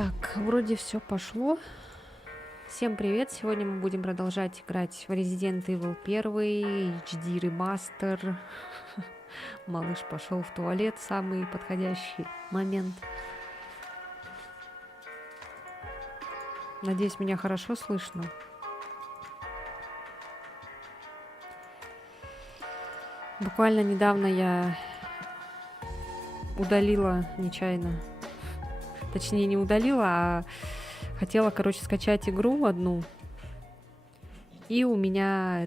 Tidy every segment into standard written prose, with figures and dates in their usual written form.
Так, вроде все пошло. Всем привет! Сегодня мы будем продолжать играть в Resident Evil 1, HD ремастер. Малыш пошел в туалет, самый подходящий момент. Надеюсь, меня хорошо слышно. Буквально недавно я удалила нечаянно. Точнее, не удалила, а хотела, скачать игру одну. И у меня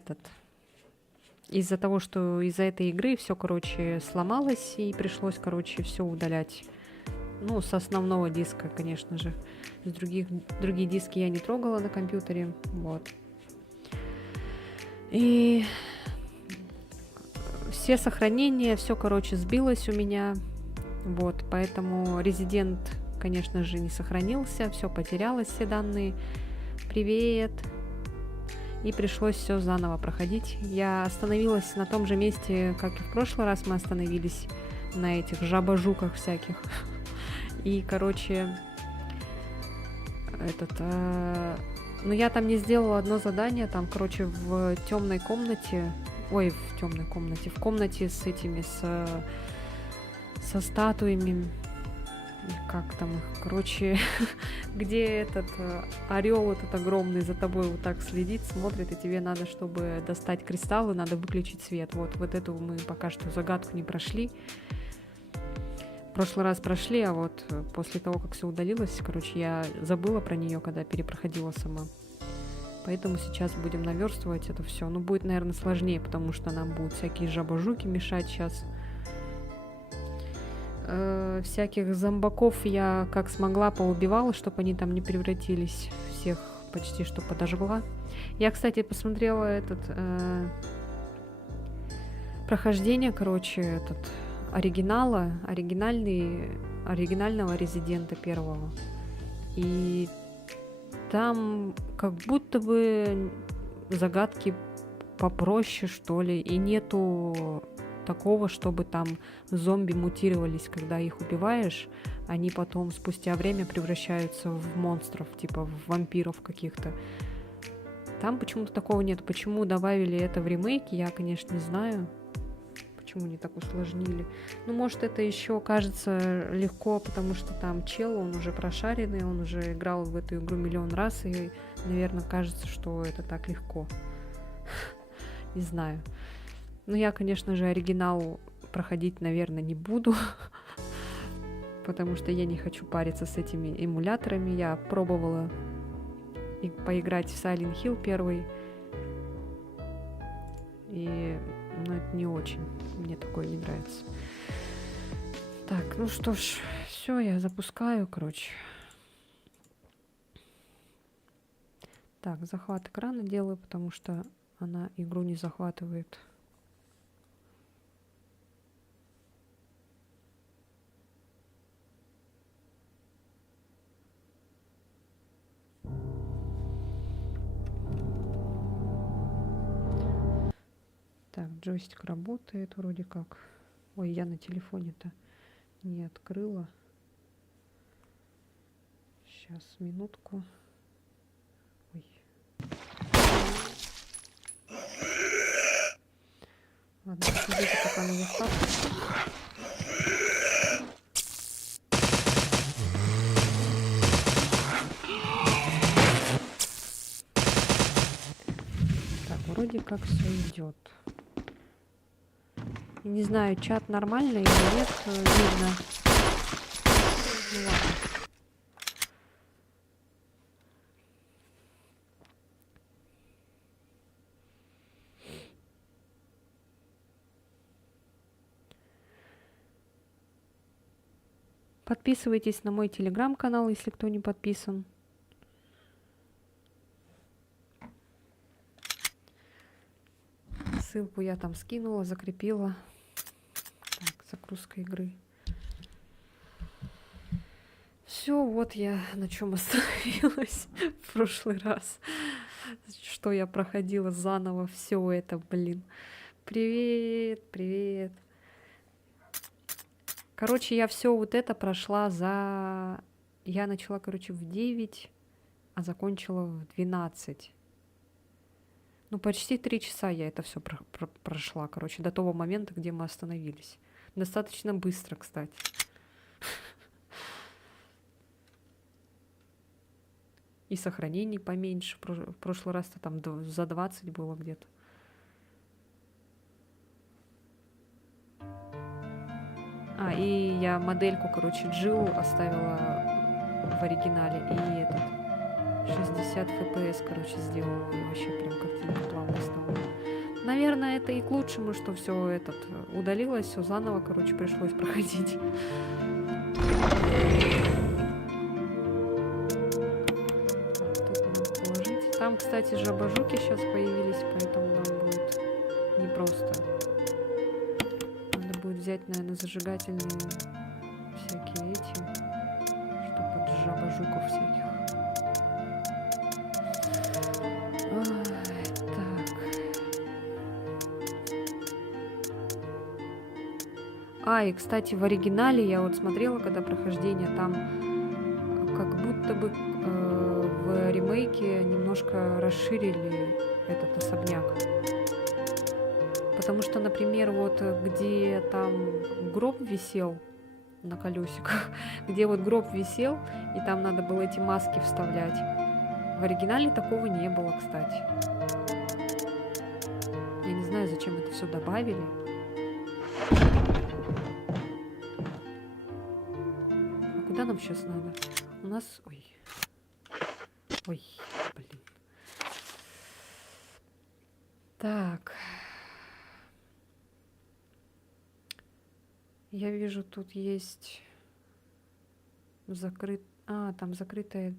из-за того, что из-за этой игры все, сломалось, и пришлось, все удалять. Ну, с основного диска, конечно же. Другие диски я не трогала на компьютере. Вот. И все сохранения, все, сбилось у меня. Вот, поэтому Resident, конечно же, не сохранился, все потерялось, все данные. Привет! И пришлось все заново проходить. Я остановилась на том же месте, как и в прошлый раз мы остановились, на этих жабожуках всяких. И, ну, я там не сделала одно задание, там, в темной комнате, в комнате с этими, со статуями, как там их, где этот орел этот огромный за тобой вот так следит, смотрит, и тебе надо, чтобы достать кристаллы, надо выключить свет. Вот эту мы пока что загадку не прошли. В прошлый раз прошли, а вот после того, как все удалилось, я забыла про нее, когда перепроходила сама. Поэтому сейчас будем наверстывать это все. Ну, будет, наверное, сложнее, потому что нам будут всякие жабожуки мешать сейчас. Всяких зомбаков я как смогла поубивала, чтобы они там не превратились. Всех почти что подожгла. Я, кстати, посмотрела прохождение, оригинального Резидента первого. И там как будто бы загадки попроще, что ли, и нету такого, чтобы там зомби мутировались, когда их убиваешь, они потом спустя время превращаются в монстров, типа в вампиров каких-то. Там почему-то такого нет. Почему добавили это в ремейке, я, конечно, не знаю. Почему не так усложнили. Ну, может, это еще кажется легко, потому что там чел, он уже прошаренный, он уже играл в эту игру миллион раз, и, наверное, кажется, что это так легко. Не знаю. Ну, я, конечно же, оригинал проходить, наверное, не буду, потому что я не хочу париться с этими эмуляторами. Я пробовала поиграть в Silent Hill 1, и это не очень. Мне такое не нравится. Так, ну что ж, все, я запускаю, Так, захват экрана делаю, потому что она игру не захватывает. Так, джойстик работает вроде как. Ой, я на телефоне-то не открыла. Сейчас, минутку. Ой. Ладно, посмотрите, пока на заставку. Так, вроде как все идет. Не знаю, чат нормально или нет, видно. Ну ладно. Подписывайтесь на мой телеграм-канал, если кто не подписан. Ссылку я там скинула, закрепила. Так, загрузка игры. Все, вот я на чем остановилась в прошлый раз. Что я проходила заново все это, блин. Привет, привет. Я все вот это прошла за Я начала, короче, в 9, а закончила в 12. Ну, почти 3 часа я это все прошла, короче, до того момента, где мы остановились. Достаточно быстро, кстати. И сохранений поменьше. В прошлый раз-то там за 20 было где-то. И я модельку, короче, Джил оставила в оригинале. И этот 60 FPS, короче, сделала. И вообще прям картинка плавно стала. Наверное, это и к лучшему, что все удалилось, все заново, короче, пришлось проходить. Там, кстати, жабожуки сейчас появились, поэтому нам будет непросто. Надо будет взять, наверное, зажигательные всякие эти, чтобы от жабожуков всяких. Так. И, кстати, в оригинале я вот смотрела, когда прохождение, там как будто бы в ремейке немножко расширили этот особняк. Потому что, например, вот где там гроб висел на колесиках, где вот гроб висел, и там надо было эти маски вставлять. В оригинале такого не было, кстати. Я не знаю, зачем это все добавили. А куда нам сейчас надо? У нас... Ой, блин. Так. Я вижу, тут есть там закрытая.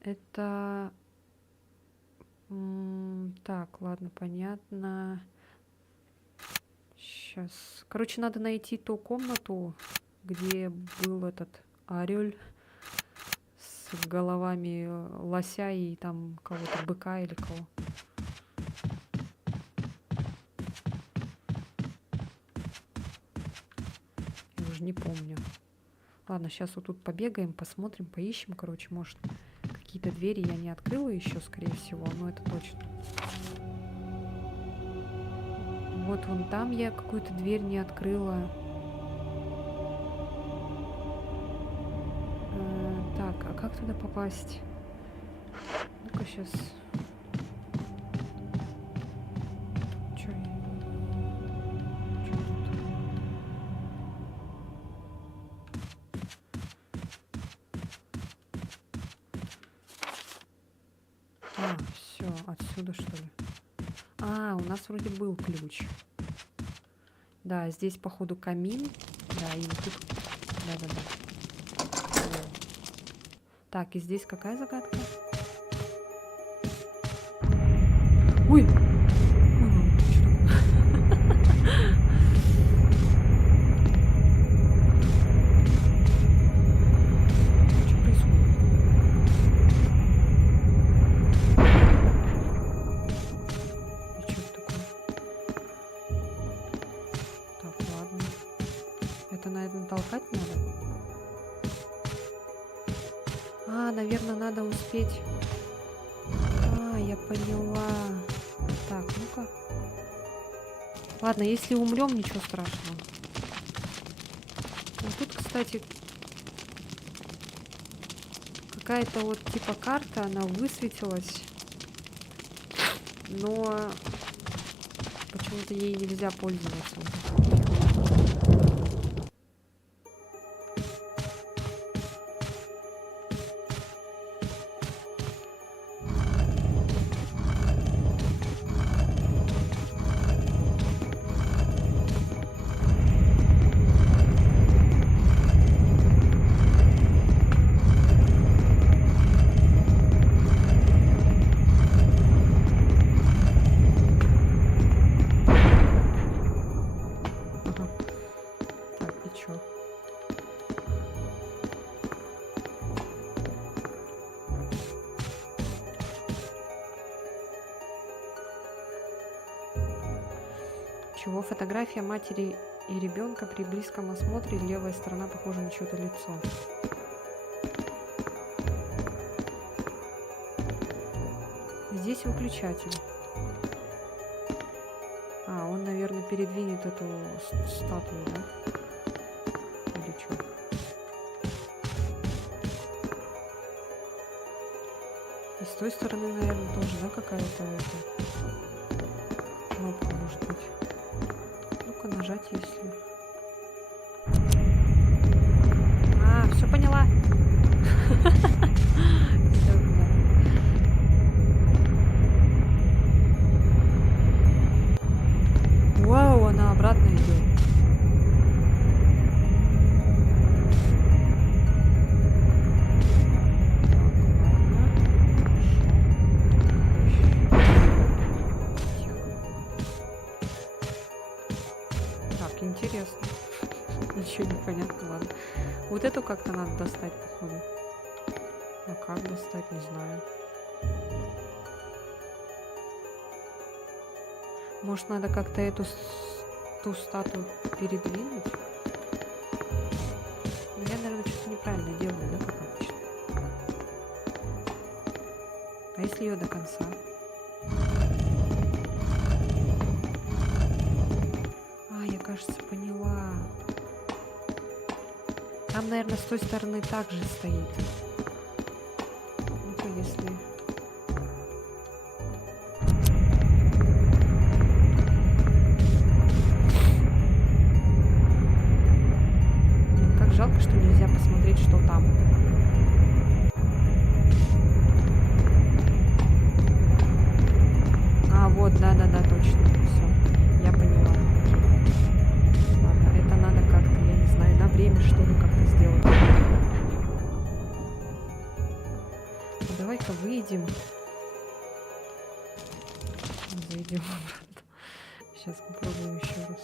Это... Так, ладно, понятно. Сейчас. Короче, надо найти ту комнату, где был этот орел с головами лося и там кого-то, быка или кого. Я уже не помню. Ладно, сейчас вот тут побегаем, посмотрим, поищем. Короче, может, какие-то двери я не открыла еще, скорее всего, но это точно. Вот вон там я какую-то дверь не открыла. Так, а как туда попасть? Ну-ка, сейчас. Чё тут? Все, отсюда, что ли? У нас вроде был ключ. Да, здесь, походу, камин. Да, и вот тут... Да-да-да. Так, и здесь какая загадка? Ой! Толкать надо? Наверное, надо успеть. Я поняла. Так, ну-ка. Ладно, если умрем, ничего страшного. Вот тут, кстати, какая-то вот типа карта, она высветилась. Но почему-то ей нельзя пользоваться. Чего? Фотография матери и ребенка при близком осмотре. Левая сторона похожа на чье-то лицо. здесь выключатель. А, он, наверное, передвинет эту статую, да? Или что? И с той стороны, наверное, тоже, да, какая-то кнопка может быть. Ну-ка, нажать, если... А, все поняла. Всё, да. Вау, она обратно идет. Так, интересно. Ничего не понятно, ладно. Вот эту как-то надо достать, походу. А как достать, не знаю. Может, надо как-то ту статую передвинуть? Ну, я, наверное, что-то неправильно делаю, да, как обычно. А если ее до конца? А, я, кажется, поняла. Там, наверное, с той стороны также стоит. Ну-ка, если... Как жалко, что нельзя посмотреть, что там. А, вот, да-да-да, точно. Все, я поняла. Ладно, это надо как-то, я не знаю, на время, что ли, как-то сделать. Ну, давай-ка выйдем. Зайдем обратно. Сейчас попробуем еще раз.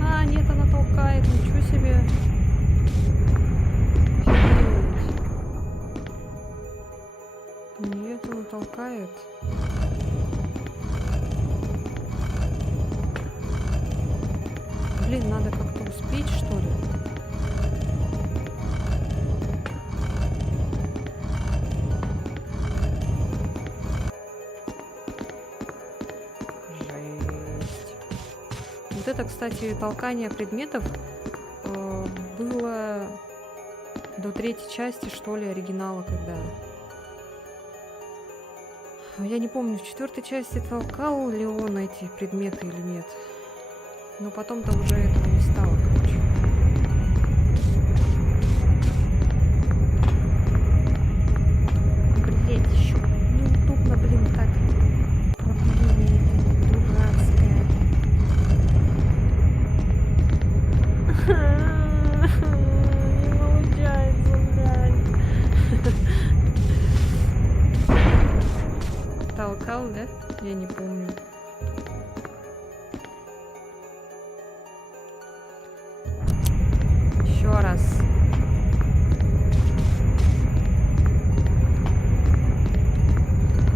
А, нет, она толкает, ничего себе. Офигеть. Нет, она толкает. Блин, надо как-то успеть, что ли? Жесть. Вот это, кстати, толкание предметов было до третьей части, что ли, оригинала, когда... Я не помню, в четвертой части толкал ли он эти предметы или нет. Но потом-то уже этого не стало, короче. Блять, еще неудобно, блин, так. Управление это дурацкое. Не получается, блядь. Толкал, да? Я не помню. Еще раз.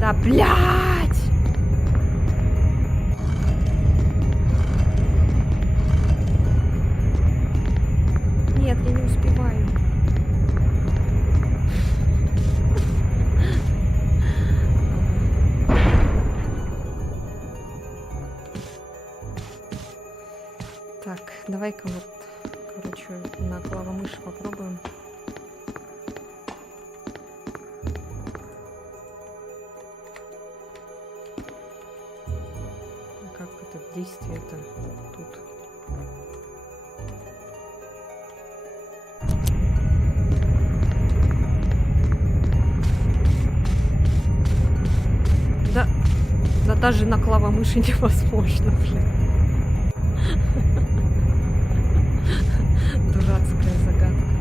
Да, блядь! Нет, я не успеваю. Так, давай-ка вот, короче, на клавомыши попробуем. Как это действие-то тут? Да, да даже на клавомыши невозможно, блин. Дурацкая загадка.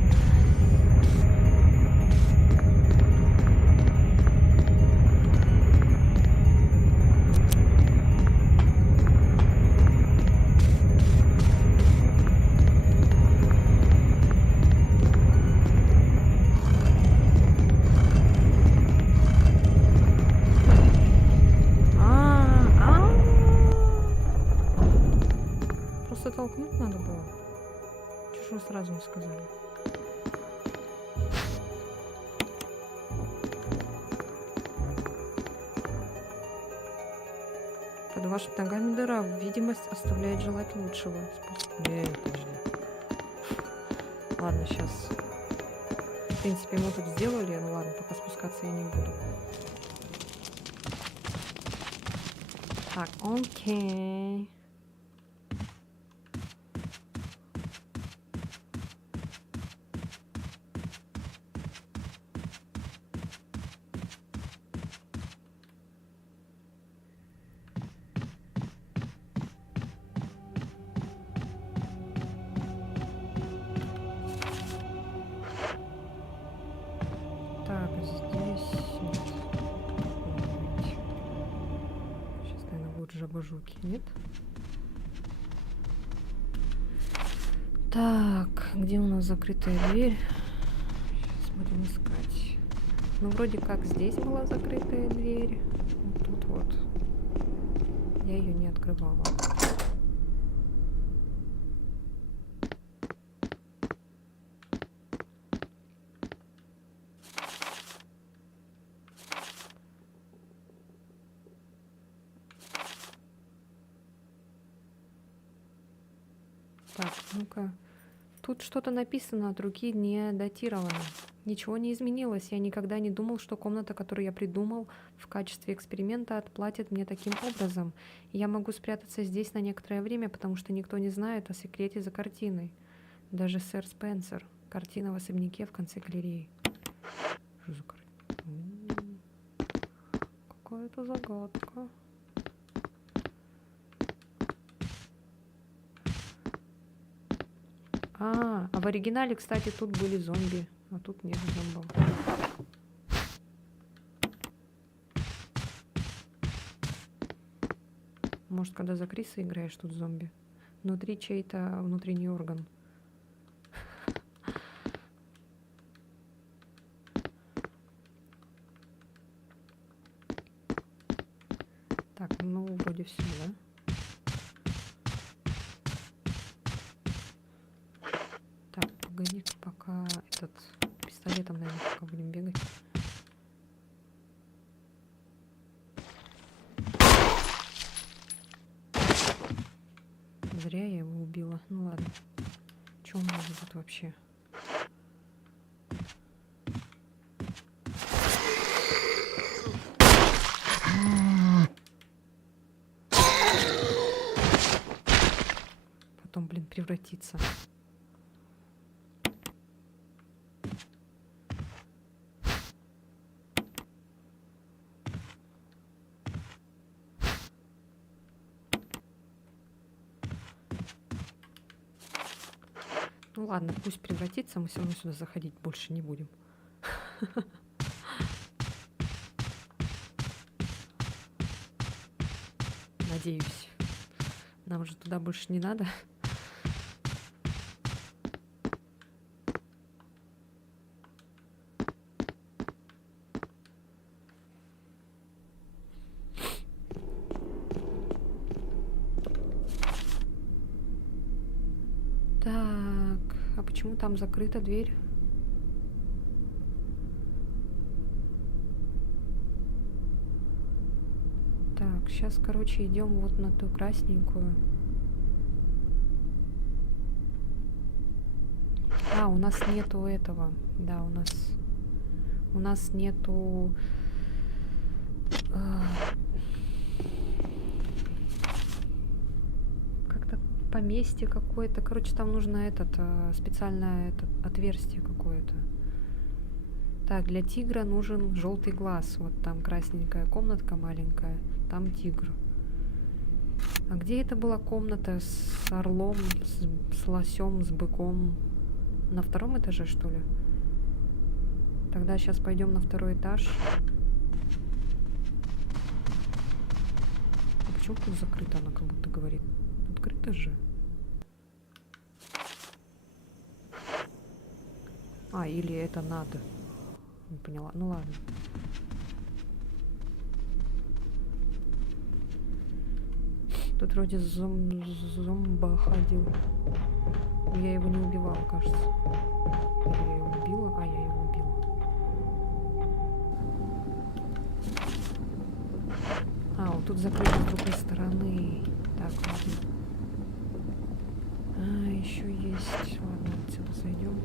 сразу не сказали? Под вашими ногами дыра. Видимость оставляет желать лучшего. Подожди. Ладно, сейчас. В принципе, мы тут сделали. Ну ладно, пока спускаться я не буду. Так, окей. Так, здесь нет. Сейчас, наверное, будут жабожуки, нет? Так, где у нас закрытая дверь? Сейчас будем искать. Ну, вроде как здесь была закрытая дверь. Вот тут вот. Я ее не открывала. Так, ну-ка. Тут что-то написано от руки, не датировано. Ничего не изменилось. Я никогда не думал, что комната, которую я придумал в качестве эксперимента, отплатит мне таким образом. И я могу спрятаться здесь на некоторое время, потому что никто не знает о секрете за картиной. Даже сэр Спенсер. Картина в особняке в конце галереи. Что за картина? Какая-то загадка. А в оригинале, кстати, тут были зомби, а тут нет зомбов. Может, когда за Криса играешь, тут зомби. Внутри чей-то внутренний орган. Так, ну, вроде все, да? Погоди, пока этот пистолетом, наверное, пока будем бегать. Зря я его убила. Ну ладно. Че у нас тут вообще? Потом, блин, превратиться. Ну ладно, пусть превратится, мы все равно сюда заходить больше не будем. Надеюсь. Нам же туда больше не надо. Так, а почему там закрыта дверь? Так, сейчас, короче, идем вот на ту красненькую. А, у нас нету этого. Да, у нас нету как-то поместье какое-то. Короче, там нужно специальное отверстие какое-то. Так, для тигра нужен желтый глаз. Вот там красненькая комнатка маленькая. Там тигр. А где это была комната с орлом, с лосем, с быком? На втором этаже, что ли? Тогда сейчас пойдем на второй этаж. А почему тут закрыто? Она как будто говорит. Открыто же. А, или это надо. Не поняла. Ну ладно. Тут вроде зомба ходил. Но я его не убивала, кажется. Или я его убила? А, я его убила. А, вот тут закрыто с другой стороны. Так, ладно. А, еще есть. Ладно, отсюда зайдем.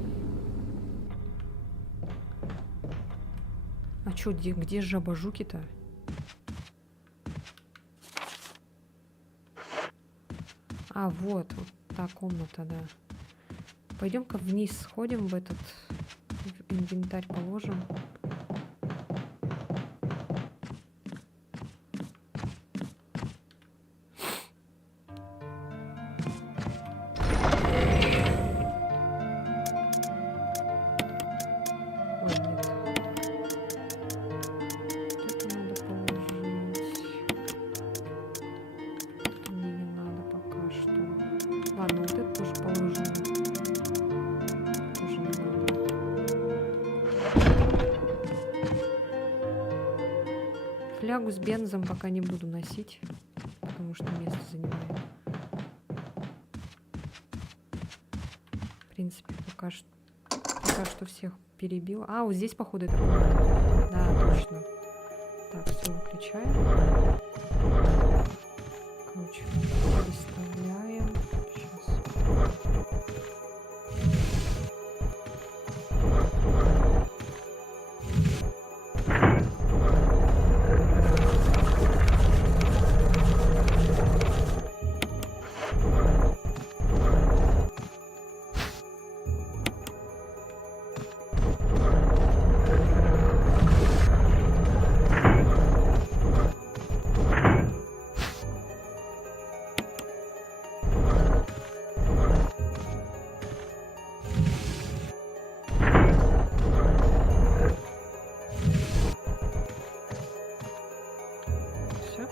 А чё, где жаба-жуки-то? А, вот та комната, да. Пойдем-ка вниз сходим, в этот инвентарь положим. Ой, нет. Это надо положить. Это мне не надо пока что. Ладно, вот это тоже положим. Тоже не надо. Флягу с бензом пока не буду носить, потому что место занимает. В принципе, пока что всех перебил. А, вот здесь, походу, это комната. Да, точно. Так, все выключаем. Короче, переставляем. Сейчас. Все.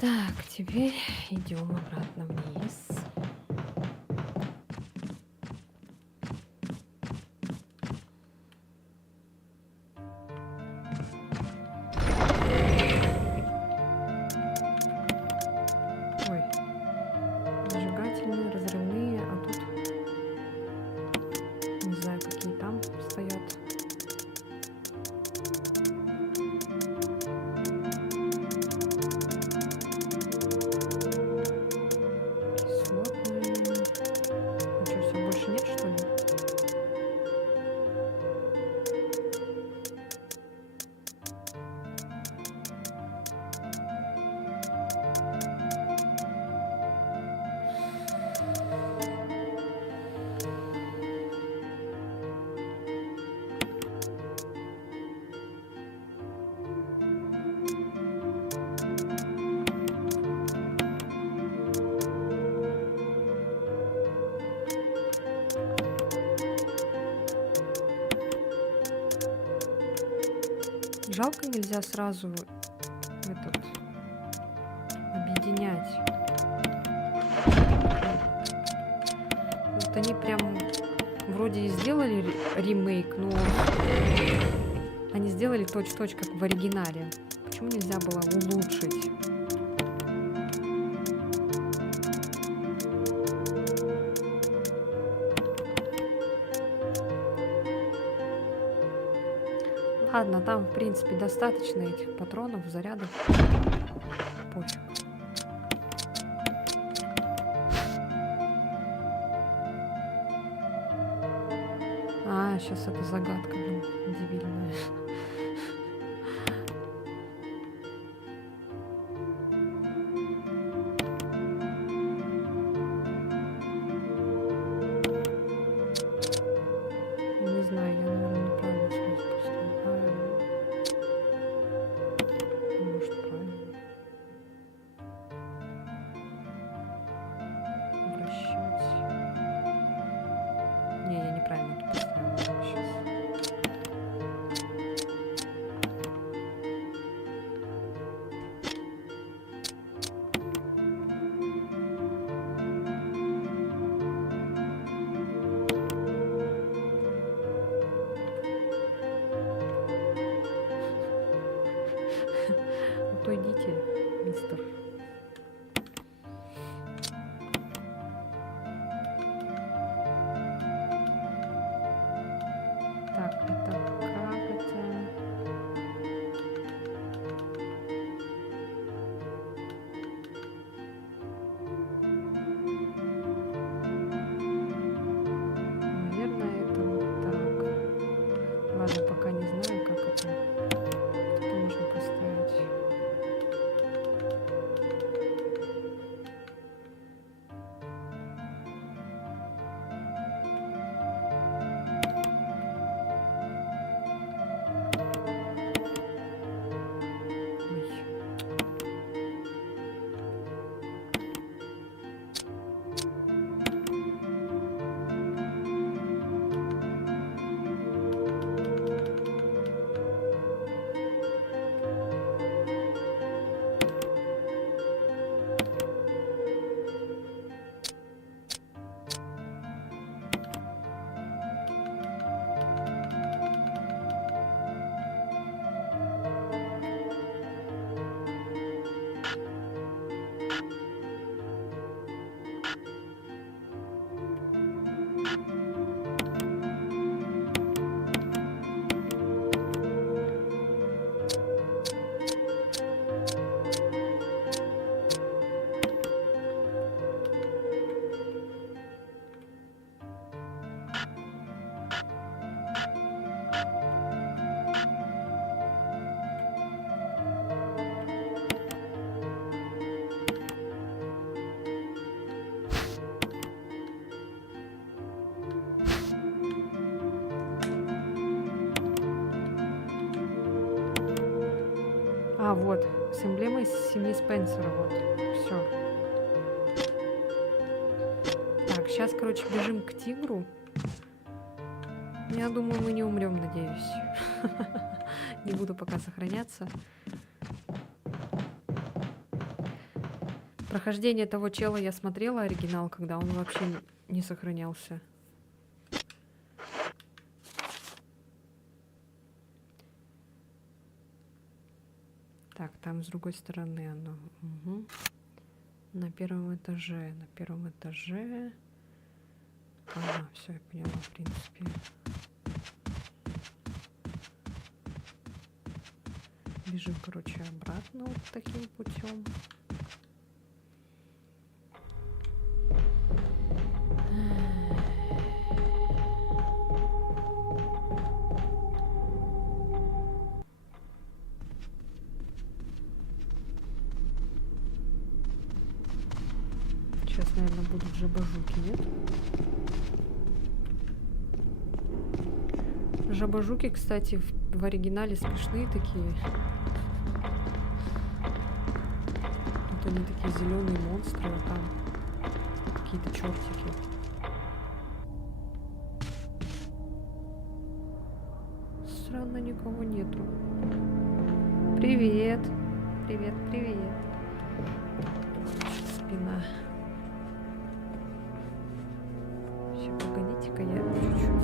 Так, теперь идем обратно вниз. Ой, зажигательные, разрывные, а тут не знаю, какие там стоят. Кислотные. Ну что, все больше нет, что ли? Жалко, нельзя сразу этот объединять. Вот они прям вроде и сделали ремейк, но они сделали точь-в-точь, как в оригинале. Почему нельзя было улучшить? Ладно, там, в принципе, достаточно этих патронов, зарядов. Пофиг. А, сейчас это загадка, блин, дебильная. Не знаю, я, наверное, неправильно сразу поставила. А, вот, с эмблемой семьи Спенсера, вот. Все. Так, сейчас, короче, бежим к тигру. Я думаю, мы не умрем, надеюсь. Не буду пока сохраняться. Прохождение того чела я смотрела, оригинал, когда он вообще не сохранялся. Так, там с другой стороны оно. Угу. На первом этаже. На первом этаже. Ага, все, я поняла, в принципе. Бежим, короче, обратно вот таким путем. Сейчас, наверное, будут жабажуки, нет? Жабажуки, кстати, в оригинале смешные такие. Тут они такие зеленые монстры, а там какие-то чертики. Странно, никого нету. Привет. Привет, привет. Спина. Сейчас, погодите-ка, я чуть-чуть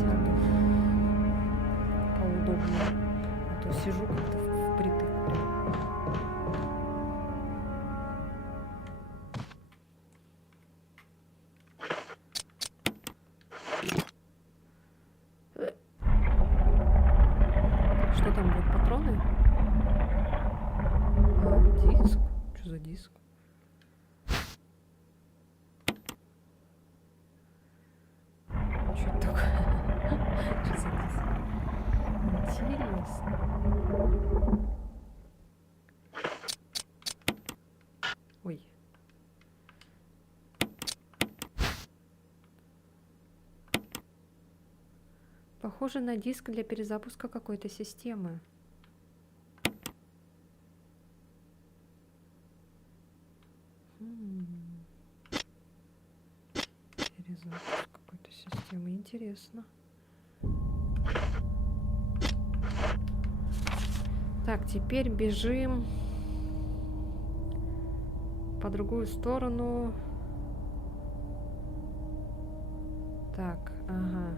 сяду поудобнее. А то сижу как-то впритык. Что там будут, патроны? А, диск? Что за диск? Что это такое? Что за диск? Интересно. Ой. Похоже на диск для перезапуска какой-то системы. Перезапуск какой-то системы. Интересно. Так, теперь бежим по другую сторону. Так, ага.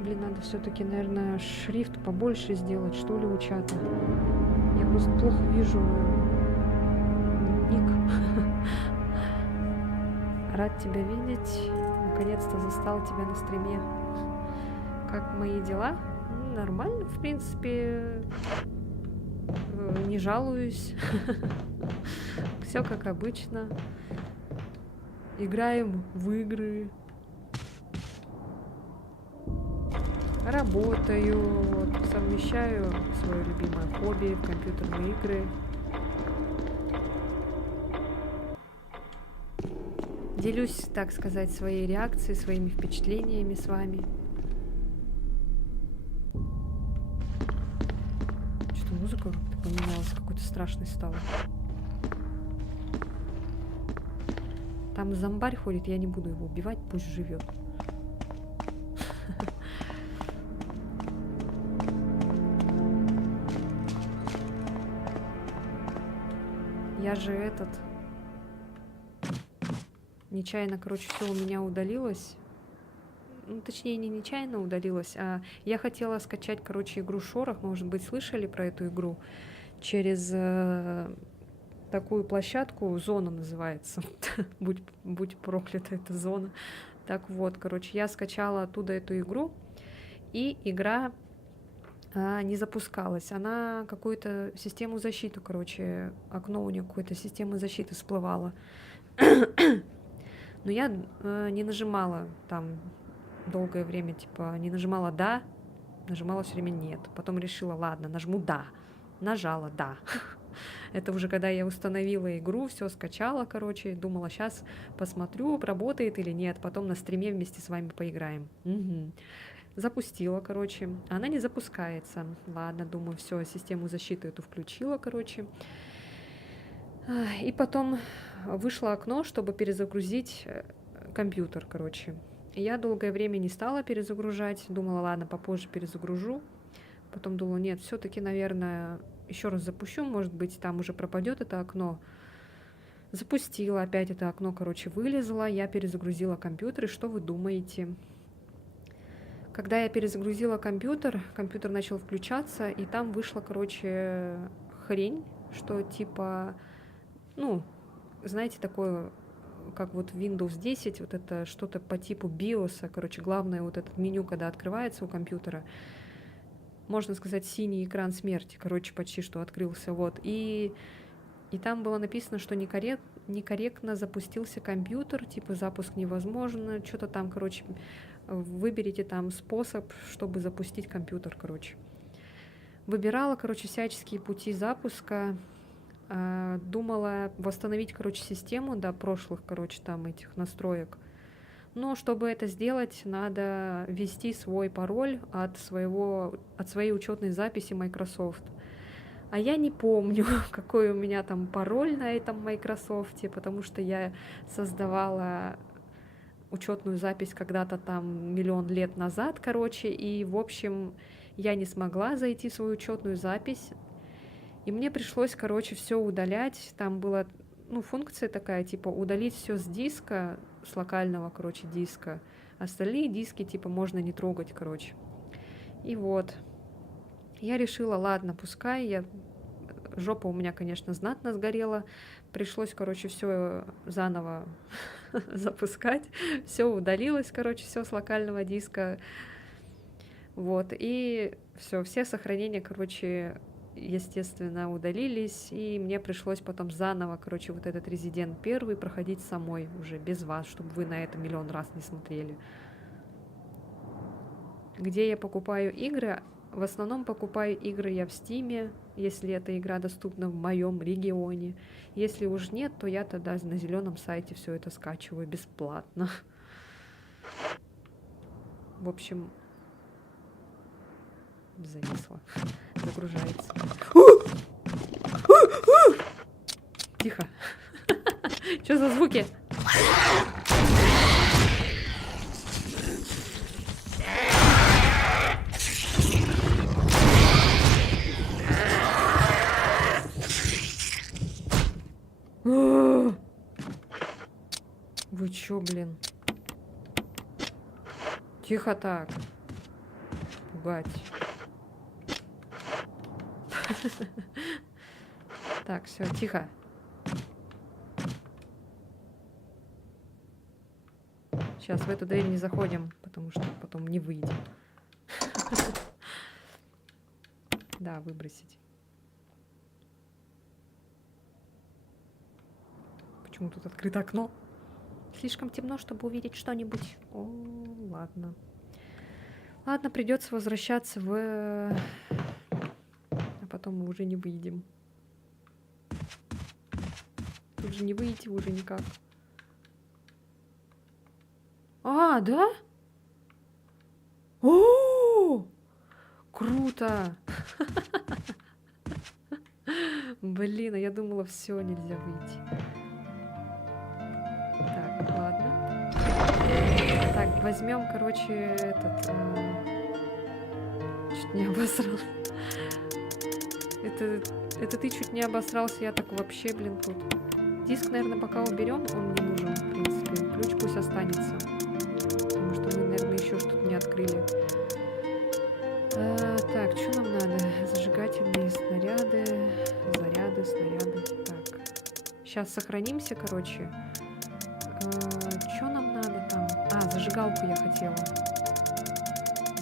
Блин, надо все-таки, наверное, шрифт побольше сделать, что ли, у чата. Я просто плохо вижу ник. Рад тебя видеть. Наконец-то застал тебя на стриме. Как мои дела? Нормально, в принципе. Не жалуюсь. Все как обычно. Играем в игры. Работаю, вот, совмещаю свое любимое хобби, компьютерные игры. Делюсь, так сказать, своей реакцией, своими впечатлениями с вами. Что-то музыка как-то поменялась, какой-то страшный стала. Там зомбарь ходит, я не буду его убивать, пусть живет. Я же этот... Нечаянно, короче, все у меня удалилось. Ну, точнее, не нечаянно удалилось, а я хотела скачать, короче, игру Шорох. Может быть, слышали про эту игру? Через такую площадку, Зона называется. Будь проклята эта Зона. Так вот, короче, я скачала оттуда эту игру, и игра не запускалась. Она какую-то систему защиты, короче, окно у нее какой-то системы защиты всплывало. Но я не нажимала там долгое время, типа, не нажимала «да», нажимала все время «нет». Потом решила, ладно, нажму «да». Нажала «да». Это уже когда я установила игру, все скачала, короче, думала, сейчас посмотрю, работает или нет, потом на стриме вместе с вами поиграем. Угу. Запустила, короче, она не запускается. Ладно, думаю, все, систему защиты эту включила, короче. И потом вышло окно, чтобы перезагрузить компьютер, короче. Я долгое время не стала перезагружать, думала, ладно, попозже перезагружу. Потом думала, нет, все-таки, наверное, еще раз запущу, может быть, там уже пропадет это окно. Запустила, опять это окно, короче, вылезло, я перезагрузила компьютер, и что вы думаете? Когда я перезагрузила компьютер, компьютер начал включаться, и там вышла, короче, хрень, что типа, ну, знаете, такое, как вот Windows 10, вот это что-то по типу BIOS, короче, главное вот это меню, когда открывается у компьютера, можно сказать, синий экран смерти, короче, почти что открылся, вот, и там было написано, что некорректно запустился компьютер, типа запуск невозможно, что-то там, короче, выберите там способ, чтобы запустить компьютер, короче. Выбирала, короче, всяческие пути запуска, думала восстановить, короче, систему до прошлых, короче, там этих настроек. Но чтобы это сделать, надо ввести свой пароль от своей учетной записи Microsoft. А я не помню, какой у меня там пароль на этом Microsoft, потому что я создавала учетную запись когда-то там миллион лет назад, короче, и, в общем, я не смогла зайти в свою учетную запись, и мне пришлось, короче, все удалять. Там была, ну, функция такая, типа, удалить все с диска, с локального, короче, диска. Остальные диски, типа, можно не трогать, короче. И вот. Я решила, ладно, пускай, жопа у меня, конечно, знатно сгорела. Пришлось, короче, все заново запускать. Все удалилось, короче, все с локального диска. Вот. И все сохранения, короче, естественно, удалились. И мне пришлось потом заново, короче, вот этот Resident 1 проходить самой, уже без вас, чтобы вы на это миллион раз не смотрели. Где я покупаю игры? В основном покупаю игры я в Стиме, если эта игра доступна в моем регионе. Если уж нет, то я тогда на зеленом сайте все это скачиваю бесплатно. В общем, зависло. Загружается. Тихо. Что за звуки? Вы чё, блин? Тихо так. Пугать. Так, все, тихо. Сейчас в эту дверь не заходим, потому что потом не выйдем. Да, выбросить. Почему тут открыто окно? Слишком темно, чтобы увидеть что-нибудь. О, ладно. Ладно, придется возвращаться А потом мы уже не выйдем. Тут же не выйти уже никак. А, да? О, круто! Блин, а я думала, все, нельзя выйти. Так, ладно. Так, возьмем, короче, этот... Чуть не обосрал. Это ты чуть не обосрался, я так вообще, блин, тут. Диск, наверное, пока уберем, он мне нужен, в принципе. Ключ пусть останется. Потому что мы, наверное, еще что-то не открыли. Так, что нам надо? Зажигательные снаряды, заряды, снаряды. Так. Сейчас сохранимся, короче. Что нам надо там? А, зажигалку я хотела.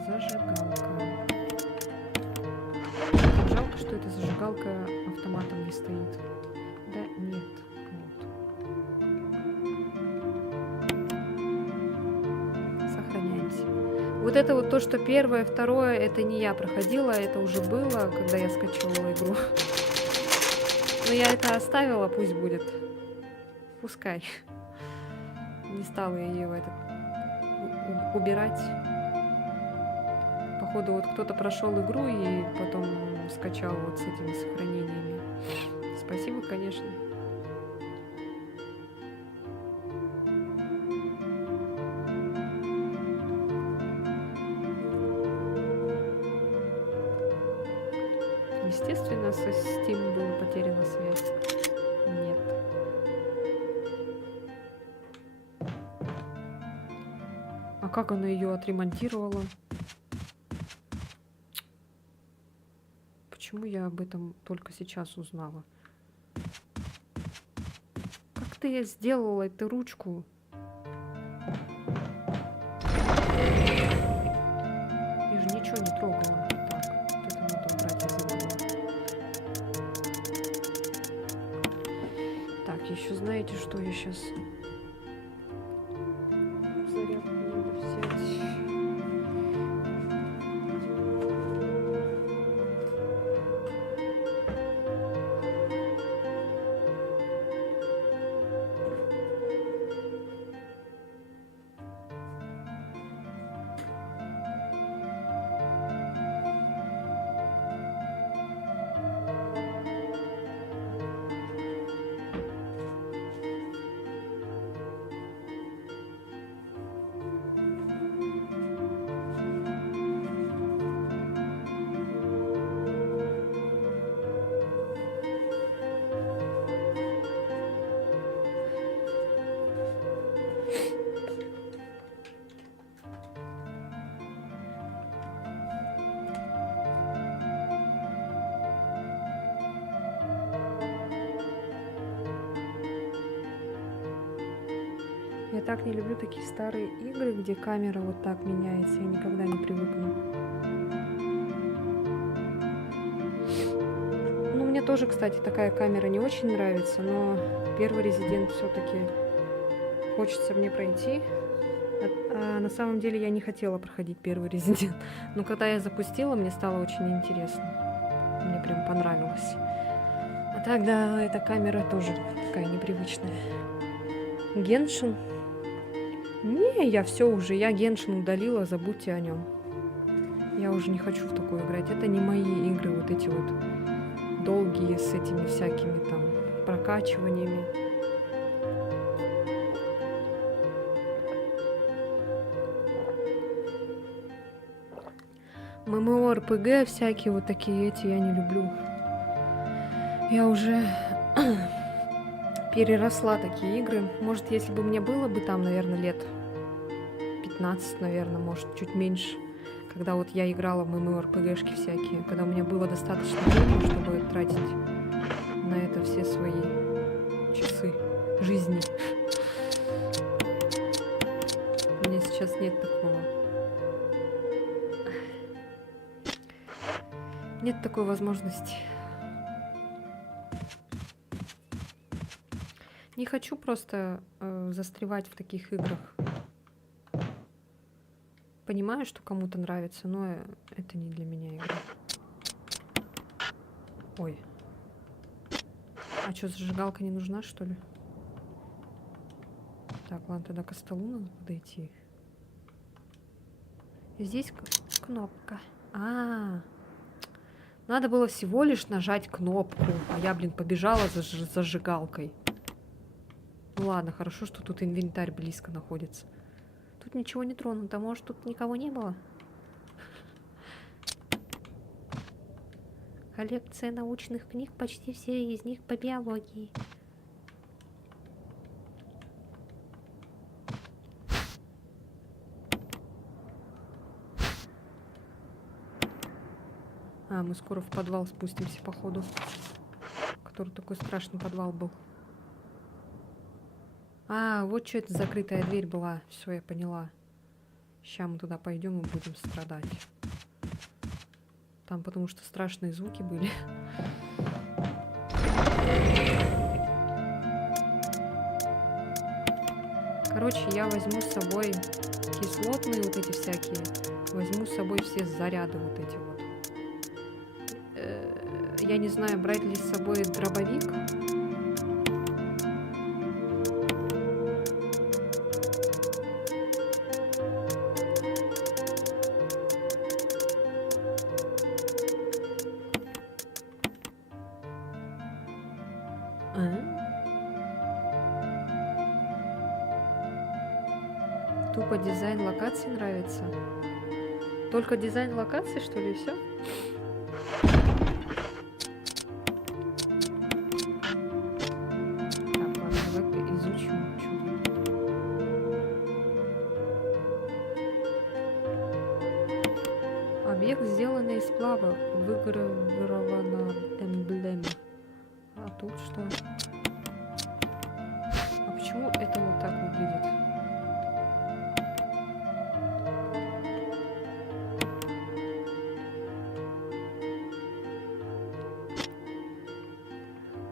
Зажигалка. Жалко, что эта зажигалка автоматом не стоит. Да, нет. Вот. Сохраняемся. Вот это вот то, что первое, второе, это не я проходила, это уже было, когда я скачивала игру. Но я это оставила, пусть будет. Пускай. Не стала я ее убирать. Походу, вот кто-то прошел игру и потом скачал вот с этими сохранениями. Спасибо, конечно. Естественно, со Steam была потеряна связь. Нет. А как она ее отремонтировала? Почему я об этом только сейчас узнала? Как ты сделала эту ручку? Я же ничего не трогала. Так, вот это надо убрать из игры. Так, еще знаете, что я сейчас... Зарядку надо взять. Я так не люблю такие старые игры, где камера вот так меняется. Я никогда не привыкну. Ну, мне тоже, кстати, такая камера не очень нравится, но первый Резидент все-таки хочется мне пройти. А на самом деле я не хотела проходить первый Резидент. Но когда я запустила, мне стало очень интересно. Мне прям понравилось. А так, да, эта камера тоже такая непривычная. Геншин. Не, я все уже, я Геншин удалила, забудьте о нем. Я уже не хочу в такую играть. Это не мои игры, вот эти вот долгие с этими всякими там прокачиваниями. ММО-РПГ всякие вот такие эти я не люблю. Я уже переросла такие игры. Может, если бы мне было бы там, наверное, лет 15, наверное, может, чуть меньше, когда вот я играла в ММО-РПГшки всякие, когда у меня было достаточно времени, чтобы тратить на это все свои часы жизни. У меня сейчас нет такого. Нет такой возможности. Не хочу просто застревать в таких играх. Понимаю, что кому-то нравится, но это не для меня игра. Ой. А что, зажигалка не нужна, что ли? Так, ладно, тогда к столу надо подойти. И здесь кнопка. Надо было всего лишь нажать кнопку. А я, блин, побежала за зажигалкой. Ну ладно, хорошо, что тут инвентарь близко находится. Тут ничего не тронуто. Может, тут никого не было? Коллекция научных книг, почти все из них по биологии. Мы скоро в подвал спустимся, походу. Который такой страшный подвал был. Вот что это закрытая дверь была. Все, я поняла. Сейчас мы туда пойдем и будем страдать. Там потому что страшные звуки были. Короче, я возьму с собой кислотные вот эти всякие. Возьму с собой все заряды вот эти вот. я не знаю, брать ли с собой дробовик. Тупо дизайн локаций нравится. Только дизайн локаций, что ли, и все? Так, ладно, давай изучим. Объект, сделанный из сплава, выгравирована эмблема. А тут что? А почему это вот так выглядит?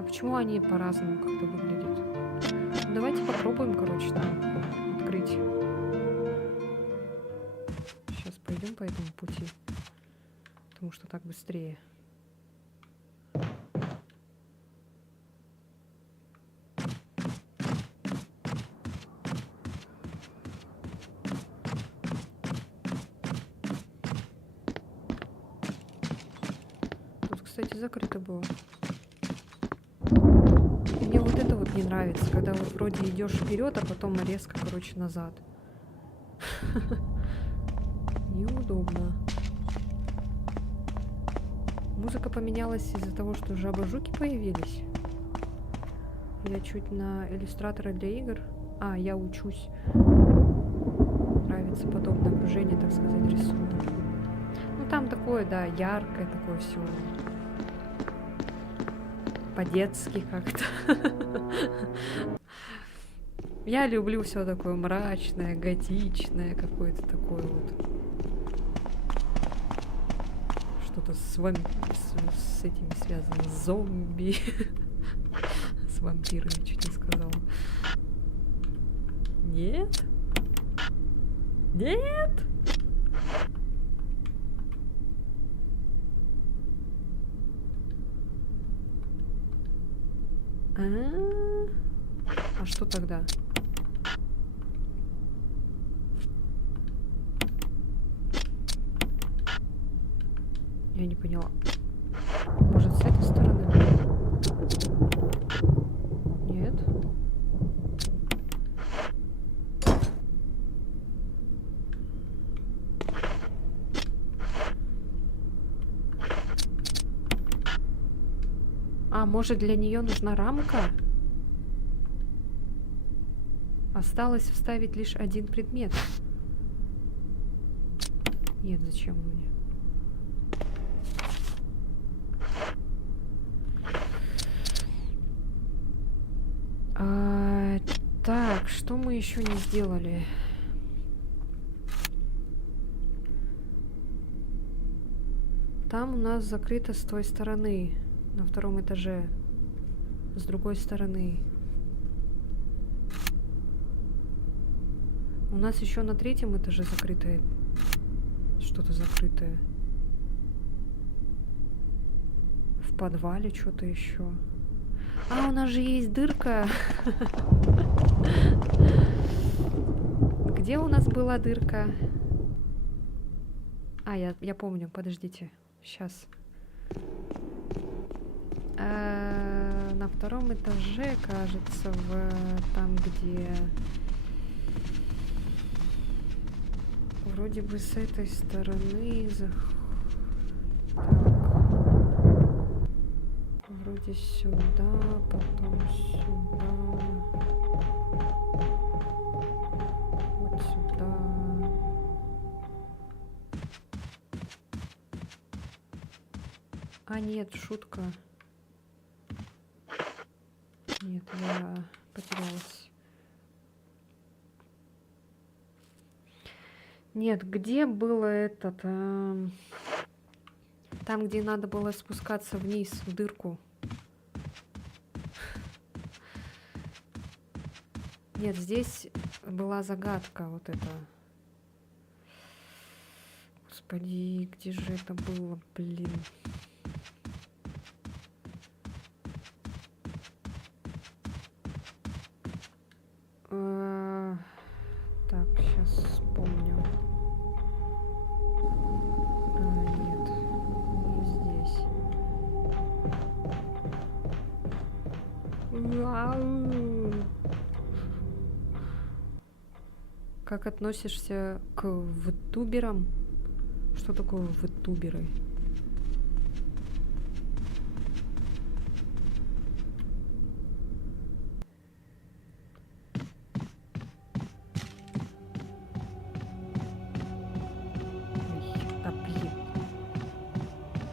Почему они по-разному как-то выглядят? Ну, давайте попробуем, короче, там открыть. Сейчас пойдем по этому пути, потому что так быстрее. Тут, кстати, закрыто было. Мне вот это вот не нравится, когда вот вроде идешь вперед, а потом резко, короче, назад. Неудобно. Музыка поменялась из-за того, что жаба-жуки появились. Я чуть на иллюстратора для игр. А, я учусь. Нравится подобное окружение, так сказать, рисунок. Ну там такое, да, яркое такое все. По-детски как-то. Я люблю все такое мрачное, готичное, какое-то такое вот. Что-то с этими связано. С зомби. С вампирами, чуть не сказала. Нет? Нет? А что тогда? Я не поняла. Может, с этой стороны? Нет. А, может, для нее нужна рамка? Осталось вставить лишь один предмет. Нет, зачем мне? Так, что мы еще не сделали? Там у нас закрыто с той стороны, на втором этаже. С другой стороны. У нас еще на третьем этаже закрытое. Что-то закрытое. В подвале что-то еще. А, у нас же есть дырка. Где у нас была дырка? А, я помню, подождите. Сейчас. На втором этаже, кажется, там, где... Вроде бы с этой стороны... Так. Вроде сюда, потом сюда. Вот сюда. А, нет, шутка. Нет, я потерялась. Нет, где было этот... Там, где надо было спускаться вниз, в дырку. Нет, здесь была загадка вот эта. Господи, где же это было, блин? Как относишься к втуберам? Что такое втуберы? Да блин.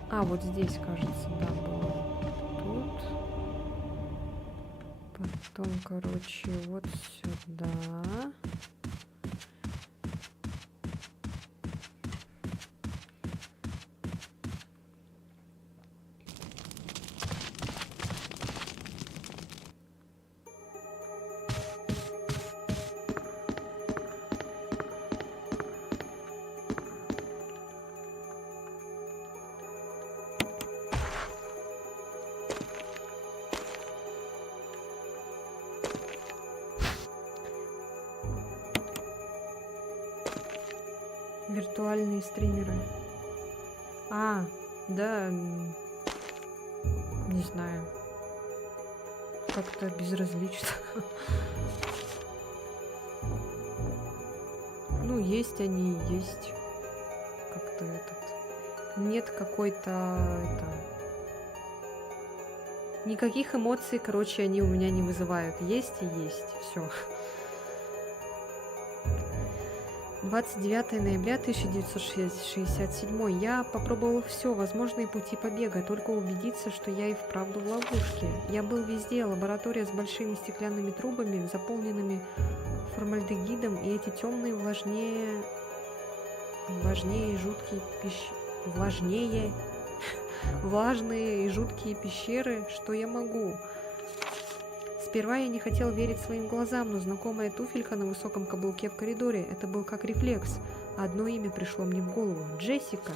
А, вот здесь, кажется, да, было. Тут. Потом, короче, вот сюда. Виртуальные стримеры. А, да, не знаю. Как-то безразлично. Ну, есть они, есть. Как-то нет какой-то никаких эмоций, короче, они у меня не вызывают. Есть и есть. Все. 29 ноября 1967. Я попробовала все, возможные пути побега, только убедиться, что я и вправду в ловушке. Я был везде, лаборатория с большими стеклянными трубами, заполненными формальдегидом, и эти темные влажнее и жуткие влажные и жуткие пещеры. Что я могу? Сперва я не хотел верить своим глазам, но знакомая туфелька на высоком каблуке в коридоре — это был как рефлекс. Одно имя пришло мне в голову — Джессика.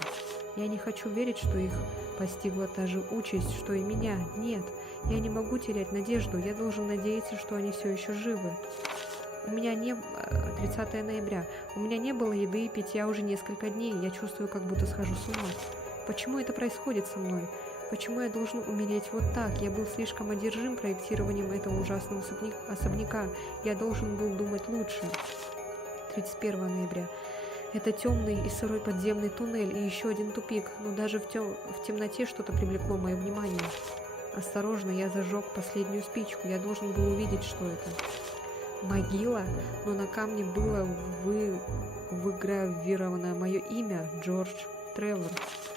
Я не хочу верить, что их постигла та же участь, что и меня. Нет, я не могу терять надежду, я должен надеяться, что они все еще живы. 30 ноября. У меня не было еды и питья уже несколько дней, я чувствую, как будто схожу с ума. Почему это происходит со мной? Почему я должен умереть вот так? Я был слишком одержим проектированием этого ужасного особняка. Я должен был думать лучше. 31 ноября. Это темный и сырой подземный туннель и еще один тупик, но даже в темноте что-то привлекло мое внимание. Осторожно, я зажег последнюю спичку. Я должен был увидеть, что это. Могила, но на камне было выгравировано мое имя — Джордж Тревор.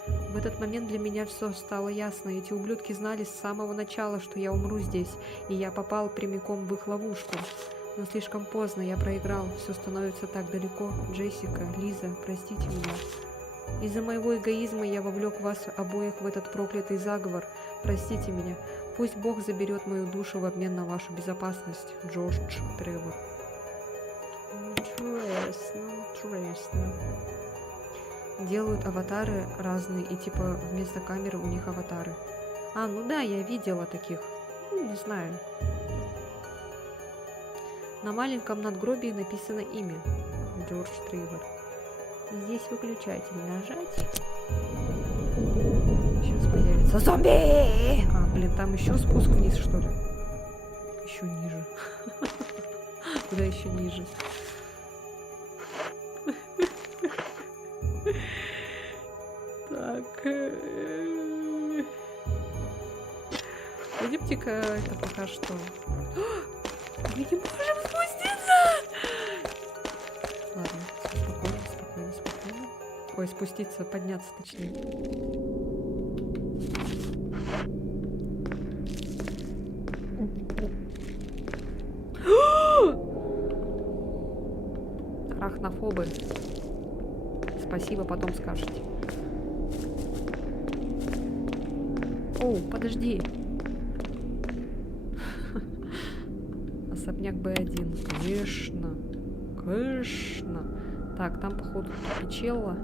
В этот момент для меня все стало ясно. Эти ублюдки знали с самого начала, что я умру здесь, и я попал прямиком в их ловушку. Но слишком поздно, я проиграл. Все становится так далеко. Джессика, Лиза, простите меня. Из-за моего эгоизма я вовлек вас обоих в этот проклятый заговор. Простите меня. Пусть Бог заберет мою душу в обмен на вашу безопасность. Джордж Тревор. Интересно. Делают аватары разные, и типа вместо камеры у них аватары. А, ну да, я видела таких. Не знаю. На маленьком надгробии написано имя. Джордж Тревор. Здесь выключатель. Нажать. Сейчас появится зомби! А, блин, там еще спуск вниз, что ли? Еще ниже. Куда еще ниже? Так. Пойдемте-ка это пока что. Мы не можем спуститься! Ладно, спокойно. Ой, спуститься, подняться точнее. Арахнофобы. Спасибо, потом скажете. О, подожди. Особняк Б1. Конечно. Так, там, походу, тупичелла.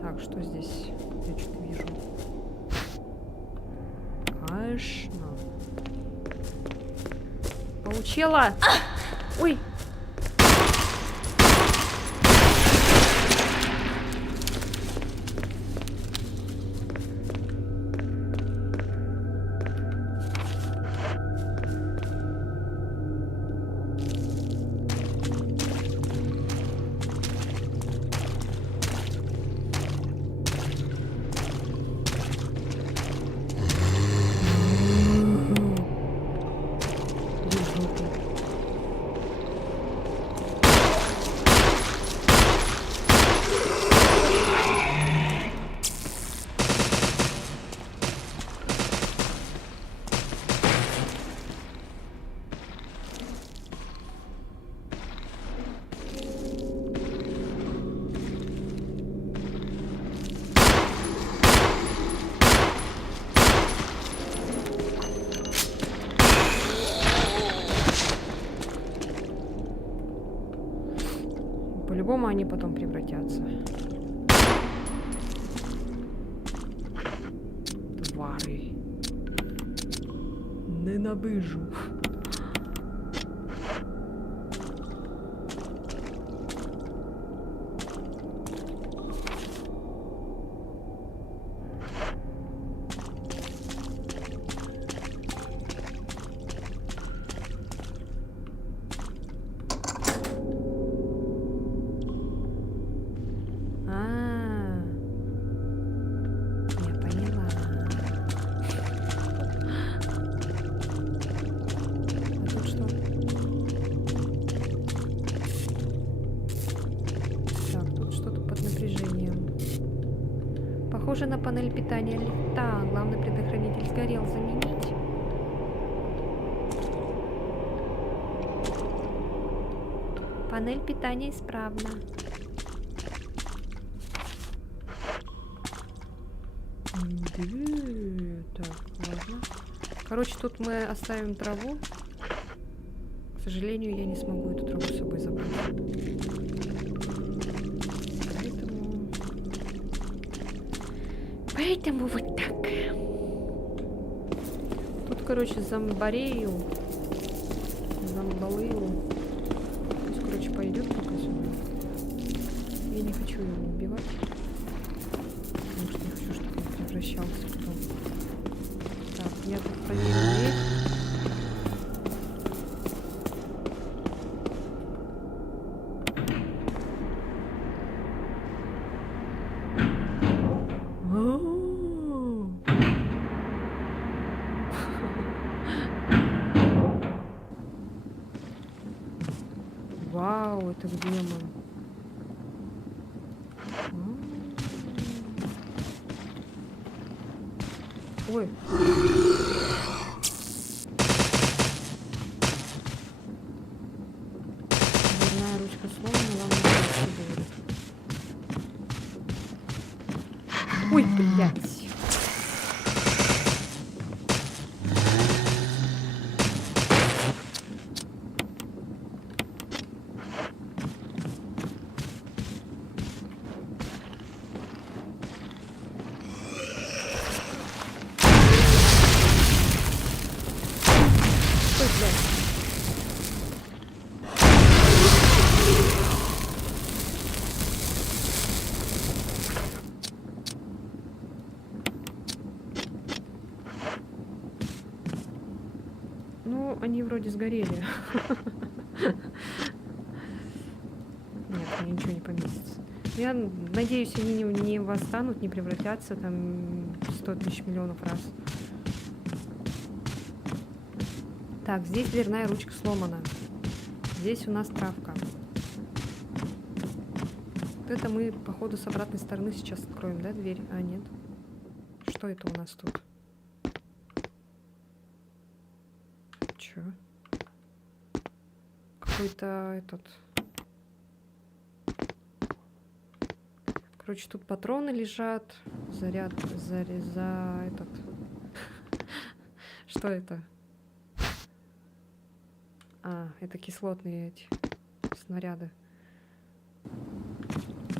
Так, что здесь? Я что-то вижу. Конечно. Получила! Ой! по-другому они потом превратятся. Твари. Ненавижу. Я поняла. А тут что? Так, тут что-то под напряжением. Похоже на панель питания лифта. Главный предохранитель сгорел. Заменить. Панель питания исправна. Да, так, ладно. Короче, тут мы оставим траву. К сожалению, я не смогу эту траву с собой забрать. Поэтому вот так. Тут, короче, зомбарею. Зомбалею. Пусть, короче, пойдет пока сюда. Я не хочу его убивать. Потому что не хочу, чтобы он превращался потом. Так, я тут проверю дверь. Вау, это где мы? Ой. Дверная ручка сломана, вам не будет. Ой, блядь. Ой, блядь. Ну, они вроде сгорели. Нет, мне ничего не поместится. Я надеюсь, они не восстанут, не превратятся там 100 тысяч миллионов раз. Так, здесь дверная ручка сломана. Здесь у нас травка. Вот это мы, походу, с обратной стороны сейчас откроем, да, дверь? А, нет. Что это у нас тут? Чё? Какой-то этот... Короче, тут патроны лежат. Заряд за этот... Что это? А, это кислотные эти снаряды.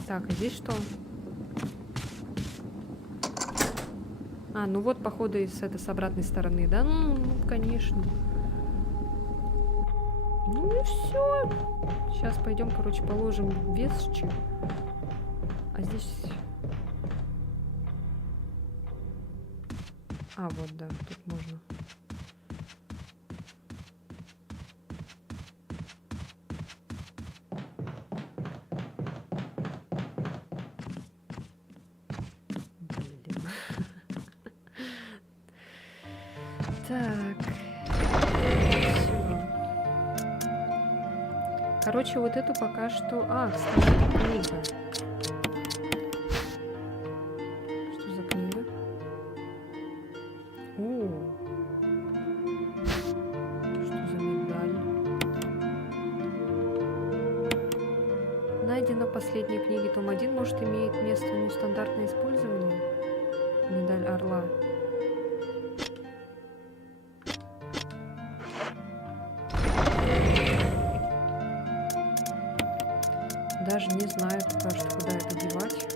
Так, а здесь что? А, ну вот, походу, с обратной стороны, да? Ну, конечно. Ну и все. Сейчас пойдем, короче, положим вещи. А здесь... А, вот, да, тут можно. Блин. Так. Всё. Короче, вот эту пока что... А, кстати, книга. Что за книга? О! Что за медаль? Найдено в последней книге. Том 1, может, имеет место нестандартное использование? Медаль орла. Даже Не знаю пока что, куда это девать.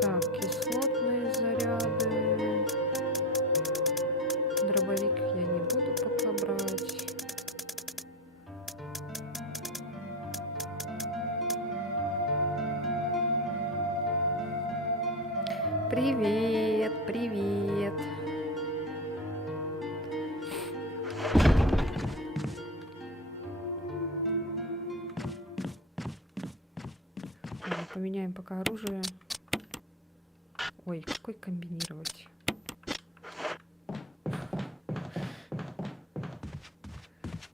Так, кислотные заряды. Дробовик я не буду пока брать. Привет, привет. Ладно, поменяем пока оружие. Ой, какой комбинировать?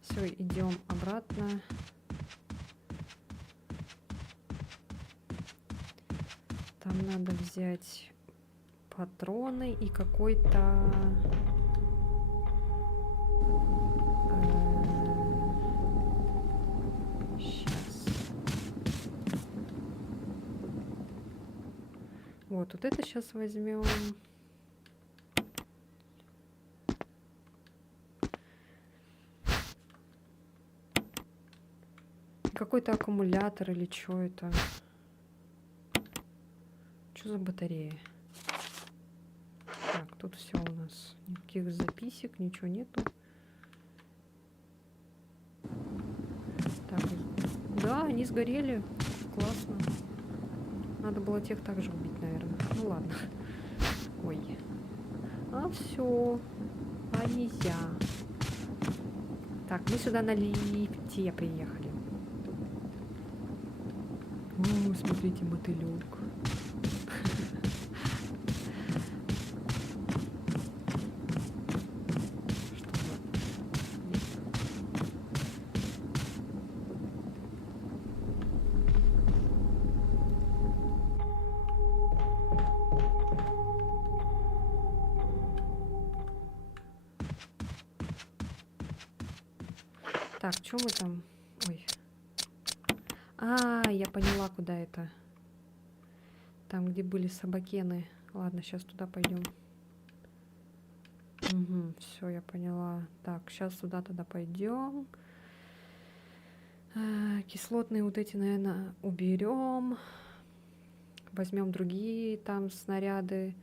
Все, идем обратно. Там надо взять патроны и какой-то... Сейчас. Вот это сейчас возьмем. Какой-то аккумулятор или что это? Что за батарея? Так, тут все у нас. Никаких записек, ничего нету. Так, да, они сгорели. Классно. Надо было тех также убить, наверное. Ну ладно. Ой. А все. А нельзя. Так, мы сюда на лифте приехали. О, смотрите, мотылек. Так, что мы там? Ой. А, я поняла, куда это. Там, где были собакены. Ладно, сейчас туда пойдем. Угу, все, я поняла. Так, сейчас туда тогда пойдем. Кислотные вот эти, наверное, уберем. Возьмем другие там снаряды.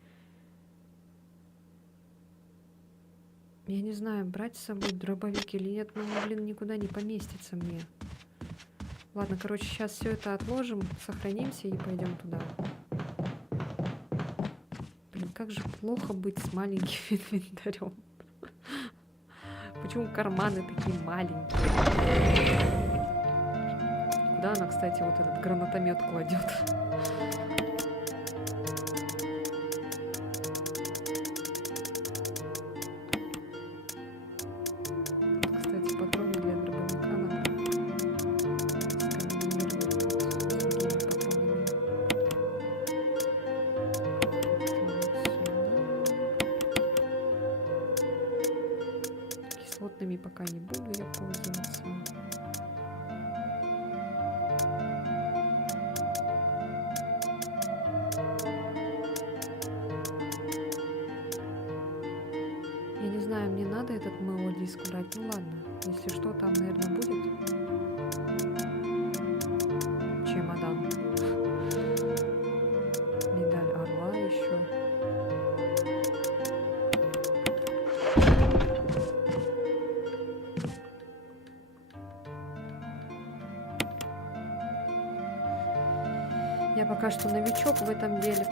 Я не знаю, брать с собой дробовик или нет. Ну, блин, никуда не поместится мне. Ладно, короче, сейчас все это отложим, сохранимся и пойдем туда. Блин, как же плохо быть с маленьким инвентарем. Почему карманы такие маленькие? Куда она, кстати, вот этот гранатомет кладет? Пока не буду я пользоваться. Я не знаю, мне надо этот МО-диск брать. Ну ладно, если что, там, наверное, будет. Чемодан. Медаль орла еще. Я пока что новичок в этом деле,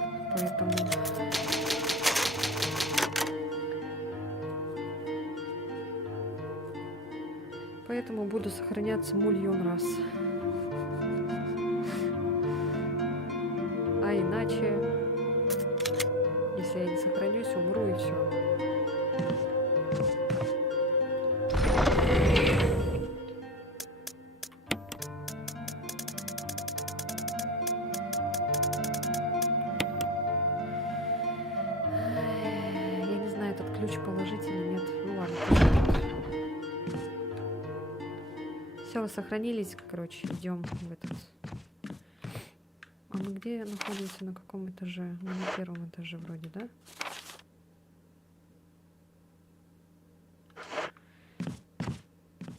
поэтому буду сохраняться миллион раз. А иначе, если я не сохранюсь, умру и все. Ключ положить или нет. Ну ладно. Все, сохранились. Короче, идем в этот. А Мы где находимся? На каком этаже? Мы на первом этаже вроде, да?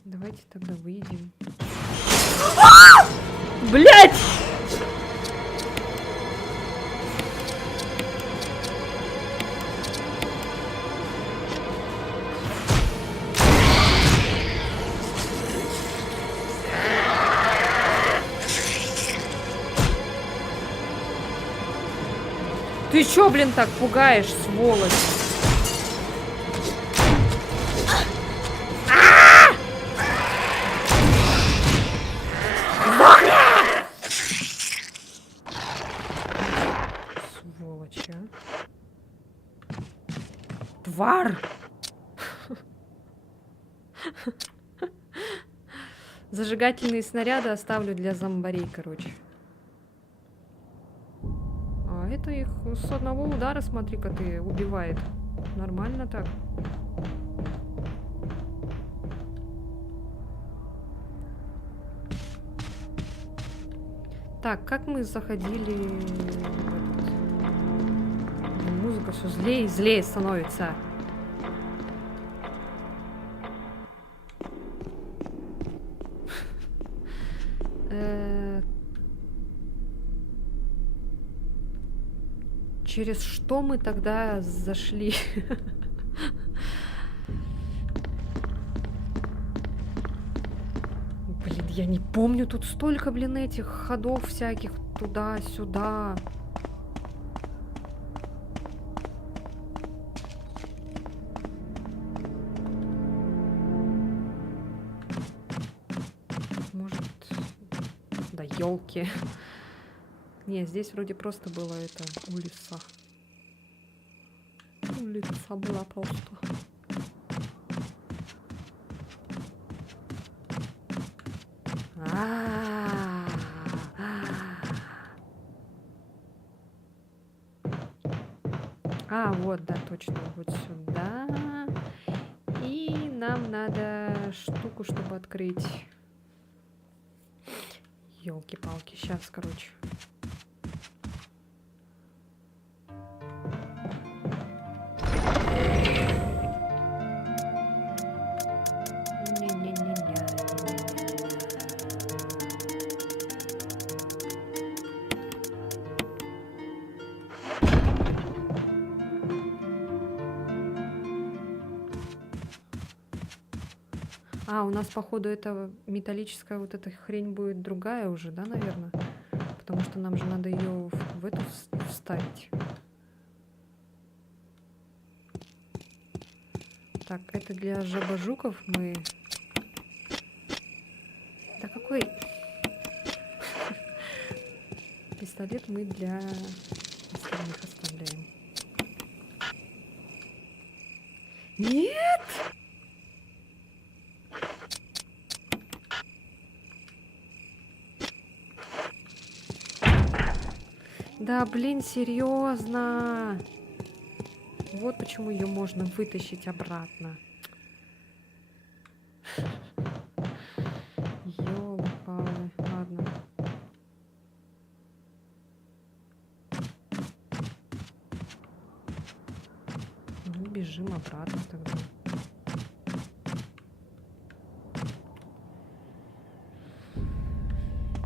Давайте тогда выйдем. Блять! Ты чё, блин, так пугаешь, сволочь? Сволочь, а? Тварь! Зажигательные снаряды оставлю для зомбарей, короче. А это их с одного удара, смотри-ка ты, убивает. Нормально так. Так, как мы заходили в этот... Музыка все злее и злее становится. Через что мы тогда зашли? Блин, я не помню, тут столько, блин, этих ходов всяких туда-сюда. Может, да елки. Не, здесь вроде просто было это улица. Улица была просто. А, вот, да, точно, вот сюда. И нам надо штуку, чтобы открыть. Ёлки-палки, сейчас, короче. А, у нас, походу, это металлическая вот эта хрень будет другая уже, да, наверное? Потому что нам же надо ее в эту вставить. Так, это для жабожуков мы... Да какой... Пистолет мы для остальных оставляем. Нет! Да, блин, серьезно. Вот почему ее можно вытащить обратно. Ёлы-палы. Ладно. Ну, бежим обратно тогда.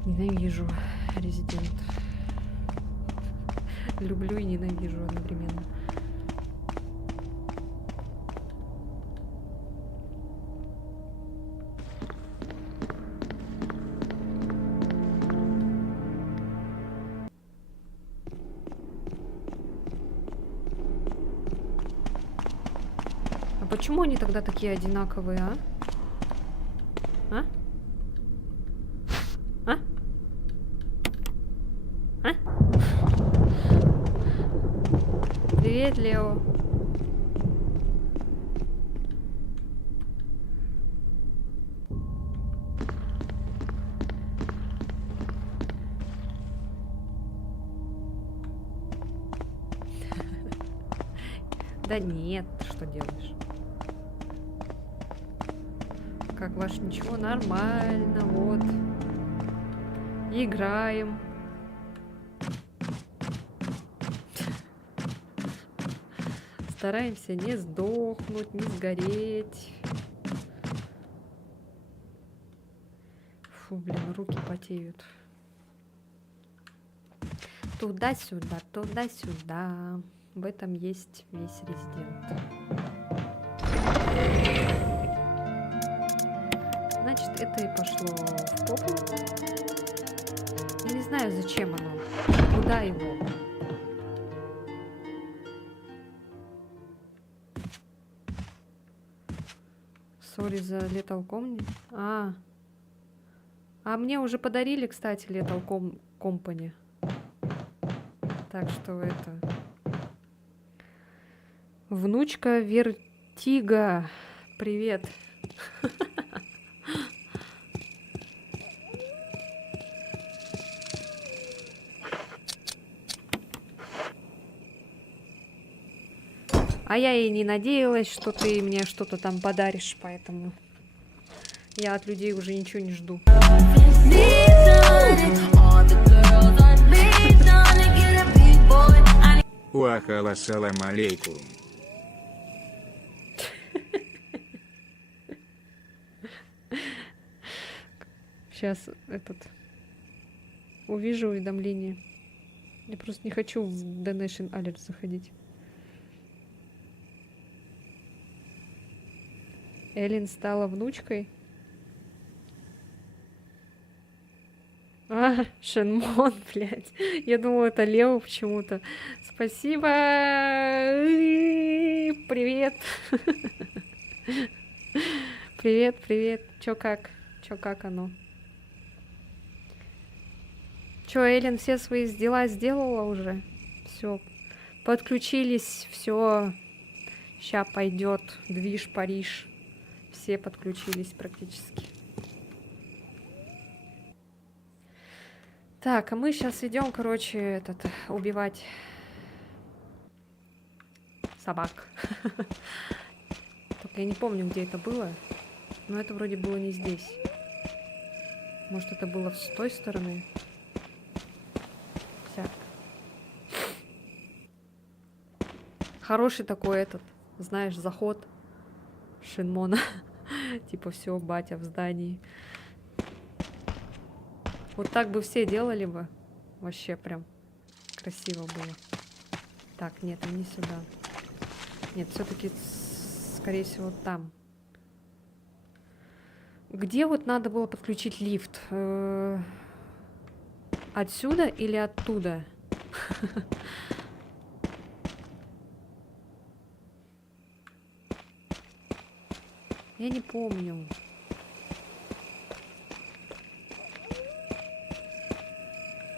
Ненавижу Resident. Люблю и ненавижу одновременно. А почему они тогда такие одинаковые, а? А? А? А? Привет, Лео. Да нет, что делаешь? Как ваш ничего, нормально, вот. Играем. Стараемся не сдохнуть, не сгореть. Фу, блин, руки потеют. Туда-сюда, туда-сюда. В этом есть весь резидент. Значит, это и пошло в попу. Я не знаю, зачем оно. Куда его? Сори за Lethal Company. А мне уже подарили, кстати, Lethal Company. Так что это... Внучка Вертига. Привет. А я и не надеялась, что ты мне что-то там подаришь, поэтому я от людей уже ничего не жду. Уахала салам алейкум. Сейчас увижу уведомление. Я просто не хочу в Donation Alert заходить. Эллен стала внучкой. Шенмон, блядь. Я думала, это Лео почему-то. Спасибо. Привет. Привет, привет. Чё как? Чё как оно? Чё, Эллен все свои дела сделала уже? Все. Подключились, все. Ща пойдет. Движ, Париж. Все подключились практически. Так, а мы сейчас идем, короче, убивать собак. Только я не помню, где это было. Но это вроде было не здесь. Может, это было с той стороны? Всяк. Хороший такой знаешь, заход Шинмона. Типа, все, батя в здании. Вот так бы все делали бы. Вообще прям красиво было. Так, нет, не сюда. Нет, все-таки, скорее всего, там. Где вот надо было подключить лифт? Отсюда или оттуда? Я не помню.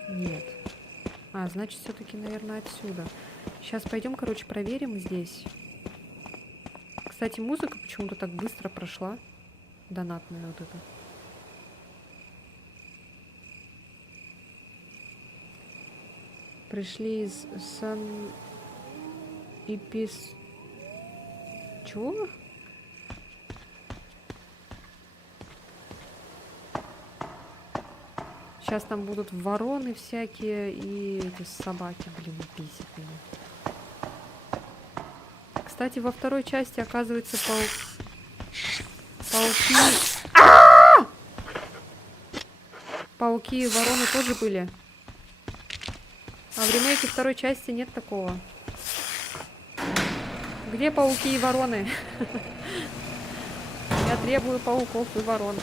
Нет. Значит, все-таки, наверное, отсюда. Сейчас пойдем, короче, проверим здесь. Кстати, музыка почему-то так быстро прошла. Донатная вот эта. Пришли из Сан-Ипис... Чего? Сейчас там будут вороны всякие и эти собаки, блин, бесит меня. Кстати, во второй части, оказывается, пауки и вороны тоже были. А в ремейке второй части нет такого. Где пауки и вороны? Я требую пауков и ворон.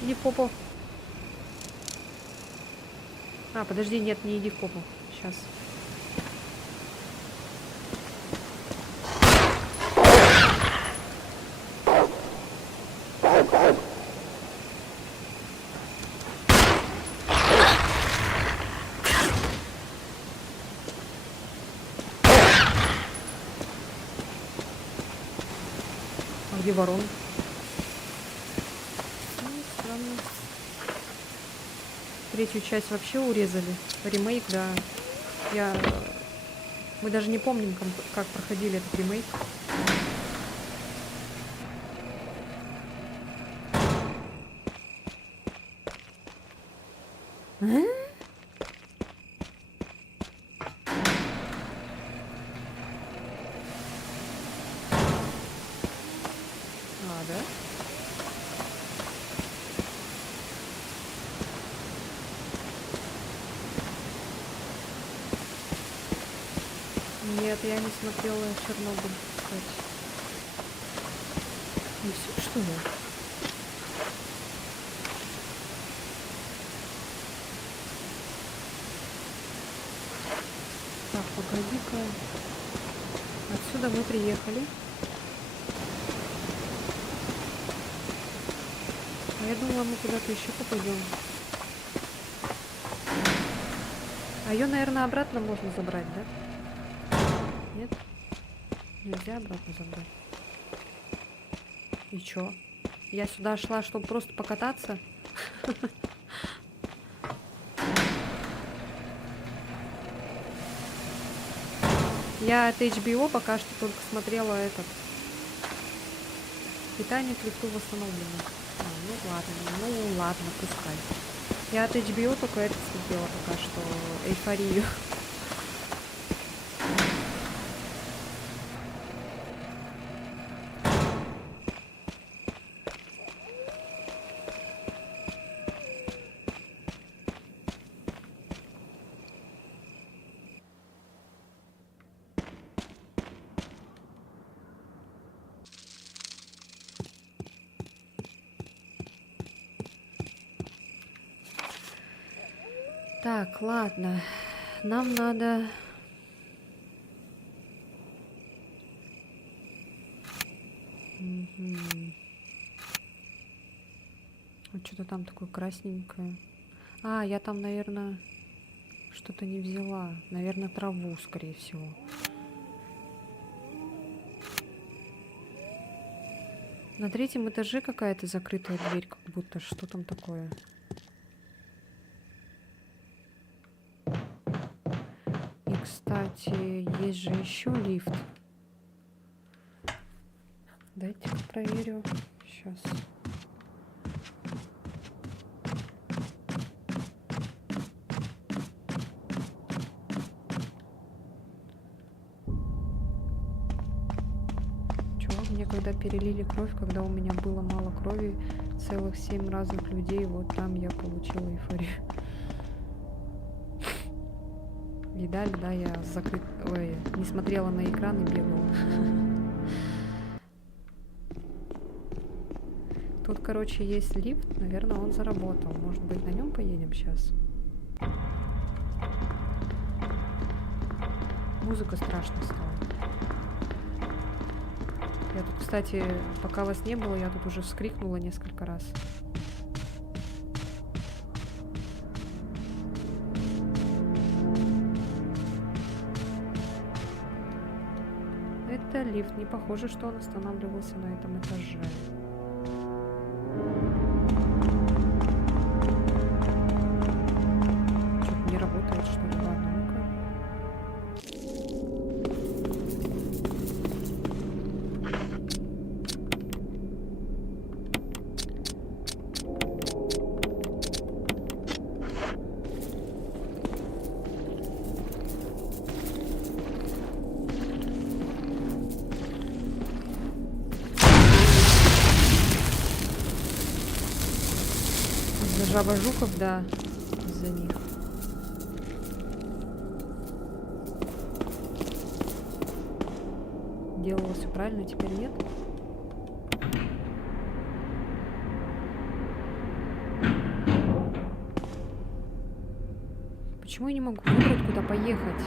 Иди в попу. Подожди, нет, не иди в попу. Сейчас. Где ворон? Странно. Третью часть вообще урезали. Ремейк, да. Мы даже не помним, как проходили этот ремейк. Нет, я не смотрела Чернобыль, кстати. Не все, что ли? Так, погоди-ка. Отсюда мы приехали. А я думала, мы куда-то еще попадем. А ее, наверное, обратно можно забрать, да? Нет? Нельзя обратно забрать. И чё? Я сюда шла, чтобы просто покататься? Я от HBO пока что только смотрела этот. Питание к лифту восстановлено. Ну ладно, пускай. Я от HBO только это смотрела пока что. Эйфорию. Так, ладно. Нам надо... Вот что-то там такое красненькое. А, я там, наверное, что-то не взяла. Наверное, траву, скорее всего. На третьем этаже какая-то закрытая дверь, как будто. Что там такое? И, кстати, есть же еще лифт. Дайте-ка проверю. Сейчас. Мне когда перелили кровь, когда у меня было мало крови, целых 7 разных людей, вот там я получила эйфорию. Видали, да, я не смотрела на экран и бегала. Тут, короче, есть лифт, наверное, он заработал. Может быть, на нем поедем сейчас? Музыка страшно стала. Я тут, кстати, пока вас не было, я тут уже вскрикнула несколько раз. Это лифт. Не похоже, что он останавливался на этом этаже. Что-то не работает, что ли? Ладно, ну-ка. Жаба жуков, да, из-за них. Делала все правильно, теперь нет. Почему я не могу выбрать, куда поехать?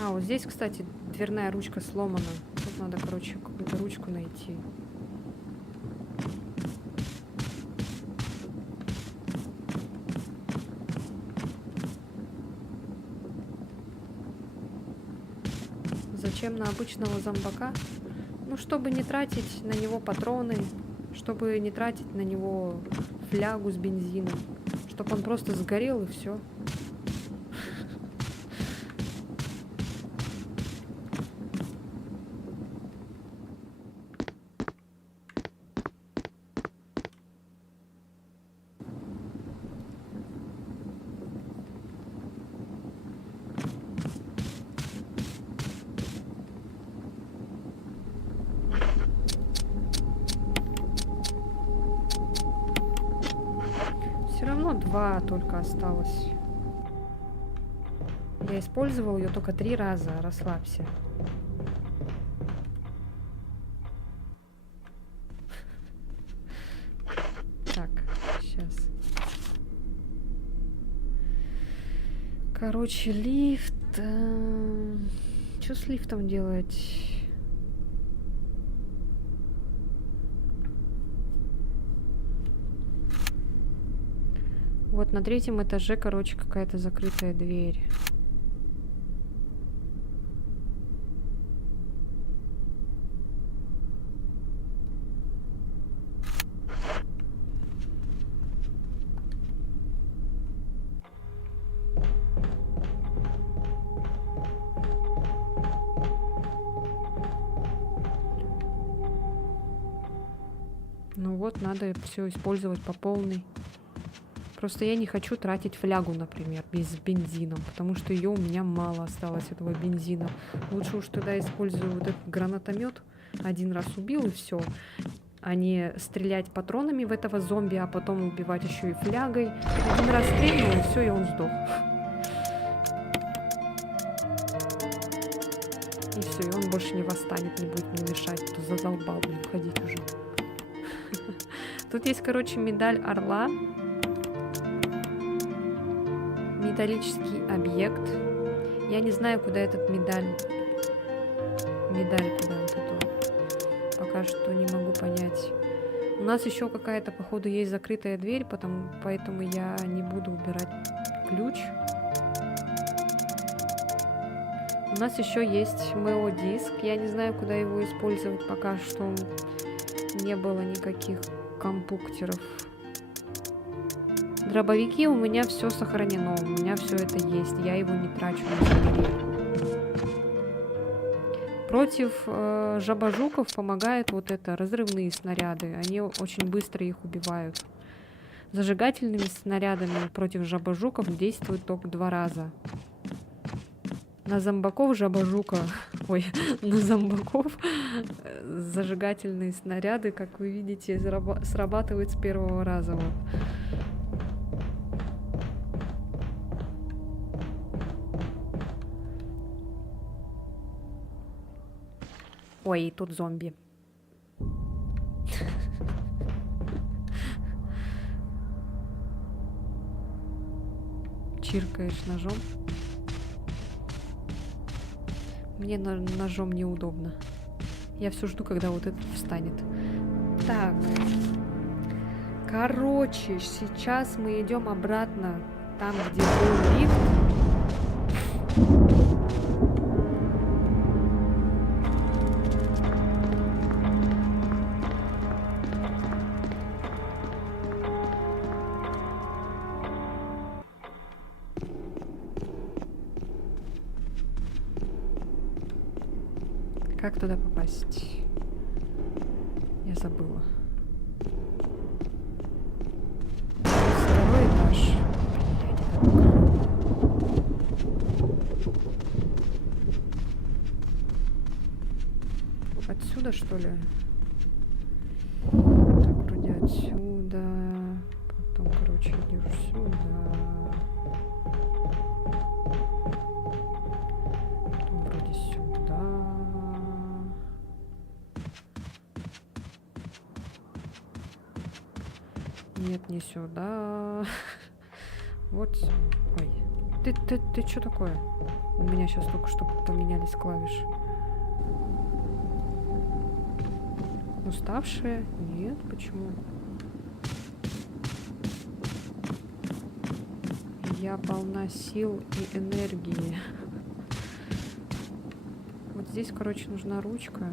А, вот здесь, кстати, дверная ручка сломана. Тут надо, короче, какую-то ручку найти. Зачем на обычного зомбака? Ну, чтобы не тратить на него патроны, чтобы не тратить на него флягу с бензином, чтобы он просто сгорел и все. кирка только осталась. Я использовал ее только 3 раза. Расслабься. Так, сейчас. Короче, лифт. Что с лифтом делать? Вот на 3-м этаже, короче, какая-то закрытая дверь. Ну вот, надо все использовать по полной. Просто я не хочу тратить флягу, например, без бензина, потому что ее у меня мало осталось, этого бензина. Лучше уж тогда использую вот этот гранатомет. 1 раз убил и все. А не стрелять патронами в этого зомби, а потом убивать еще и флягой. 1 раз стрельнул, и все, и он сдох. И все, и он больше не восстанет, не будет мне мешать. То задолбал, блин, ходить уже. Тут есть, короче, медаль орла. Металлический объект. Я не знаю, куда этот медаль куда вот эту. Пока что не могу понять. У нас еще какая-то, походу, есть закрытая дверь, поэтому я не буду убирать ключ. У нас еще есть МО-диск. Я не знаю, куда его использовать. Пока что не было никаких компьютеров. Дробовики у меня все сохранено. У меня все это есть. Я его не трачу на зверей. Против жабожуков помогают вот это разрывные снаряды. Они очень быстро их убивают. Зажигательными снарядами против жабожуков действует только 2 раза. На зомбаков жабожука, на зомбаков зажигательные снаряды, как вы видите, срабатывают с 1-го раза. Вот. Ой, тут зомби. Чиркаешь ножом. Мне ножом неудобно. Я все жду, когда вот этот встанет. Так. Короче, сейчас мы идем обратно. Там, где был лифт. Как туда попасть? Я забыла. 2-й этаж. Отсюда, что ли? Так, вроде отсюда. Потом, короче, идешь сюда. Потом вроде сюда. Нет, не сюда. Вот. Ой. Ты что такое? У меня сейчас только что поменялись клавиши. Уставшая? Нет, почему? Я полна сил и энергии. Вот здесь, короче, нужна ручка.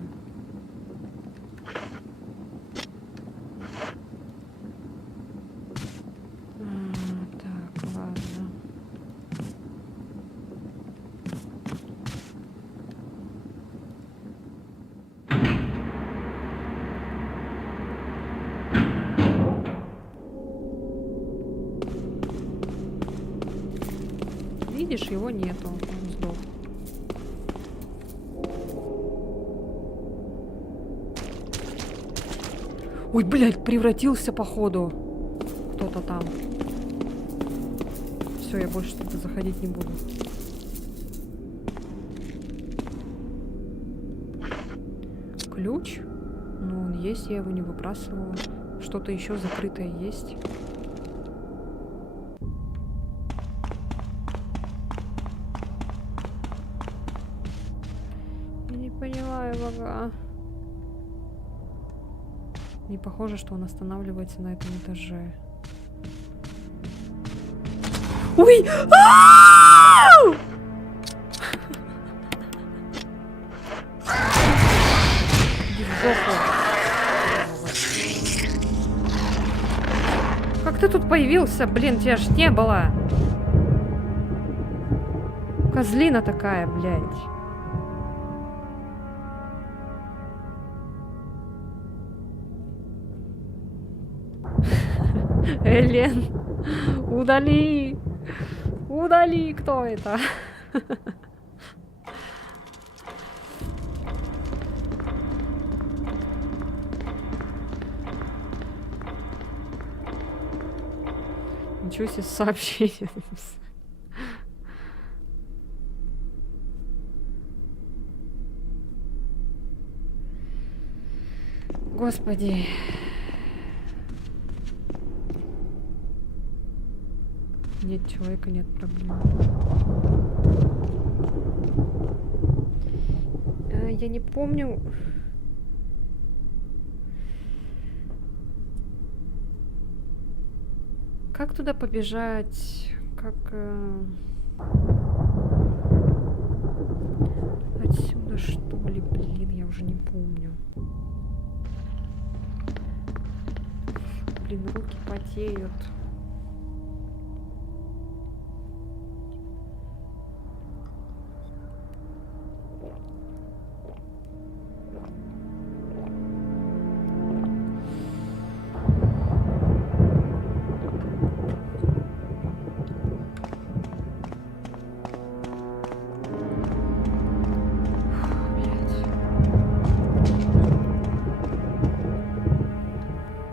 Так, ладно. Видишь, его нету, он сдох. Ой, блядь, превратился, походу. Кто-то там. Все, я больше туда заходить не буду. Ключ? Ну, он есть, я его не выбрасывала. Что-то еще закрытое есть. Я не понимаю, пока. Не похоже, что он останавливается на этом этаже. Ой! Ау! Как ты тут появился? Блин, тебя ж не было. Козлина такая, блядь. Элен, удали! Удали, кто это? Ничего себе сообщение. Господи. Нет человека, нет проблем. Я не помню. Как туда побежать? Как... Отсюда, что ли? Блин, я уже не помню. Блин, руки потеют.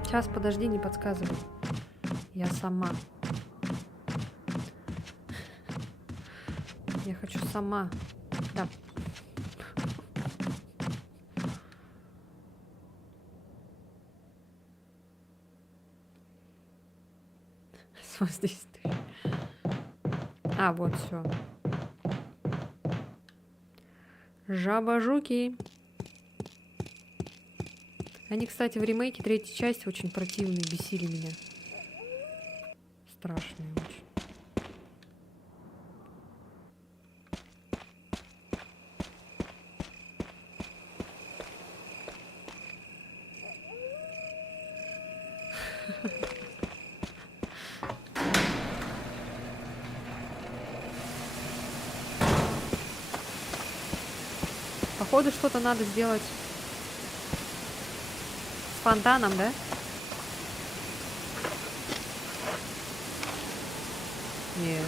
Сейчас, подожди, не подсказывай. Я сама. Я хочу сама. Да. Что здесь ты? А, вот все. Жаба-жуки. Они, кстати, в ремейке третьей части очень противные, бесили меня. Страшные очень. Походу, что-то надо сделать с фонтаном, да? Нет.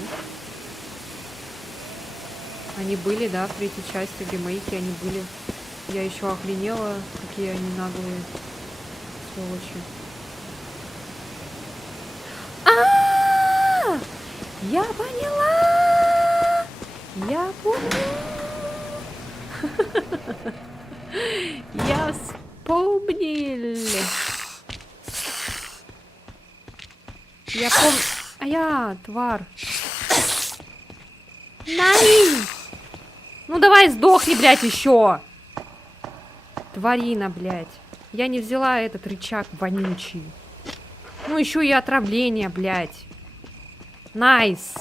Они были, да, в третьей части, в ремейке они были. Я еще охренела, какие они наглые сволочи. А-а-а! Я поняла! Я поняла! Я вспомнил! Я помню... А я, тварь! Най! Ну давай сдохни, блядь, еще! Тварина, блядь. Я не взяла этот рычаг вонючий. Ну еще и отравление, блядь. Найс.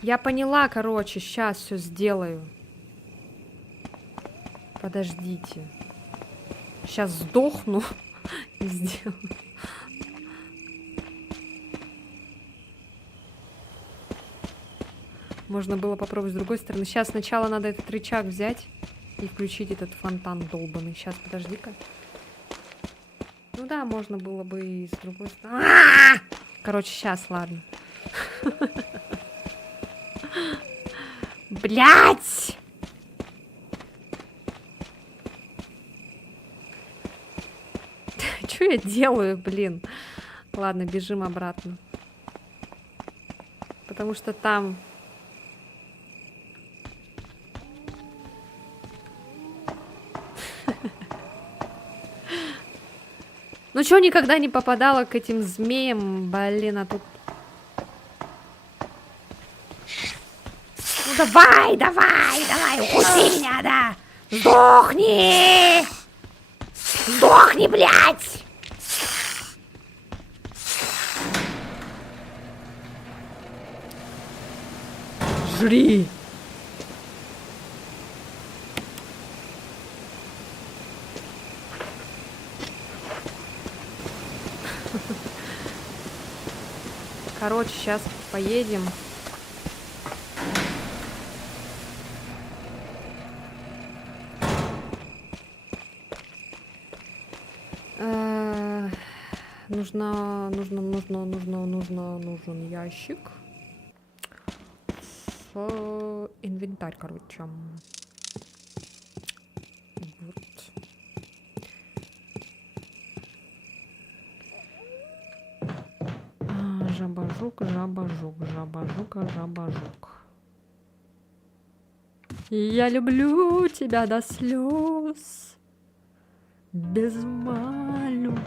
Я поняла, короче, сейчас все сделаю. Подождите. Сейчас сдохну и сделаю. Можно было попробовать с другой стороны. Сейчас сначала надо этот рычаг взять и включить этот фонтан долбанный. Сейчас, подожди-ка. Ну да, можно было бы и с другой стороны. Короче, сейчас, ладно. Блять! Что я делаю, блин? Ладно, бежим обратно. Потому что там... Ну чё, никогда не попадала к этим змеям, блин, а тут... Ну давай, давай, давай, укуси меня, да! Сдохни! Сдохни, блядь! Жри! Короче, сейчас поедем. Нужен ящик. Инвентарь, короче. Вот. Жаба-жук, жаба-жук, жаба-жука, жаба-жук. Я люблю тебя до слез. Без ума люблю.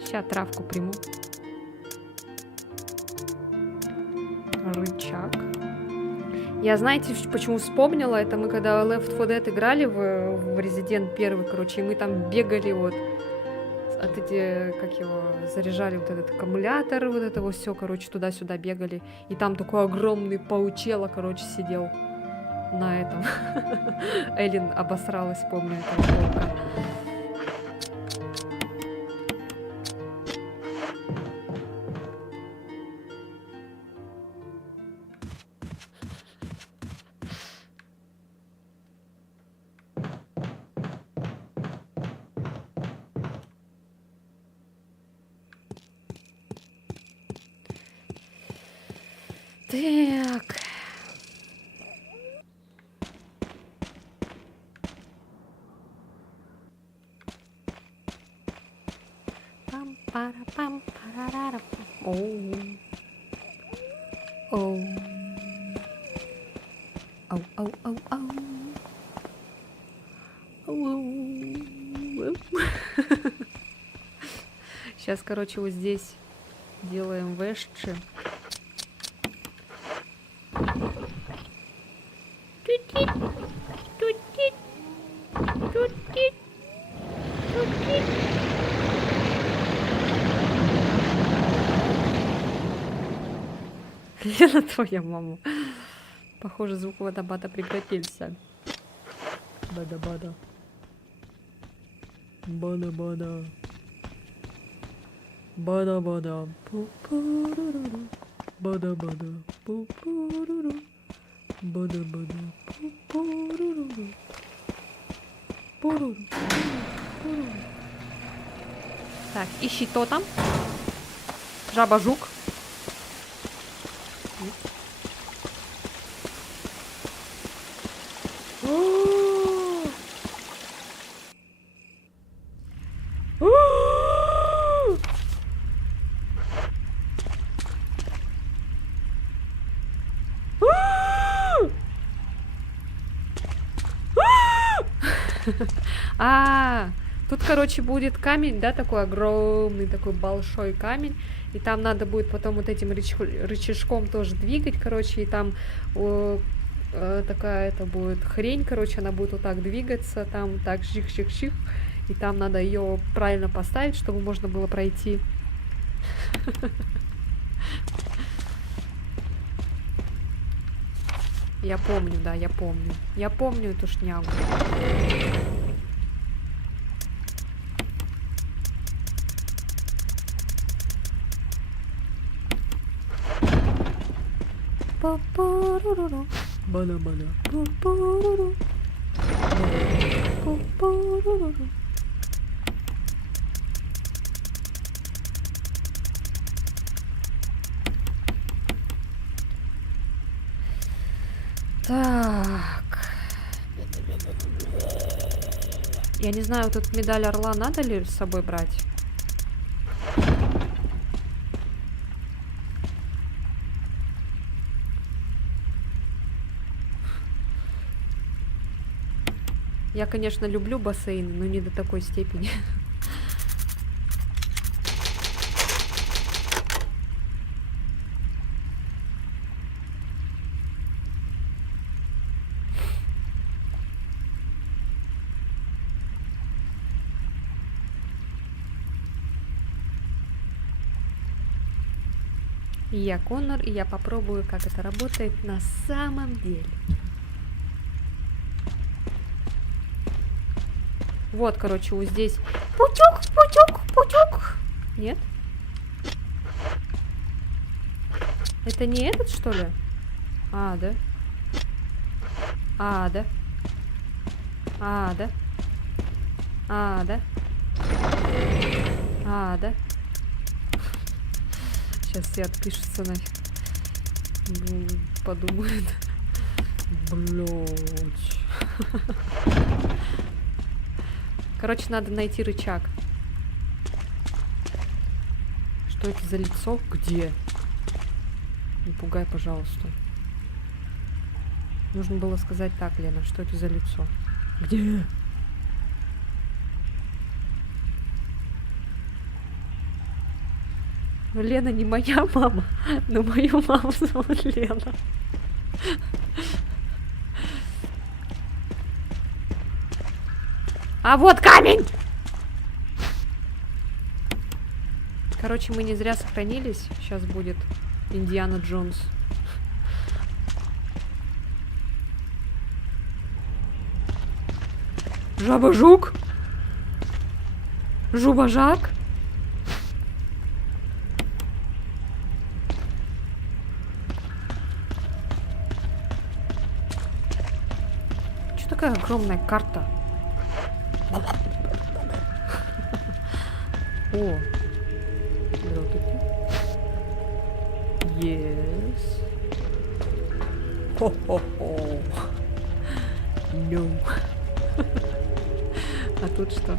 Сейчас травку приму. Рычаг. Я, знаете, почему вспомнила? Это мы когда Left 4 Dead играли в Resident 1, короче, и мы там бегали вот от эти, как его, заряжали вот этот аккумулятор, вот это вот все, короче, туда-сюда бегали. И там такой огромный паучело, короче, сидел на этом. Эллен обосралась, помню, этого паука. Так. Пам-пара-пам-парара-пам. Оу. Оу. Ау, ау, ау, ау. Оу. Сейчас, короче, вот здесь делаем вэшчи. Лена, твоя мама. Похоже, звук водопада прекратился. Бада-бада. Бада-бада. Бада-бада. Пу-пу-ру-ру-ру. Бада-бада. Пу-пу-ру-ру. Бада-бада. Пу-пу-ру-ру-ру. Пу-ру-ру. Пу-ру-ру. Так, ищи то там. Жаба-жук. Тут, короче, будет камень, да, такой огромный, такой большой камень, и там надо будет потом вот этим рычажком тоже двигать, короче, и там такая это будет хрень, короче, она будет вот так двигаться, там так ших-ших-ших, и там надо ее правильно поставить, чтобы можно было пройти. Я помню, да, я помню. Я помню эту шнягу. Бана-бана. Так. Я не знаю, тут медаль орла надо ли с собой брать? Я, конечно, люблю бассейн, но не до такой степени. Я Коннор, и я попробую, как это работает на самом деле. Вот, короче, вот здесь. Путюк, путюк, путюк. Нет? Это не этот, что ли? А, да? А, да? А, да? А, да? А, да? Сейчас все отпишутся нафиг. Подумают. Блять. Короче, надо найти рычаг. Что это за лицо? Где? Не пугай, пожалуйста. Нужно было сказать так, Лена, что это за лицо? Где? Ну, Лена не моя мама, но мою маму зовут Лена. А вот камень! Короче, мы не зря сохранились. Сейчас будет Индиана Джонс. Жаба-жук? Жуба-жак? Что такая огромная карта? О! Здравствуйте. Yes. Хо-хо-хо. No. А тут что?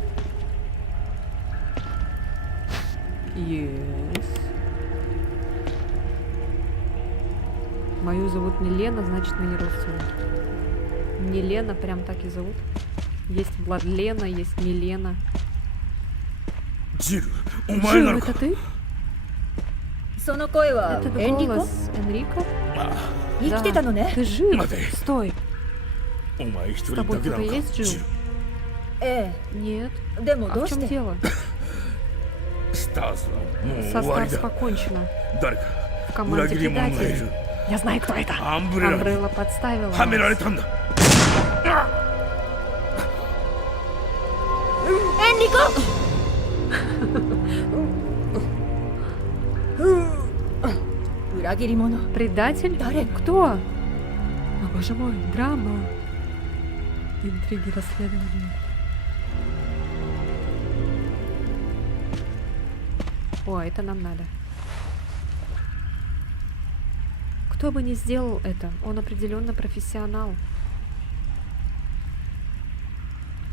Yes. Мою зовут не Лена, значит, мы не родственники. Не Лена, прям так и зовут. Есть Владлена, есть Милена. Джил, Джил, это ты? その声は Это エンリコ голос Энрико? 生きてたのね Ты жив? Маты. Стой. お前一 С 人 тобой だけな кто-то のか есть, Джил? ジル え Нет. えでも А ど в うし чем て дело? スターズはもう Со 終わり Старс だ покончено. 誰か В 裏 команде 切り者がい предателей. る Я знаю, кто это. アンブレラに Амбрелла подставила はめられ нас. たんだエンリコ裏切り者 Предатель? Дарек. Кто? О, боже мой, драма. Интриги, расследования. О, это нам надо. Кто бы ни сделал это, он определенно профессионал.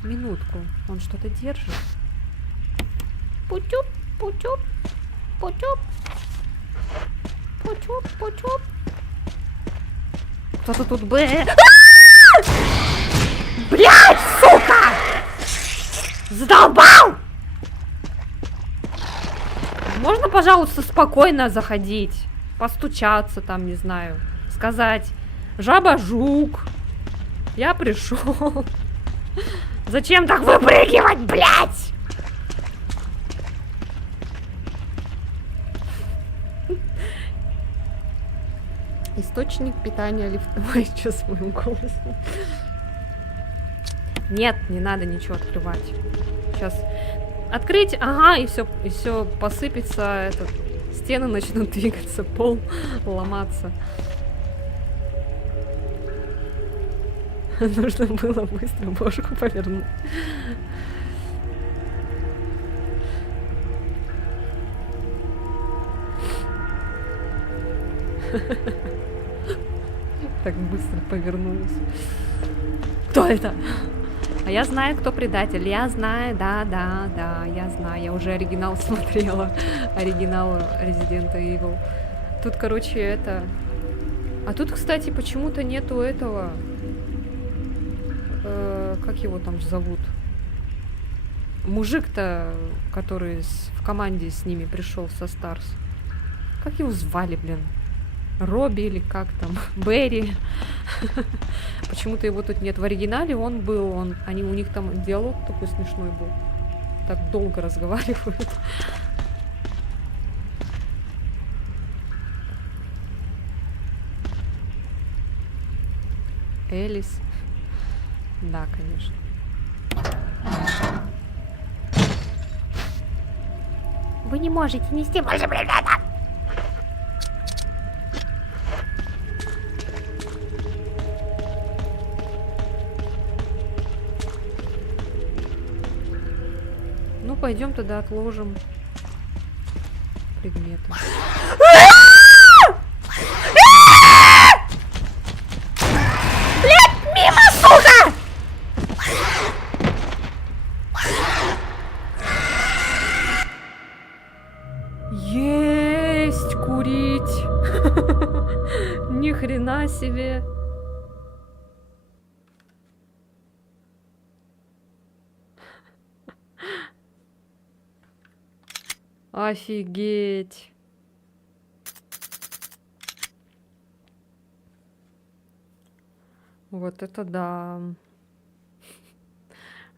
Минутку, он что-то держит. Путюп, путюп, путюп, путюп, путюп. Кто-то тут бы... Блядь, сука! Задолбал! Можно, пожалуйста, спокойно заходить? Постучаться там, не знаю. Сказать: жаба-жук, я пришел. Зачем так выпрыгивать, блядь? Источник питания лифтовой. Что с моим голосом? Нет, не надо ничего открывать. Сейчас открыть, ага, и все посыпется, этот, стены начнут двигаться, пол ломаться. Нужно было быстро бошку повернуть. Так быстро повернулась. Кто это? А я знаю, кто предатель. Я знаю, да, я знаю. Я уже оригинал смотрела. Оригинал Resident Evil. Тут, короче, это... А тут, кстати, почему-то нету этого... как его там зовут? Мужик-то, который в команде с ними пришел со Старс. Как его звали, блин? Робби или как там? Берри. Почему-то его тут нет. В оригинале он был, у них там диалог такой смешной был. Так долго разговаривают. Элис. Да, конечно. Вы не можете нести больше предметов. Ну, пойдем тогда отложим предметы. Есть курить. Ни хрена себе. Офигеть. Вот это да.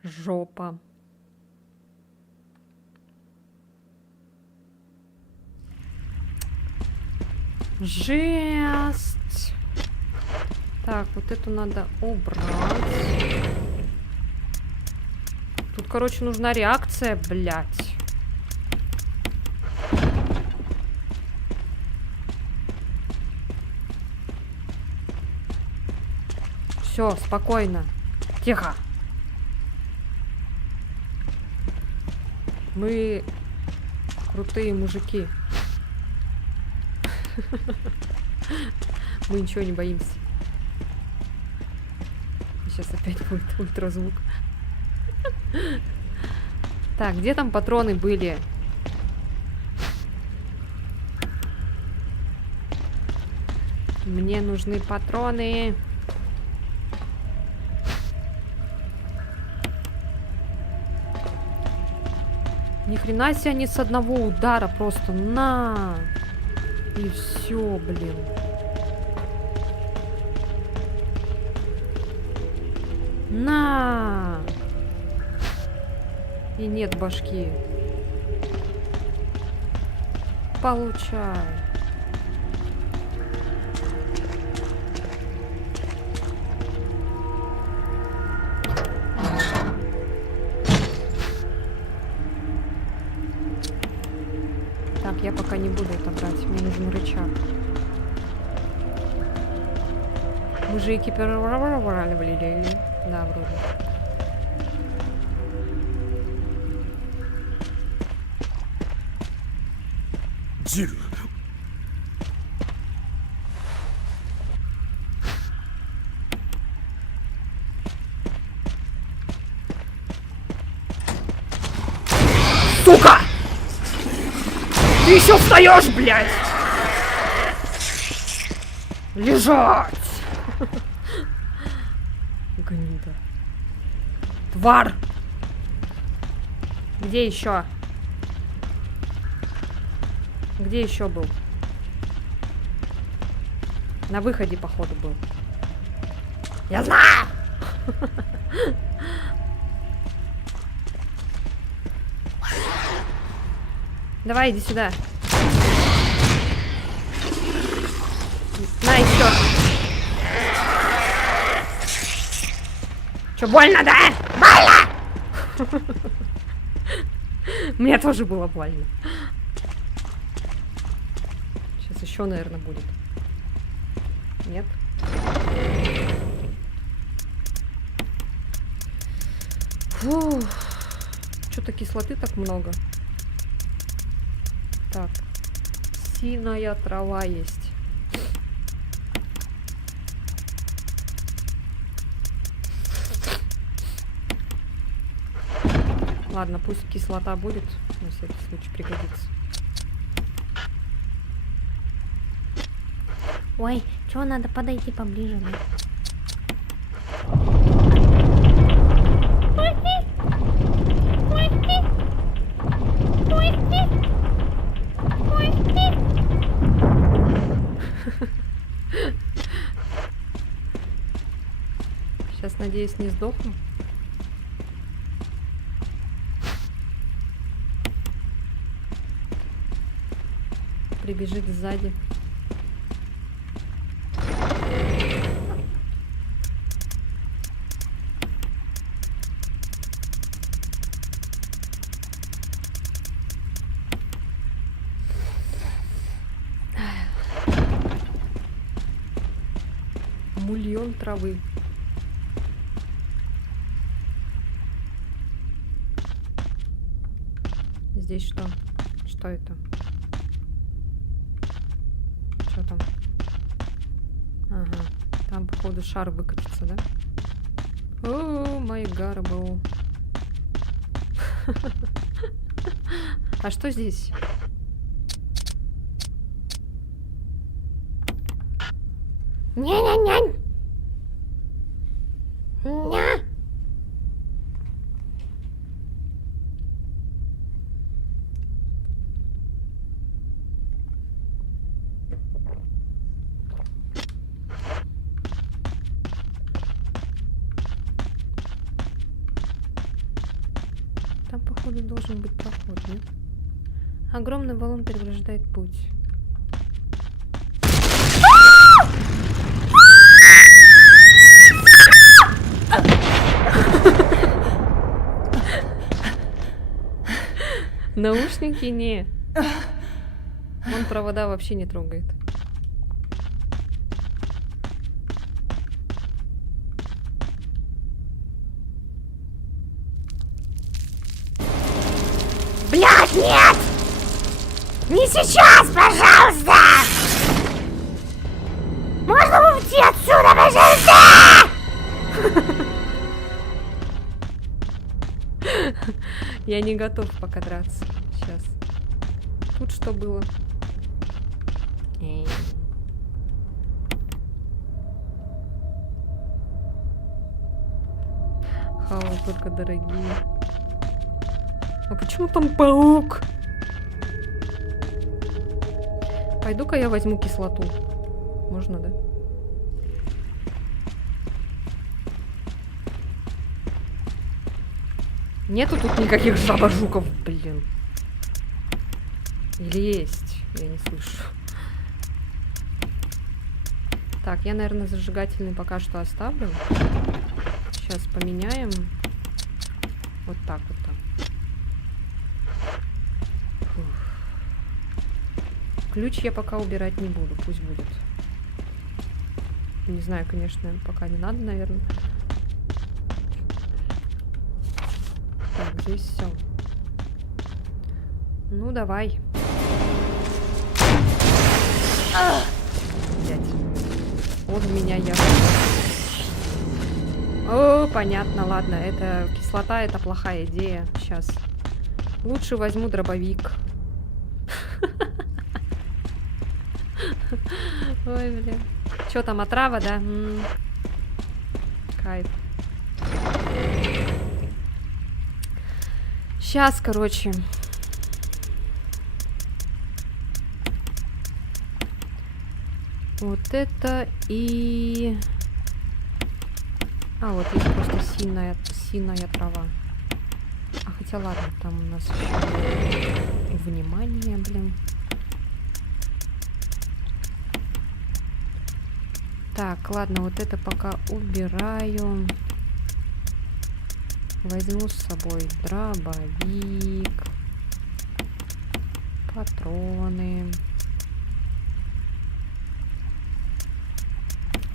Жопа. Жесть. Так, вот эту надо убрать. Тут, короче, нужна реакция, блядь. Все, спокойно. Тихо. Мы крутые мужики. Мы ничего не боимся. Сейчас опять будет ультразвук. Так, где там патроны были? Мне нужны патроны. Ни хрена себе, они с одного удара просто на. И все, блин. На. И нет башки. Получай. Так, я пока не буду это брать. Мне нужен рычаг. Мы же экипировали. Да, вроде. Дзиру. Сука! Ты еще встаешь, блядь! Лежать! Гнида. Тварь! Где еще? Где еще был? На выходе, походу, был. Я знаю! Давай, иди сюда. На, еще. Че, больно, да? Больно! Мне тоже было больно. Сейчас еще, наверное, будет. Нет? Фух. Что-то кислоты так много. Так. Синая трава есть. Ладно, пусть кислота будет, на всякий случай пригодится. Ой, чё, надо подойти поближе, да? Сейчас, надеюсь, не сдохну. Прибежит сзади. Мульон травы. Здесь что? Что это? Что там? Ага. Там, походу, шар выкатится, да? О, май гарбл. А что здесь? Ня-ня-нянь! Ня! Там, походу, должен быть проход, нет? Огромный валун преграждает путь. Наушники не. Он провода вообще не трогает. Блядь, нет! Не сейчас, пожалуйста! Можно уйти отсюда, пожалуйста? Я не готов пока драться. Сейчас. Тут что было? Хау только дорогие. А почему там паук? Пойду-ка я возьму кислоту. Можно, да? Нету тут никаких жаба-жуков, блин. Или есть? Я не слышу. Так, я, наверное, зажигательный пока что оставлю. Сейчас поменяем. Вот так вот там. Фух. Ключ я пока убирать не буду, пусть будет. Не знаю, конечно, пока не надо, наверное. Так, здесь все. Ну, давай. Блять. Он в меня явно. О, понятно, ладно. Это кислота, это плохая идея. Сейчас. Лучше возьму дробовик. Ой, блин. Что там, отрава, да? Кайф. Сейчас, короче. Вот это и... А, вот есть просто синяя трава. А хотя ладно, там у нас еще внимание, блин. Так, ладно, вот это пока убираю. Возьму с собой дробовик, патроны.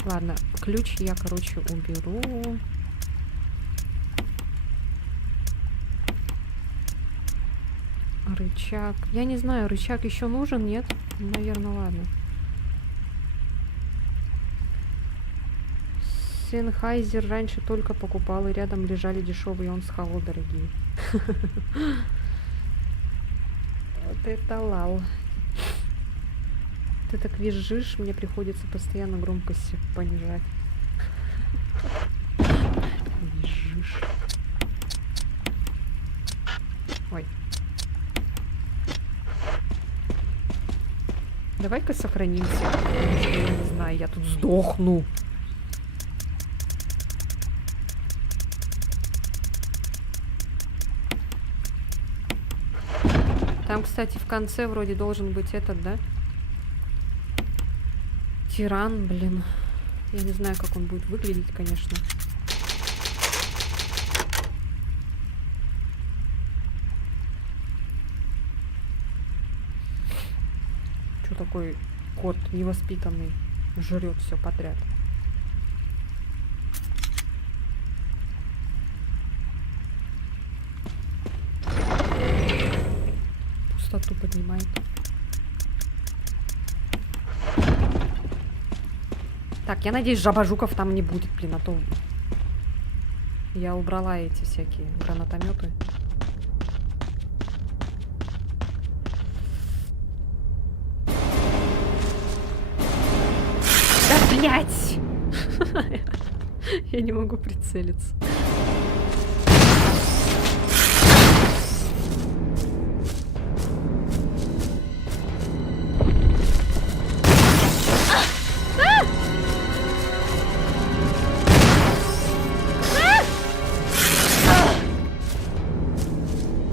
Ладно, ключ я, короче, уберу. Рычаг. Я не знаю, рычаг еще нужен, нет? Наверное, ладно. Sennheiser раньше только покупал, и рядом лежали дешевые, он схавал дорогие. Вот это лал. Ты так визжишь, мне приходится постоянно громкость понижать. Визжишь. Ой. Давай-ка сохранимся. Потому что, я не знаю, я тут сдохну. Там, кстати, в конце вроде должен быть этот, да? Тиран, блин. Я не знаю, как он будет выглядеть, конечно. Что такой кот невоспитанный? Жрет все подряд. Пустоту поднимает. Так, я надеюсь, жаба-жуков там не будет, блин, а то я убрала эти всякие гранатометы. Да, блять! Я не могу прицелиться.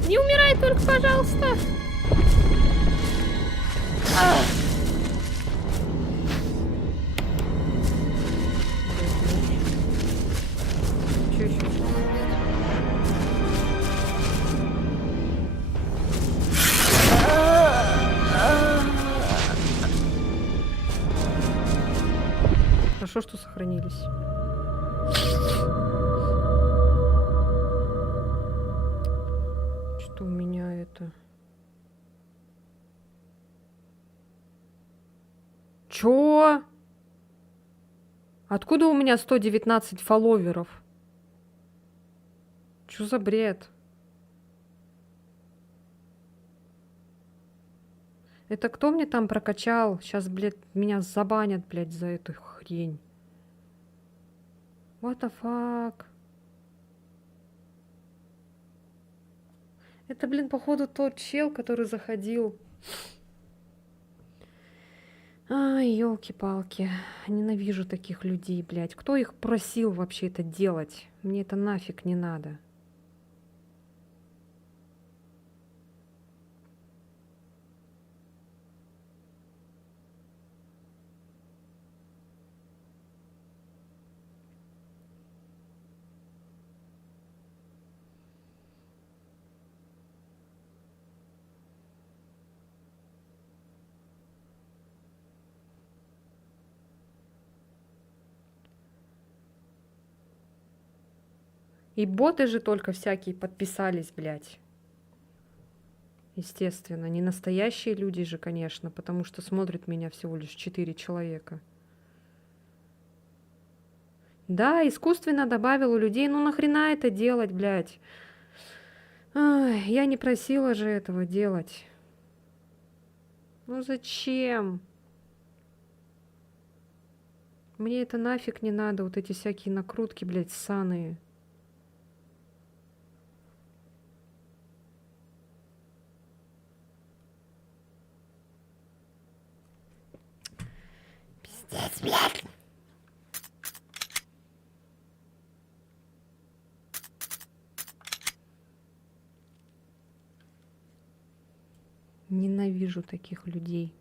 Не умирай только, пожалуйста. Чё ещё? Хорошо, что сохранились. Что у меня это? Чё? Откуда у меня 119 фолловеров? Чё за бред? Это кто мне там прокачал? Сейчас, блядь, меня забанят, блядь, за эту хрень. What the fuck? Это, блин, походу тот чел, который заходил. Ай, ёлки-палки. Ненавижу таких людей, блядь. Кто их просил вообще это делать? Мне это нафиг не надо. И боты же только всякие подписались, блядь. Естественно, не настоящие люди же, конечно, потому что смотрит меня всего лишь 4 человека. Да, искусственно добавил у людей, ну нахрена это делать, блядь? Ай, я не просила же этого делать. Ну зачем? Мне это нафиг не надо, вот эти всякие накрутки, блядь, ссаные. Пиздец, блядь. Ненавижу таких людей.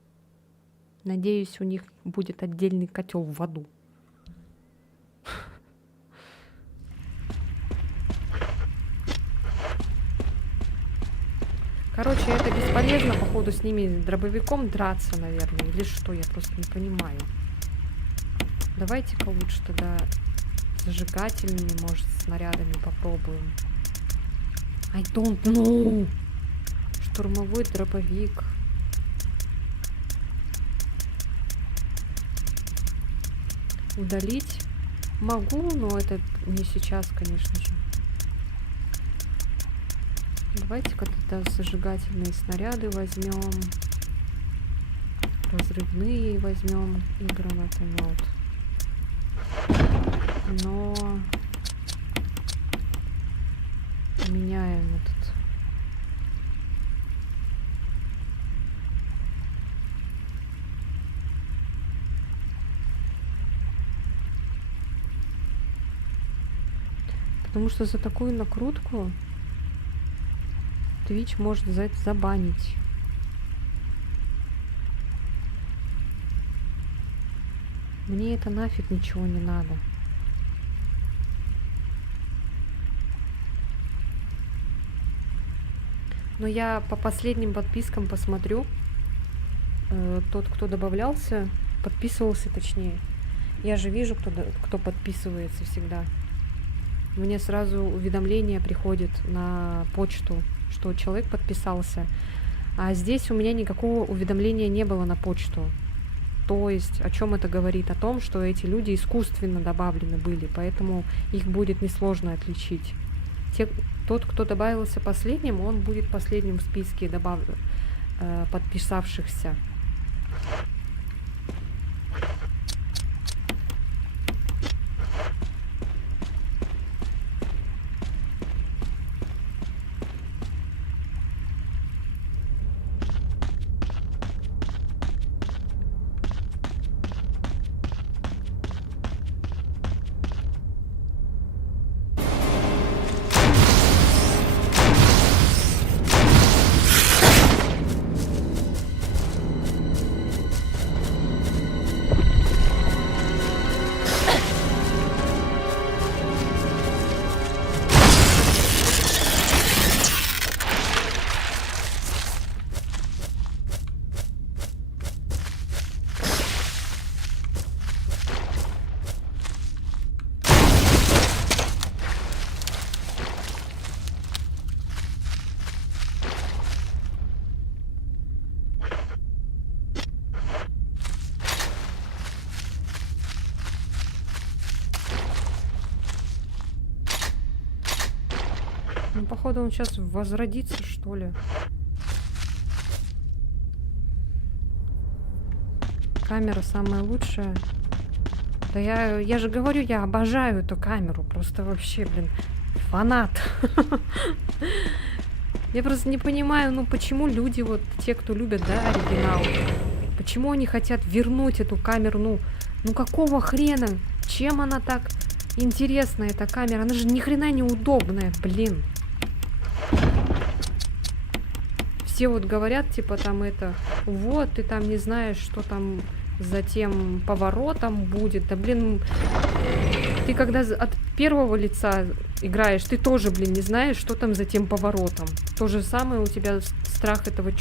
Надеюсь, у них будет отдельный котел в аду. Короче, это бесполезно, походу, с ними дробовиком драться, наверное, или что, я просто не понимаю. Давайте-ка лучше тогда зажигательными, может, снарядами попробуем. I don't know. Штурмовой дробовик. Удалить. Могу, но это не сейчас, конечно же. Давайте-ка тогда зажигательные снаряды возьмем. Разрывные возьмем и гранатомет. Но меняем этот. Потому что за такую накрутку Twitch может за это забанить. Мне это нафиг ничего не надо. Но я по последним подпискам посмотрю. Тот, кто добавлялся, подписывался точнее. Я же вижу, кто подписывается всегда. Мне сразу уведомление приходит на почту, что человек подписался. А здесь у меня никакого уведомления не было на почту. То есть, о чем это говорит? О том, что эти люди искусственно добавлены были, поэтому их будет несложно отличить. Тот, кто добавился последним, он будет последним в списке подписавшихся. Ну, походу, он сейчас возродится, что ли. Камера самая лучшая. Да я же говорю, я обожаю эту камеру. Просто вообще, блин, фанат. Я просто не понимаю, ну почему люди, вот те, кто любят, да, оригинал, почему они хотят вернуть эту камеру, ну какого хрена? Чем она так интересна, эта камера? Она же ни хрена не удобная, блин. Все вот говорят, типа, там это, вот, ты там не знаешь, что там за тем поворотом будет. Да, блин, ты когда от первого лица играешь, ты тоже, блин, не знаешь, что там за тем поворотом. То же самое у тебя страх этого,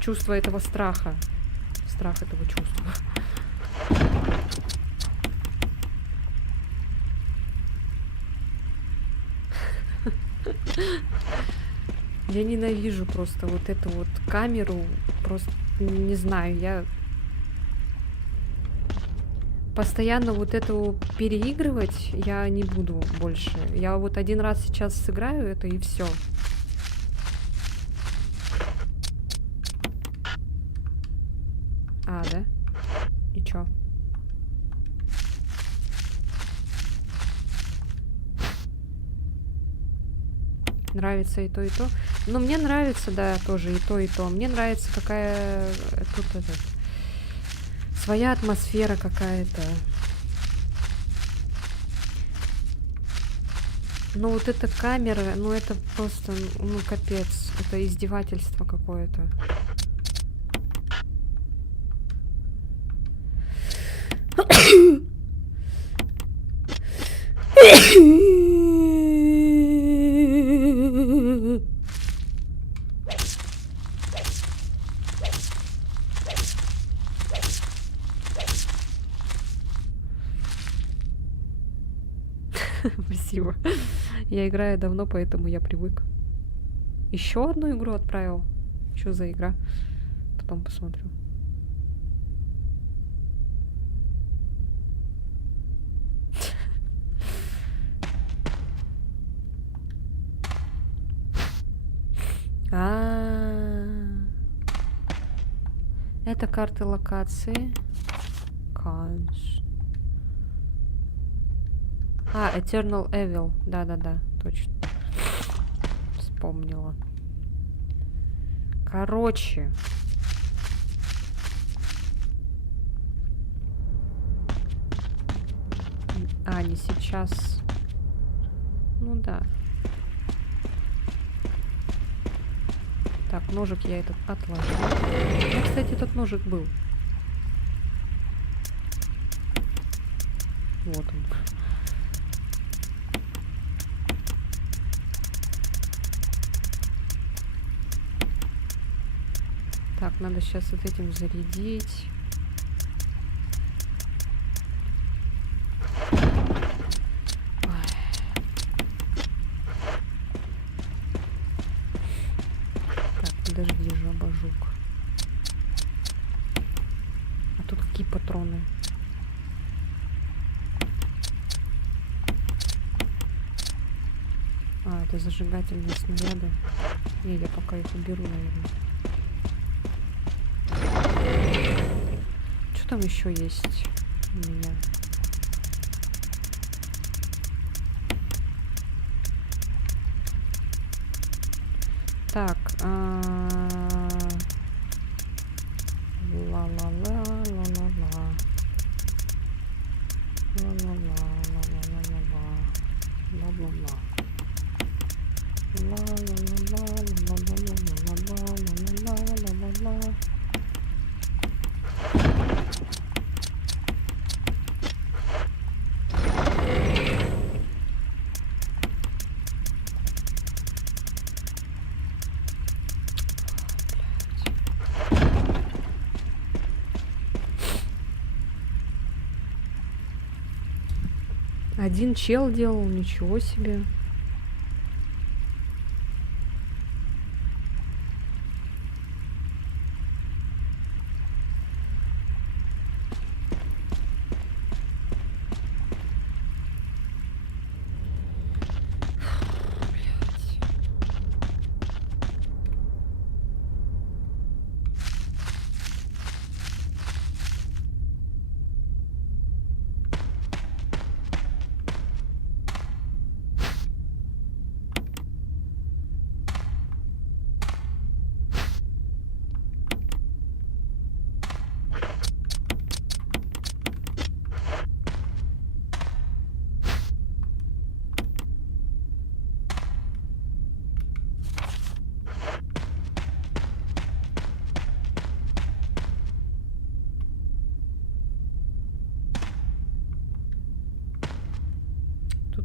чувство этого страха. Страх этого чувства. Я ненавижу просто вот эту вот камеру. Просто не знаю, я постоянно вот эту переигрывать я не буду больше. Я вот один раз сейчас сыграю это и все. А, да? И чё? Нравится и то, и то. Но мне нравится, да, тоже и то, и то. Мне нравится, какая тут своя атмосфера какая-то. Но вот эта камера, ну это просто, ну капец. Это издевательство какое-то. Спасибо. Я играю давно, поэтому я привык. Еще одну игру отправил. Что за игра? Потом посмотрю. Это карты локации. Cons. Eternal Evil. Да-да-да, точно. Вспомнила. Короче. Не сейчас. Ну да. Так, ножик я этот отложил. Кстати, этот ножик был. Вот он. Так, надо сейчас вот этим зарядить. Подожди, жаба-жук. А тут какие патроны? Это зажигательные снаряды. Не, я пока их уберу, наверное. Что там еще есть у меня? Так, один чел делал, ничего себе.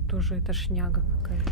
Тоже это шняга какая-то.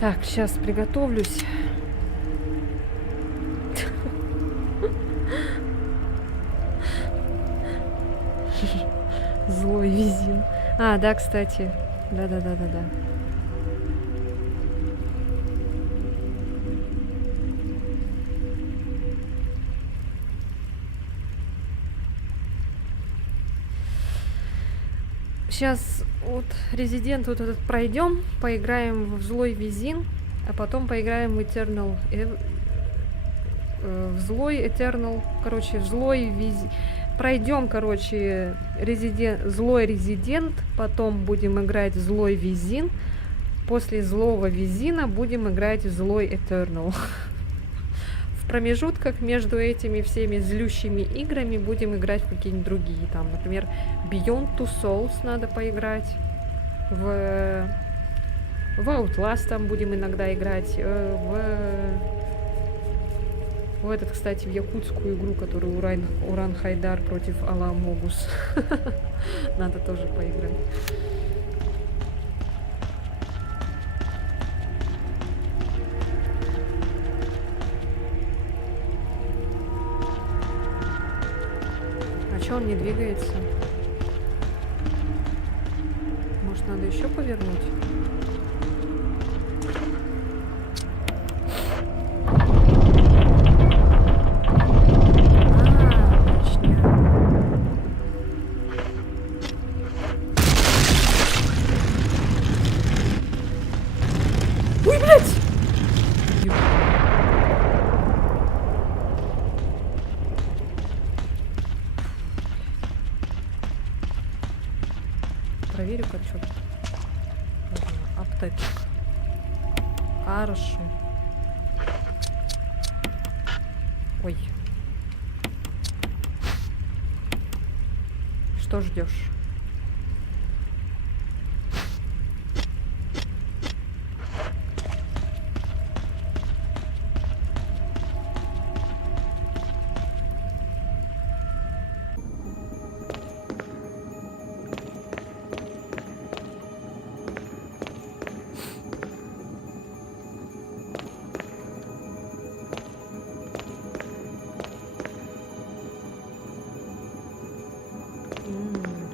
Так, сейчас приготовлюсь. Злой визин. Да, кстати. Да. Сейчас вот Резидент вот этот пройдем, поиграем в Злой Визин, а потом поиграем в Eternal, в Злой Eternal, короче, в Злой Визин. Пройдем, короче, Злой Резидент, потом будем играть в Злой Визин, после Злого Визина будем играть в Злой Eternal. В промежутках между этими всеми злющими играми будем играть в какие-нибудь другие, там, например, Beyond Two Souls надо поиграть, в Outlast там будем иногда играть, в В этот, кстати, в якутскую игру, которую Уран Хайдар против Алла Могус. Надо тоже поиграть. А чё он не двигается? Может, надо еще повернуть? Ой, блядь! Проверю-ка, что. Аптечка. Хорошо. Ой. Что ждешь?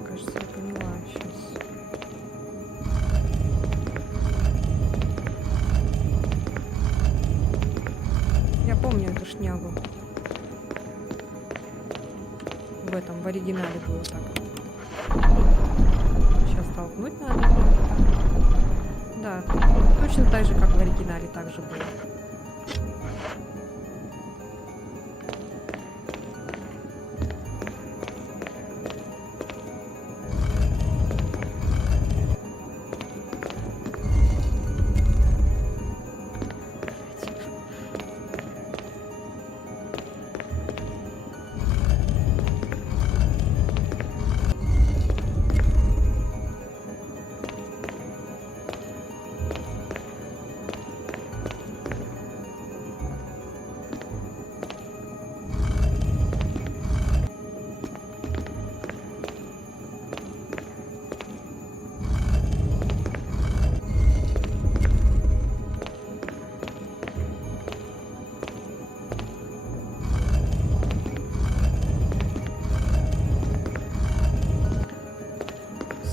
Кажется, я поняла сейчас. Я помню эту шнягу. В этом, в оригинале было так. Сейчас толкнуть надо. Да, точно так же, как в оригинале, так же было.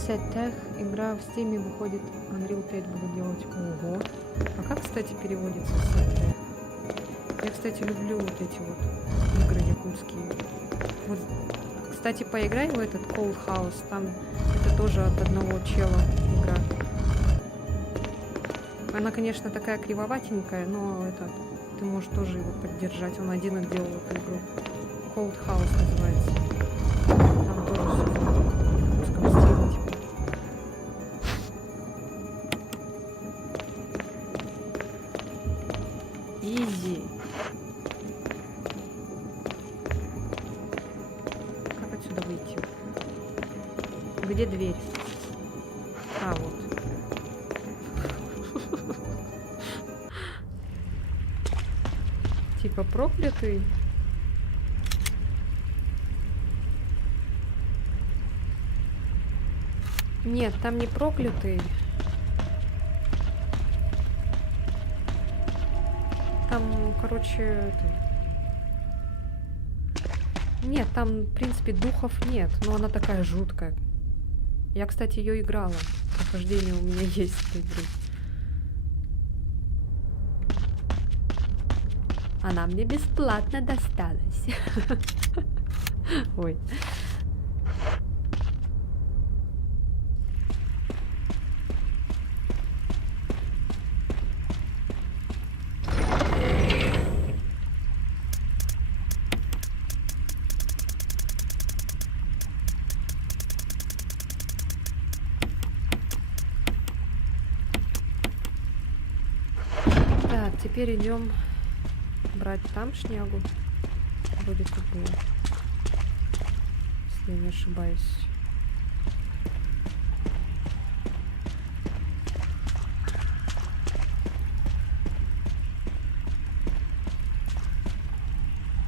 Сеттех. Игра в Стиме выходит. Unreal 5 буду делать. Ого. А как, кстати, переводится Сеттех? Я, кстати, люблю вот эти вот игры якутские. Вот, кстати, поиграй в этот Cold House. Там это тоже от одного чела игра. Она, конечно, такая кривоватенькая, но это ты можешь тоже его поддержать. Он один делал эту игру. Cold House называется. Там тоже все в русском стиле, типа. Изи. Как отсюда выйти? Где дверь? А, вот. Типа проклятый. Нет, там не проклятый. Там, короче, нет, там, в принципе, духов нет, но она такая жуткая. Я, кстати, ее играла. Прохождение у меня есть этой игры. Она мне бесплатно досталась. Ой. Так, теперь идем брать там шнягу. Будет тут было. Если я не ошибаюсь.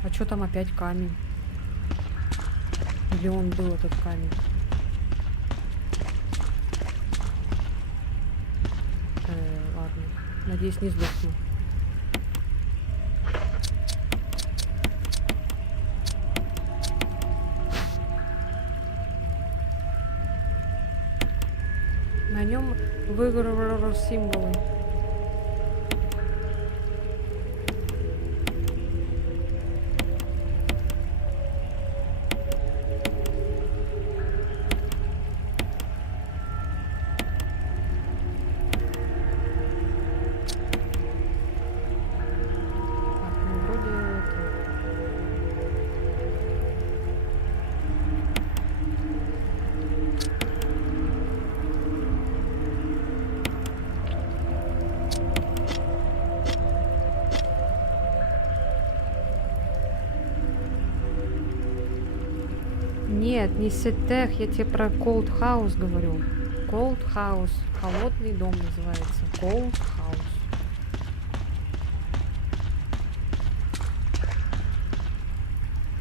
А что там опять камень? Или он был этот камень? Ладно. Надеюсь, не сдохну. На нем выигрывали символы. Так, ну вроде это... Нет, не Сетех, я тебе про Cold House говорю. Cold House. Холодный дом называется. Cold House.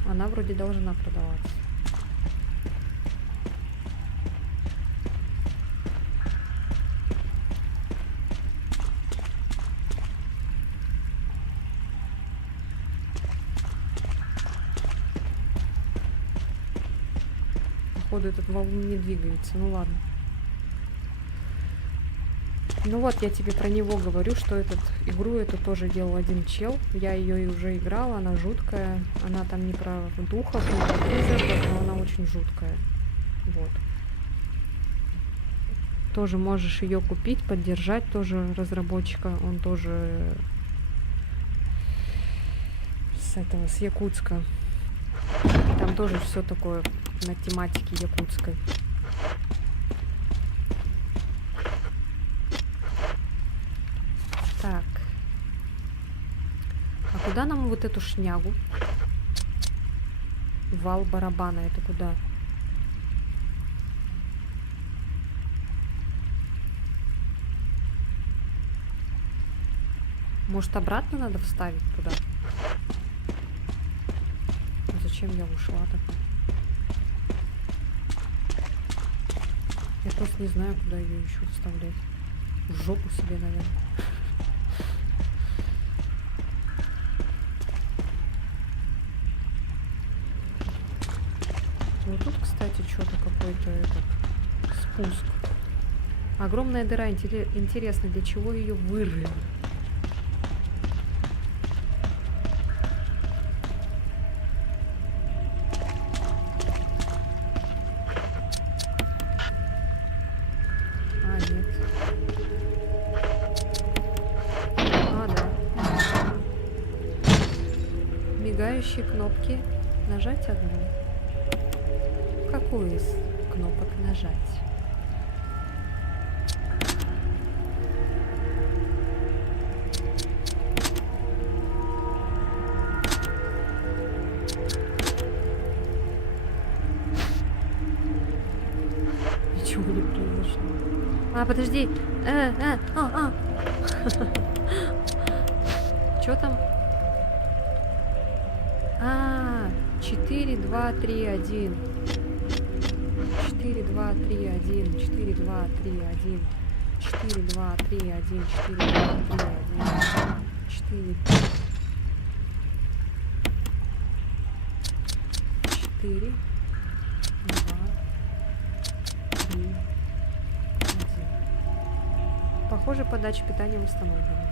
Она вроде должна продаваться. Походу этот валун не двигается. Ну ладно. Ну вот, я тебе про него говорю, что игру эту тоже делал один чел. Я ее и уже играла, она жуткая. Она там не про духов, не про призраков, но она очень жуткая. Вот. Тоже можешь ее купить, поддержать тоже разработчика. Он тоже с Якутска. Там тоже все такое на тематике якутской. Так. А куда нам вот эту шнягу? Вал барабана, это куда? Может, обратно надо вставить туда? Зачем я ушла так? Я просто не знаю, куда ее еще вставлять. В жопу себе, наверное. Вот тут, кстати, что-то какой-то этот спуск. Огромная дыра. Интересно, для чего ее вырыли? А, нет. А, да. Мигающие кнопки. Нажать одну. Какую из кнопок нажать? Ничего не произошло. А, подожди. Чё там? 4, 2, 3, 1. 4, 2, 3, 1. 4, 2, 3, 1. 4, 2, 3, 1. 4, 2, 3, 1. 4. 4, 2, 3, 1. Похоже, подача питания восстановлена.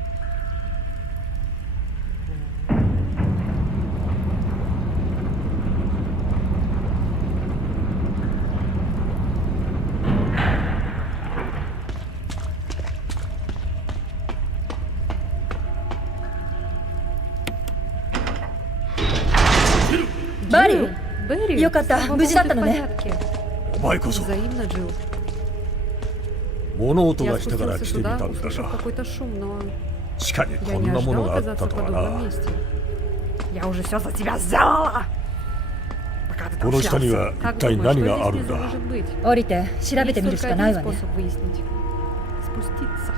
Барри! Берри, Йоката, слава無事 богу, だった ты в のね。 порядке. お前こそ Взаимно, Джилл. 物音 Я がしたから спустился 来てみ сюда, たんだ услышал が какой-то шум, но 地下に я こん не なもの ожидал があった оказаться と в は подобном な。 месте. Я уже все за тебя сделала! Пока ты この下に общался. は Как 一体 думаешь, 何 что があ здесь るん внизу だ。 может быть? 降りて調べ Есть てみる только しかない один わね。 способ выяснить. Спуститься.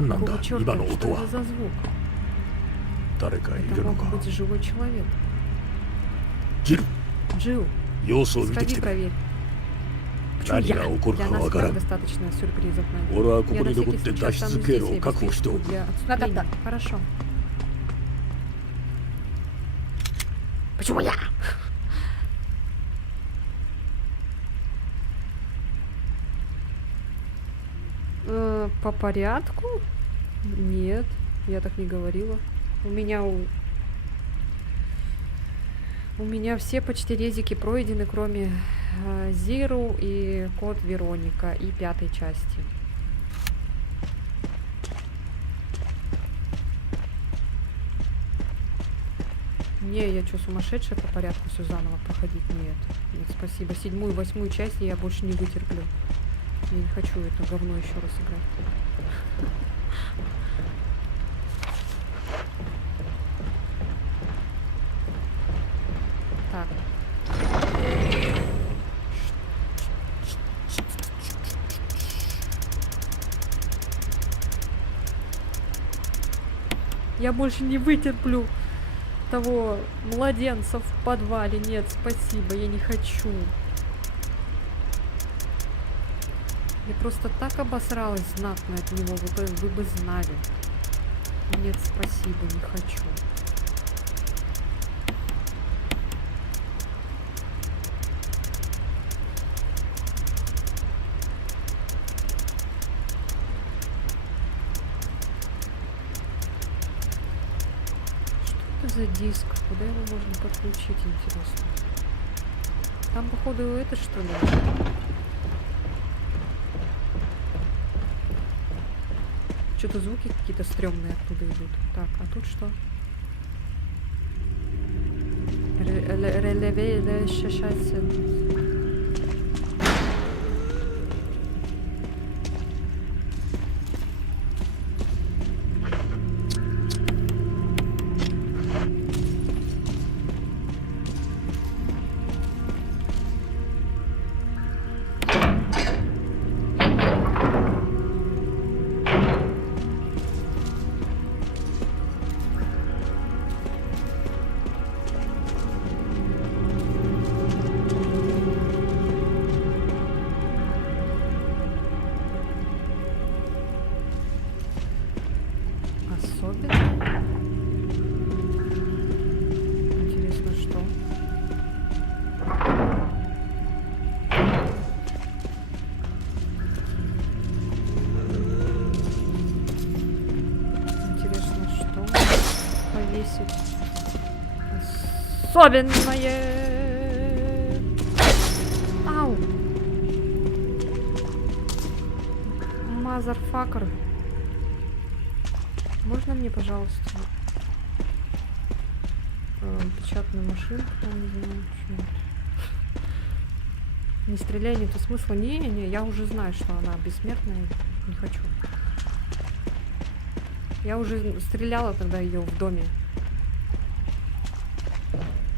何なんだ Какого черта? 今の Что 音 это は за звук? 誰かい Это るの мог か быть живой человек. ジル Джилл, 様子を見てき сходи てくれ проверь. Почему 何 я? が起こる Для か нас わ и から так ん достаточно сюрпризов, Надя. 俺はこ Я こ на に всякий 残って случай 脱 останусь 出経 здесь 路 и を確保してお обеспечу く для Да-да-да. отступления. Хорошо. Почему я? По порядку? Нет, я так не говорила. У меня все почти резики пройдены, кроме Зиру и Код Вероника и 5-й части. Не, я что, сумасшедшая по порядку все заново проходить? Нет. Нет, спасибо. 7-ю и 8-ю часть я больше не вытерплю. Я не хочу это говно еще раз играть. Так. Я больше не вытерплю того младенца в подвале. Нет, спасибо, я не хочу. Я просто так обосралась знатно от него, вы бы знали. Нет, спасибо, не хочу. Что это за диск? Куда его можно подключить, интересно? Там, походу, это что ли? Что-то звуки какие-то стрёмные оттуда идут. Так, а тут что? Релеве шашаться. Особенно? Интересно, что? Интересно, что повесить? Особенное! Ау! Мазерфакер. Можно мне, пожалуйста, печатную машинку, там, не знаю, что-нибудь. Не стреляй, нету смысла. Не, я уже знаю, что она бессмертная. Не хочу. Я уже стреляла тогда ее в доме.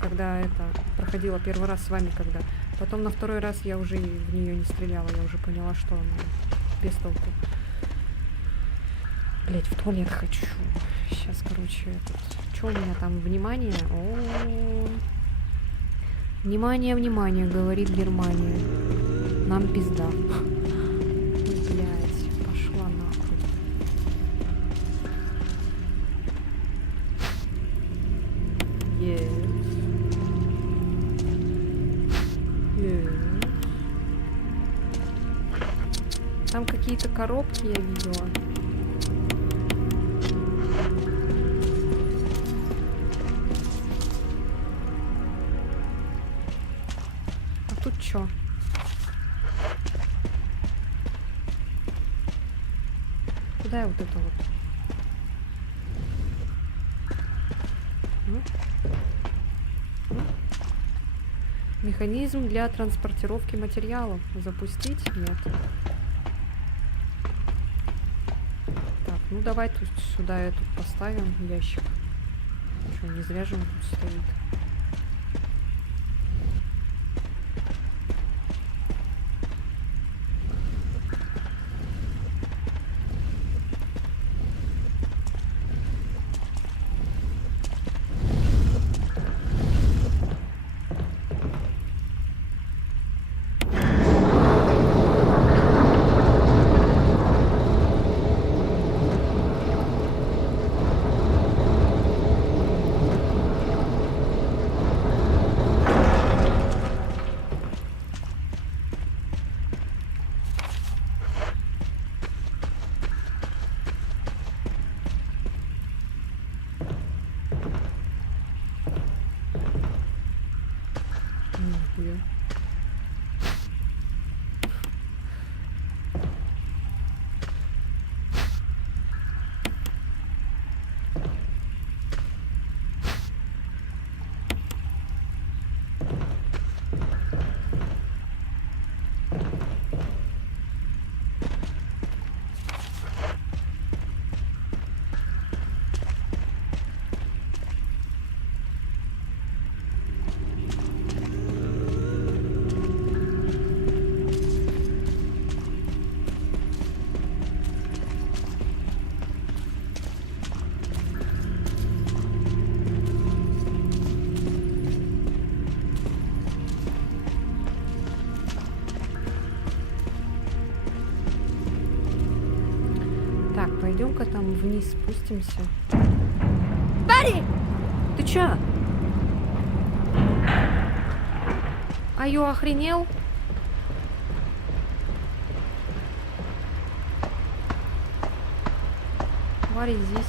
Когда это проходила первый раз с вами, когда. Потом на второй раз я уже в нее не стреляла. Я уже поняла, что она без толку. Блять, в туалет хочу. Сейчас, короче, что у меня там? Внимание? О-о-о. Внимание, внимание, говорит Германия. Нам пизда. Блять, пошла нахуй. Yes. Yes. Там какие-то коробки я видела. Тут чё? Куда я вот это вот? Механизм для транспортировки материалов. Запустить? Нет. Так, ну давай тут сюда эту поставим ящик. Что, не зря же он тут стоит. нихуя. Так, пойдем-ка там вниз спустимся. Барри! Ты чё? Аю, охренел? Варя здесь.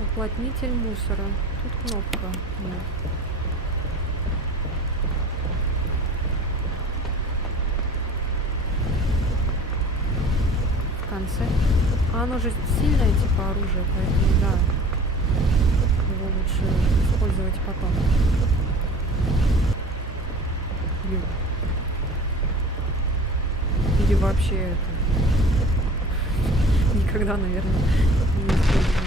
Уплотнитель мусора. Тут кнопка. Нет. В конце. А оно же сильное типа оружие, поэтому да. Его лучше использовать потом. Или вообще это. Никогда, наверное, не использую.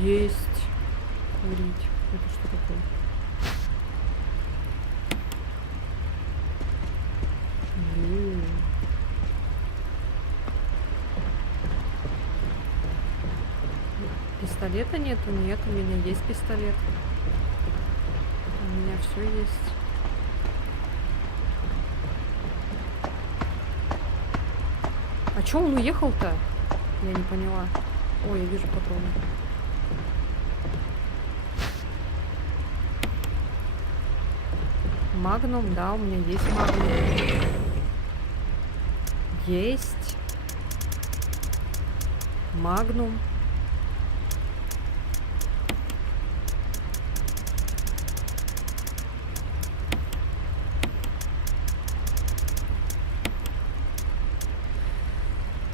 Есть. Курить. Это что такое? Пистолета нету? Нет, у меня есть пистолет. У меня все есть. А чё он уехал-то? Я не поняла. Ой, я вижу патроны. Магнум, да, у меня есть магнум. Есть. Магнум.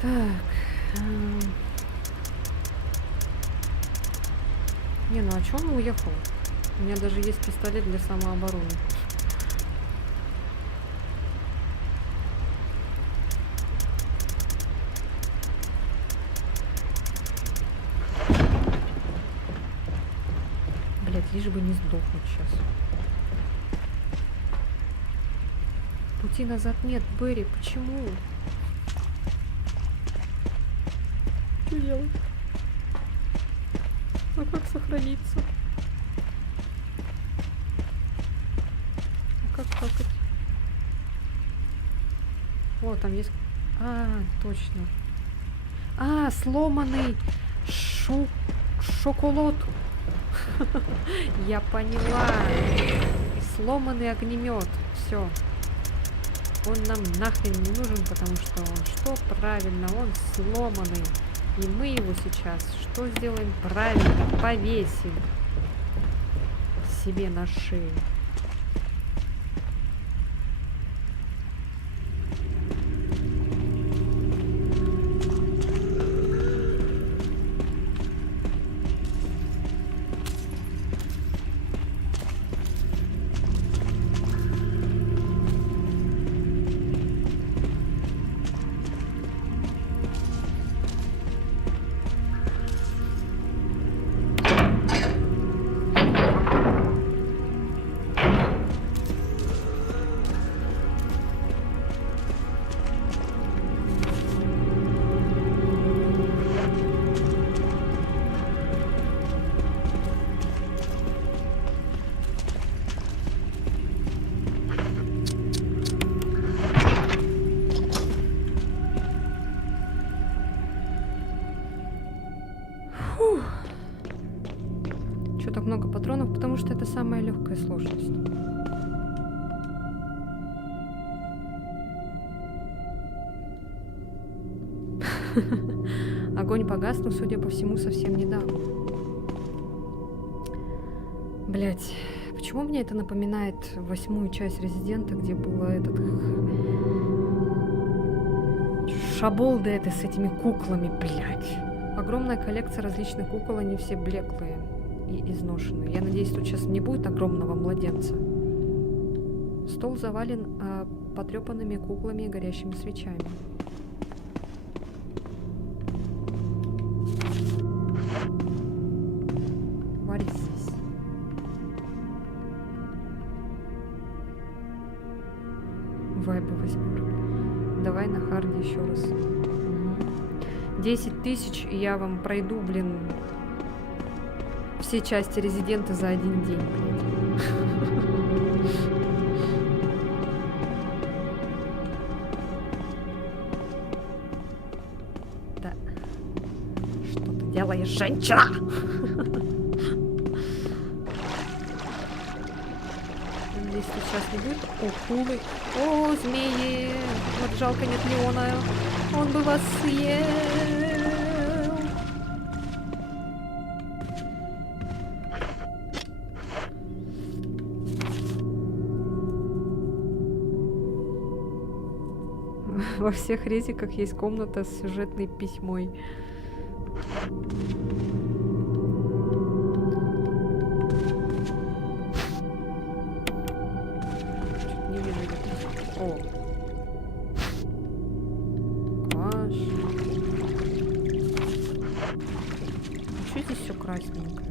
Так. Не, ну а чё он уехал? У меня даже есть пистолет для самообороны. Блять, лишь бы не сдохнуть сейчас. Пути назад нет, Берри, почему? Что делать? А как сохраниться? А как какать? О, там есть... А, точно. А, сломанный шоколад. Я поняла. Сломанный огнемет. Все. Он нам нахрен не нужен, потому что он что? Правильно, он сломанный. И мы его сейчас что сделаем? Правильно, повесим себе на шею. самая легкая сложность. Огонь погас, но, судя по всему, совсем недавно. Блять, почему мне это напоминает 8-ю часть Резидента, где было этот шаболда это с этими куклами, блять. Огромная коллекция различных кукол, они все блеклые и изношенные. Я надеюсь, тут сейчас не будет огромного младенца. Стол завален потрепанными куклами и горящими свечами. What is this? Вайбы возьмем. Давай на харде еще раз. 10 тысяч, и я вам пройду, блин, все части Резидента за один день, блядь. Да. Что ты делаешь, женщина? Надеюсь, тут сейчас не будет акулы. О, змеи! Вот жалко, нет Леона. Он бы вас съел. Во всех резиках есть комната с сюжетной письмой. Чуть не вижу. О. Каш. Что здесь все красненькое?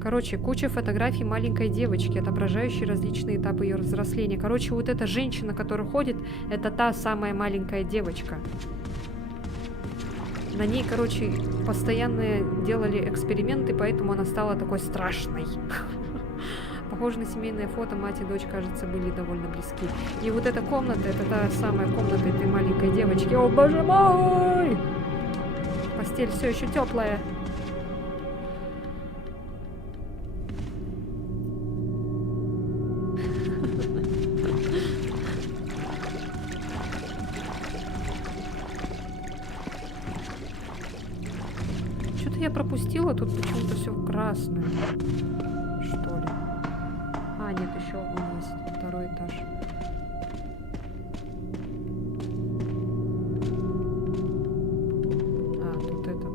Короче, куча фотографий маленькой девочки, отображающей различные этапы ее взросления. Короче, вот эта женщина, которая ходит, это та самая маленькая девочка. На ней, короче, постоянно делали эксперименты, поэтому она стала такой страшной. Похоже на семейное фото, мать и дочь, кажется, были довольно близки. И вот эта комната, это та самая комната этой маленькой девочки. О, боже мой! Постель все еще теплая. Что-то я пропустила, тут почему-то все красное. Что ли? А, нет, еще у нас второй этаж. А, тут этот.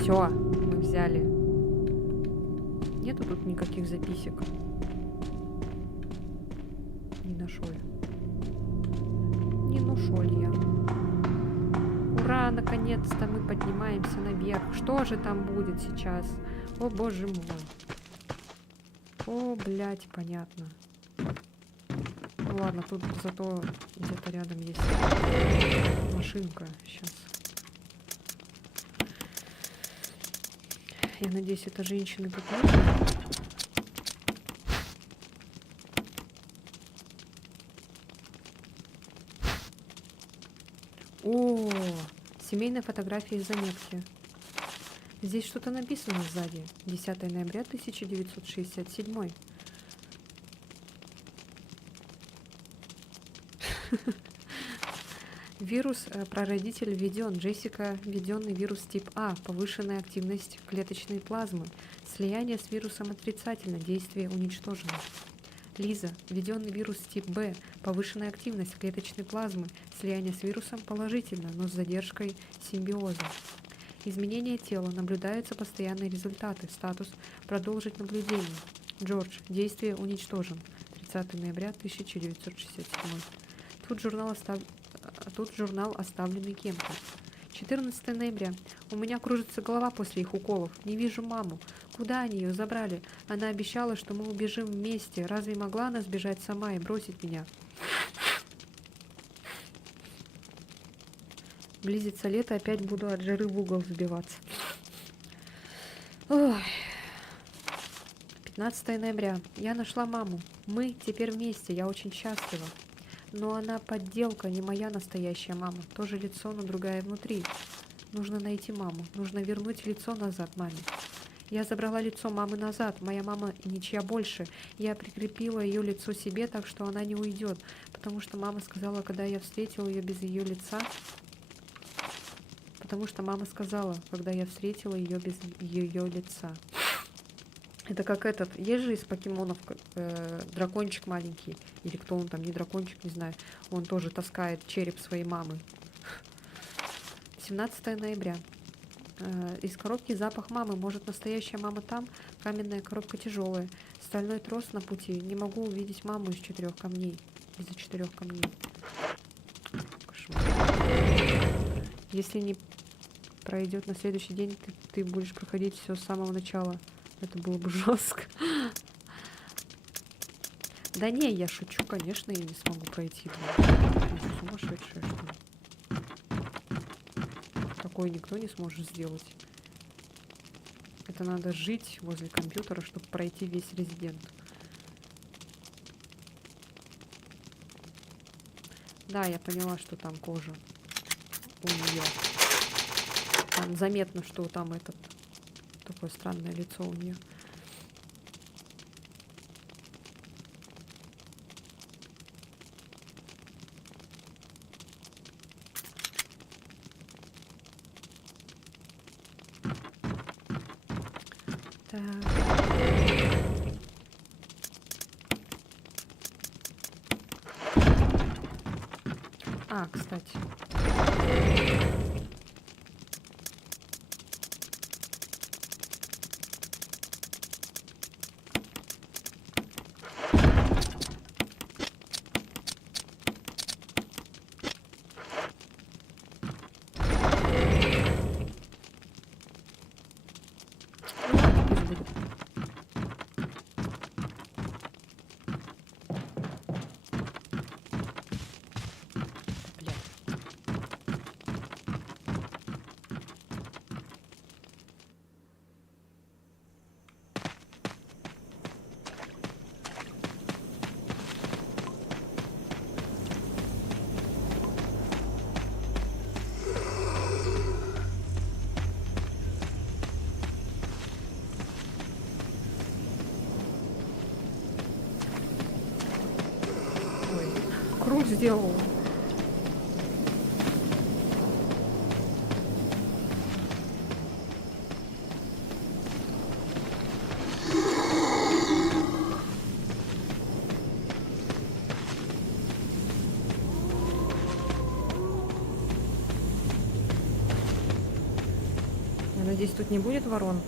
Все, мы взяли. Нету тут никаких записек. Не нашел. Не нашел я. Ура, наконец-то мы поднимаемся наверх. Что же там будет сейчас? О, боже мой. О, блядь, понятно. Ну ладно, тут зато где-то рядом есть машинка. Сейчас. Я надеюсь, это женщины тут нет. О, семейная фотография из заметки. Здесь что-то написано сзади. 10 ноября 1967. Вирус прародитель введен. Джессика введенный вирус тип А. Повышенная активность клеточной плазмы. Слияние с вирусом отрицательно. Действие уничтожено. Лиза введенный вирус тип Б. Повышенная активность клеточной плазмы. Слияние с вирусом положительно, но с задержкой симбиоза. Изменение тела. Наблюдаются постоянные результаты. Статус продолжить наблюдение. Джордж. Действие уничтожен. 30 ноября 1967. Тут журнал, оставленный кем-то. 14 ноября. У меня кружится голова после их уколов. Не вижу маму. Куда они ее забрали? Она обещала, что мы убежим вместе. Разве могла она сбежать сама и бросить меня? Близится лето, опять буду от жары в угол сбиваться. Ой. 15 ноября. Я нашла маму. Мы теперь вместе. Я очень счастлива. Но она подделка, не моя настоящая мама. Тоже лицо, но другая внутри. Нужно найти маму. Нужно вернуть лицо назад маме. Я забрала лицо мамы назад. Моя мама ничья больше. Я прикрепила ее лицо себе, так что она не уйдет. Потому что мама сказала, когда я встретила ее без ее лица... Потому что мама сказала, когда я встретила ее без ее лица. Это как этот, есть же из покемонов дракончик маленький, или кто он там, не дракончик, не знаю, он тоже таскает череп своей мамы. 17 ноября. Из коробки запах мамы, может настоящая мама там, каменная коробка тяжелая, стальной трос на пути, не могу увидеть маму из 4 камней, из-за 4 камней. Кошмар. Если не пройдет на следующий день, ты будешь проходить все с самого начала. Это было бы жестко. Да не, я шучу, конечно, я не смогу пройти. Ты сумасшедшая, что ли? Такое никто не сможет сделать. Это надо жить возле компьютера, чтобы пройти весь Резидент. Да, я поняла, что там кожа у нее. Там заметно, что там этот такое странное лицо у нее. Так. А, кстати. Круг сделал. Я надеюсь, тут не будет ворон.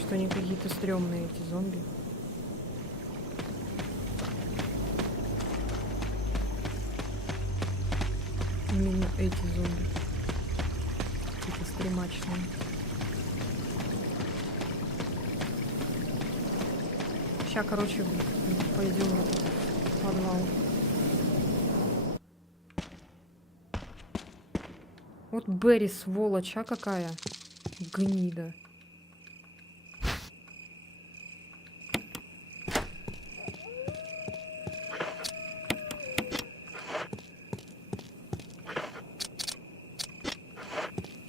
Что они какие-то стрёмные, эти зомби. Именно эти зомби. Какие-то стремачные. Сейчас, короче, пойдем в этот подвал. Вот Берри, сволочь, а какая? Гнида.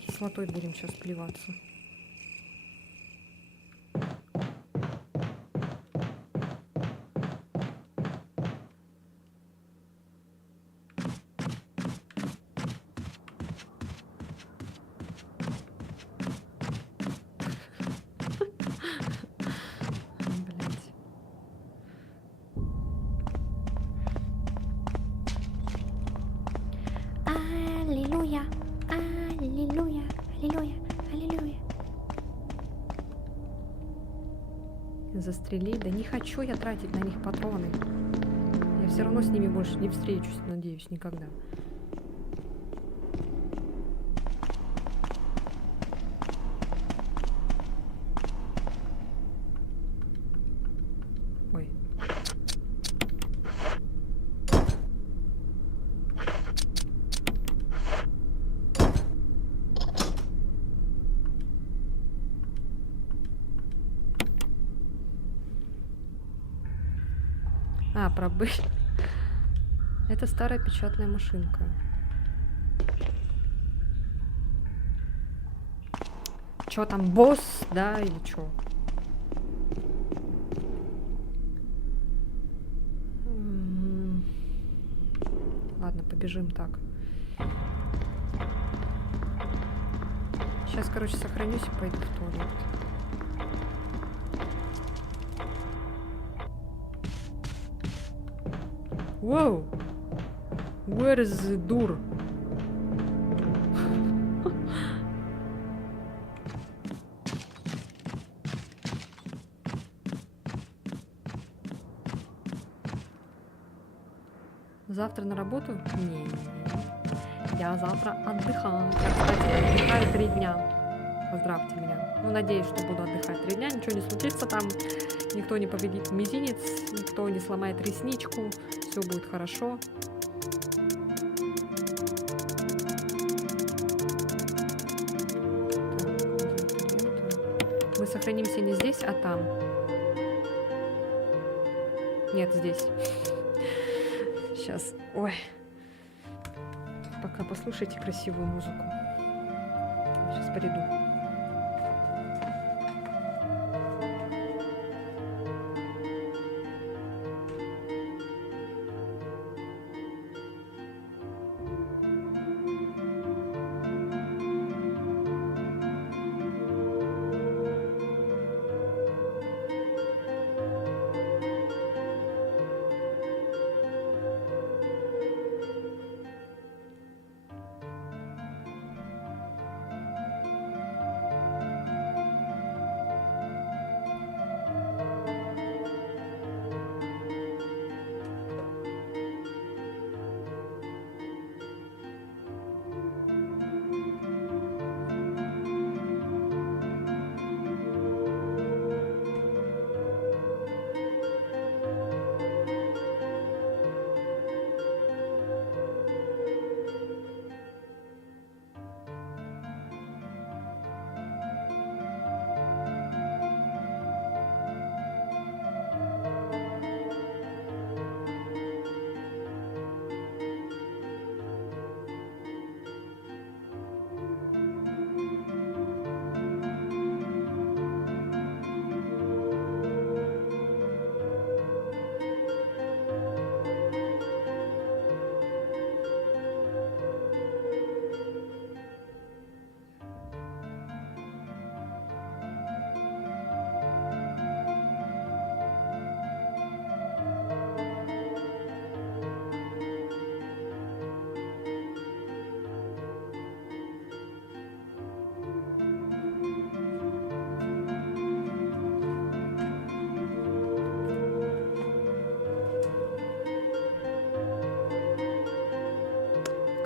Кислотой будем сейчас плеваться. Блять. Аллилуйя, аллилуйя, аллилуйя, аллилуйя. Застрелить? Да не хочу я тратить на них патроны. Я все равно с ними больше не встречусь, надеюсь, никогда. Ой. пробыть. Это старая печатная машинка. Чё там, босс, да, или чё? Ладно, побежим так. Сейчас, короче, сохранюсь и пойду в туалет. Whoa! Where is the door? Завтра на работу? Не. Я завтра отдыхаю. Я, кстати, отдыхаю 3 дня. Поздравьте меня. Ну, надеюсь, что буду отдыхать 3 дня. Ничего не случится там. Никто не повредит мизинец. Никто не сломает ресничку. Все будет хорошо. Так, мы сохранимся не здесь, а там. Нет, здесь. Сейчас. Ой. Пока послушайте красивую музыку. Сейчас приду.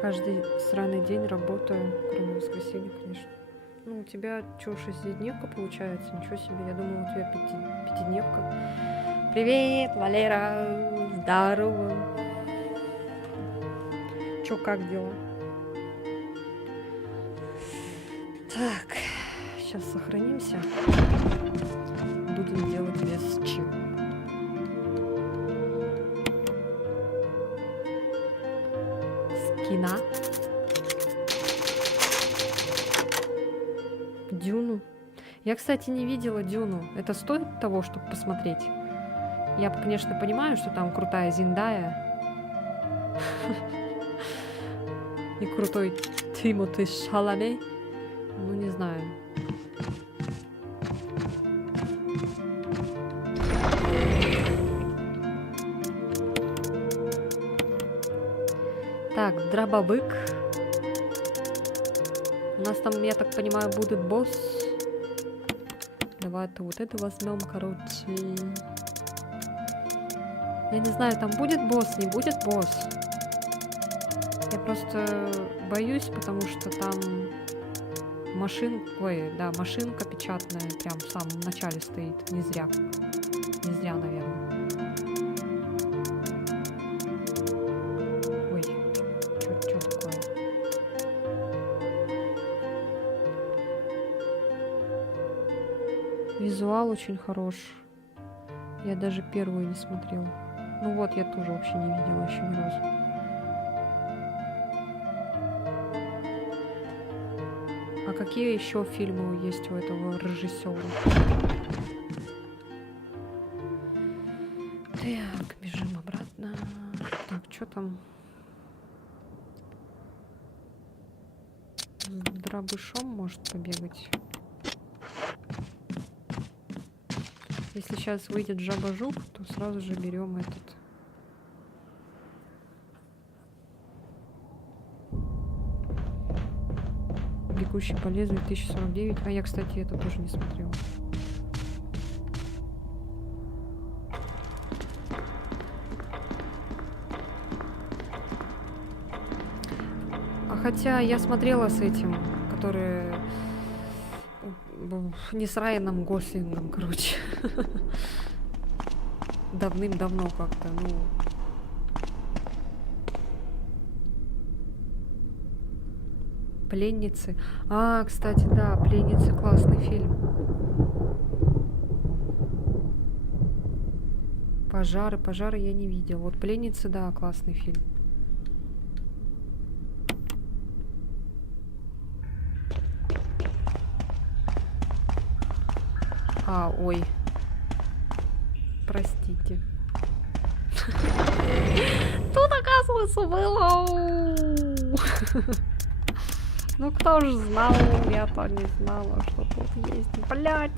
Каждый сраный день работаю, кроме воскресенья, конечно. Ну, у тебя что, 6-дневка получается? Ничего себе, я думала, у тебя 5-дневка. Привет, Валера! Здорово! Чё, как дела? Так, сейчас сохранимся. Будем делать весчи. Скина. Дюну. Я, кстати, не видела Дюну. Это стоит того, чтобы посмотреть? Я, конечно, понимаю, что там крутая Зендая. И крутой Тимоти Шаламе. Ну, не знаю. Так, дробовик. У нас там, я так понимаю, будет босс. Давайте вот это возьмем, короче. Я не знаю, там будет босс, не будет босс. Я просто боюсь, потому что там машинка печатная прям в самом начале стоит. Не зря. Не зря, наверное. Ой, что такое? Визуал очень хорош. Я даже первую не смотрела. Ну вот, я тоже вообще не видела еще ни разу. А какие еще фильмы есть у этого режиссера? Так, бежим обратно. Так, что там? С дробышом может побегать. Если сейчас выйдет жаба-жук, то сразу же берем этот. Бегущий по лезвию 1049. А я, кстати, это тоже не смотрела. А хотя я смотрела с этим, который не с Райаном Гослингом, короче. Давным-давно как-то, ну. Пленницы. А, кстати, да, Пленницы классный фильм. Пожары я не видел. Вот Пленницы, да, классный фильм. А, ой. Простите. Тут, оказывается, было. Ну кто ж знал, я-то не знала, что тут есть. Блять,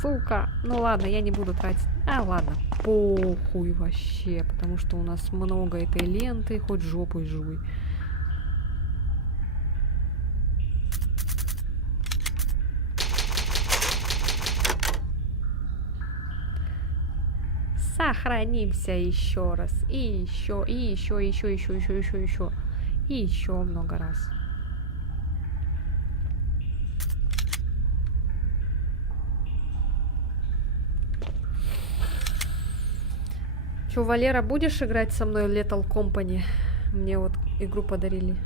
сука. Ну ладно, я не буду тратить. А, ладно, похуй вообще, потому что у нас много этой ленты, хоть жопой жуй. Сохранимся еще раз. И еще, и еще, еще, еще, еще, еще, еще. И еще много раз. Че, Валера, будешь играть со мной Lethal Company? Мне вот игру подарили.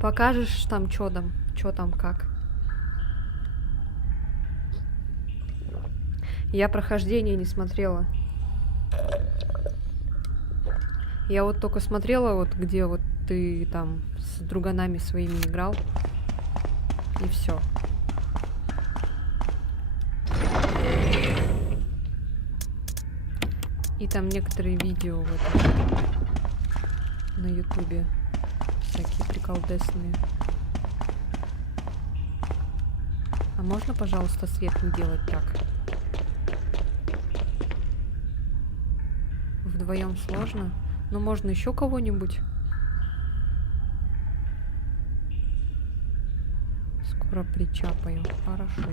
Покажешь там, что там, как. Я прохождение не смотрела. Я вот только смотрела, вот где вот ты там с друганами своими играл. И все. И там некоторые видео вот на ютубе всякие приколдесные. А можно, пожалуйста, свет не делать так? Вдвоем сложно. Но можно еще кого-нибудь. Скоро причапаю. Хорошо.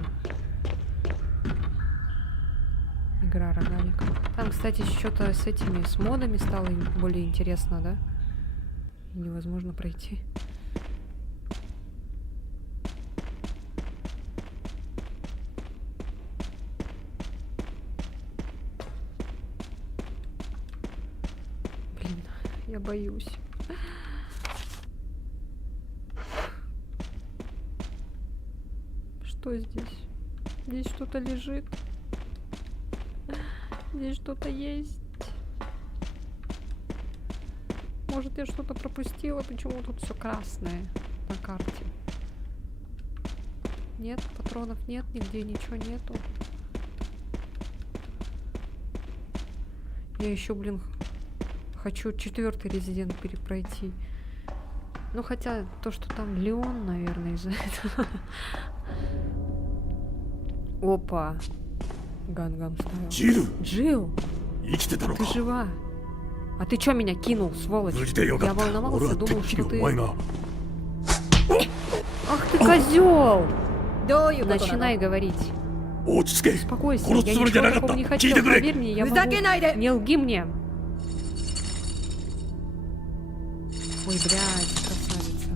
Игра рогалика. Там, кстати, что-то с этими, с модами стало более интересно, да? Невозможно пройти. Блин, я боюсь. Что здесь? Здесь что-то лежит. Здесь что-то есть. Может, я что-то пропустила? Почему тут все красное на карте? Нет, патронов нет, нигде ничего нету. Я еще, блин, хочу 4-й резидент перепройти. Ну, хотя то, что там Леон, наверное, из-за этого. Опа. Гангам ставил. Джилл! Ты жива? А ты чё меня кинул, сволочь? Я волновался, думал, что ты... Ах ты козёл! Начинай говорить. Успокойся, я ничего такого не хотел, поверь мне, я могу... Не лги мне! Ой, блядь, красавица.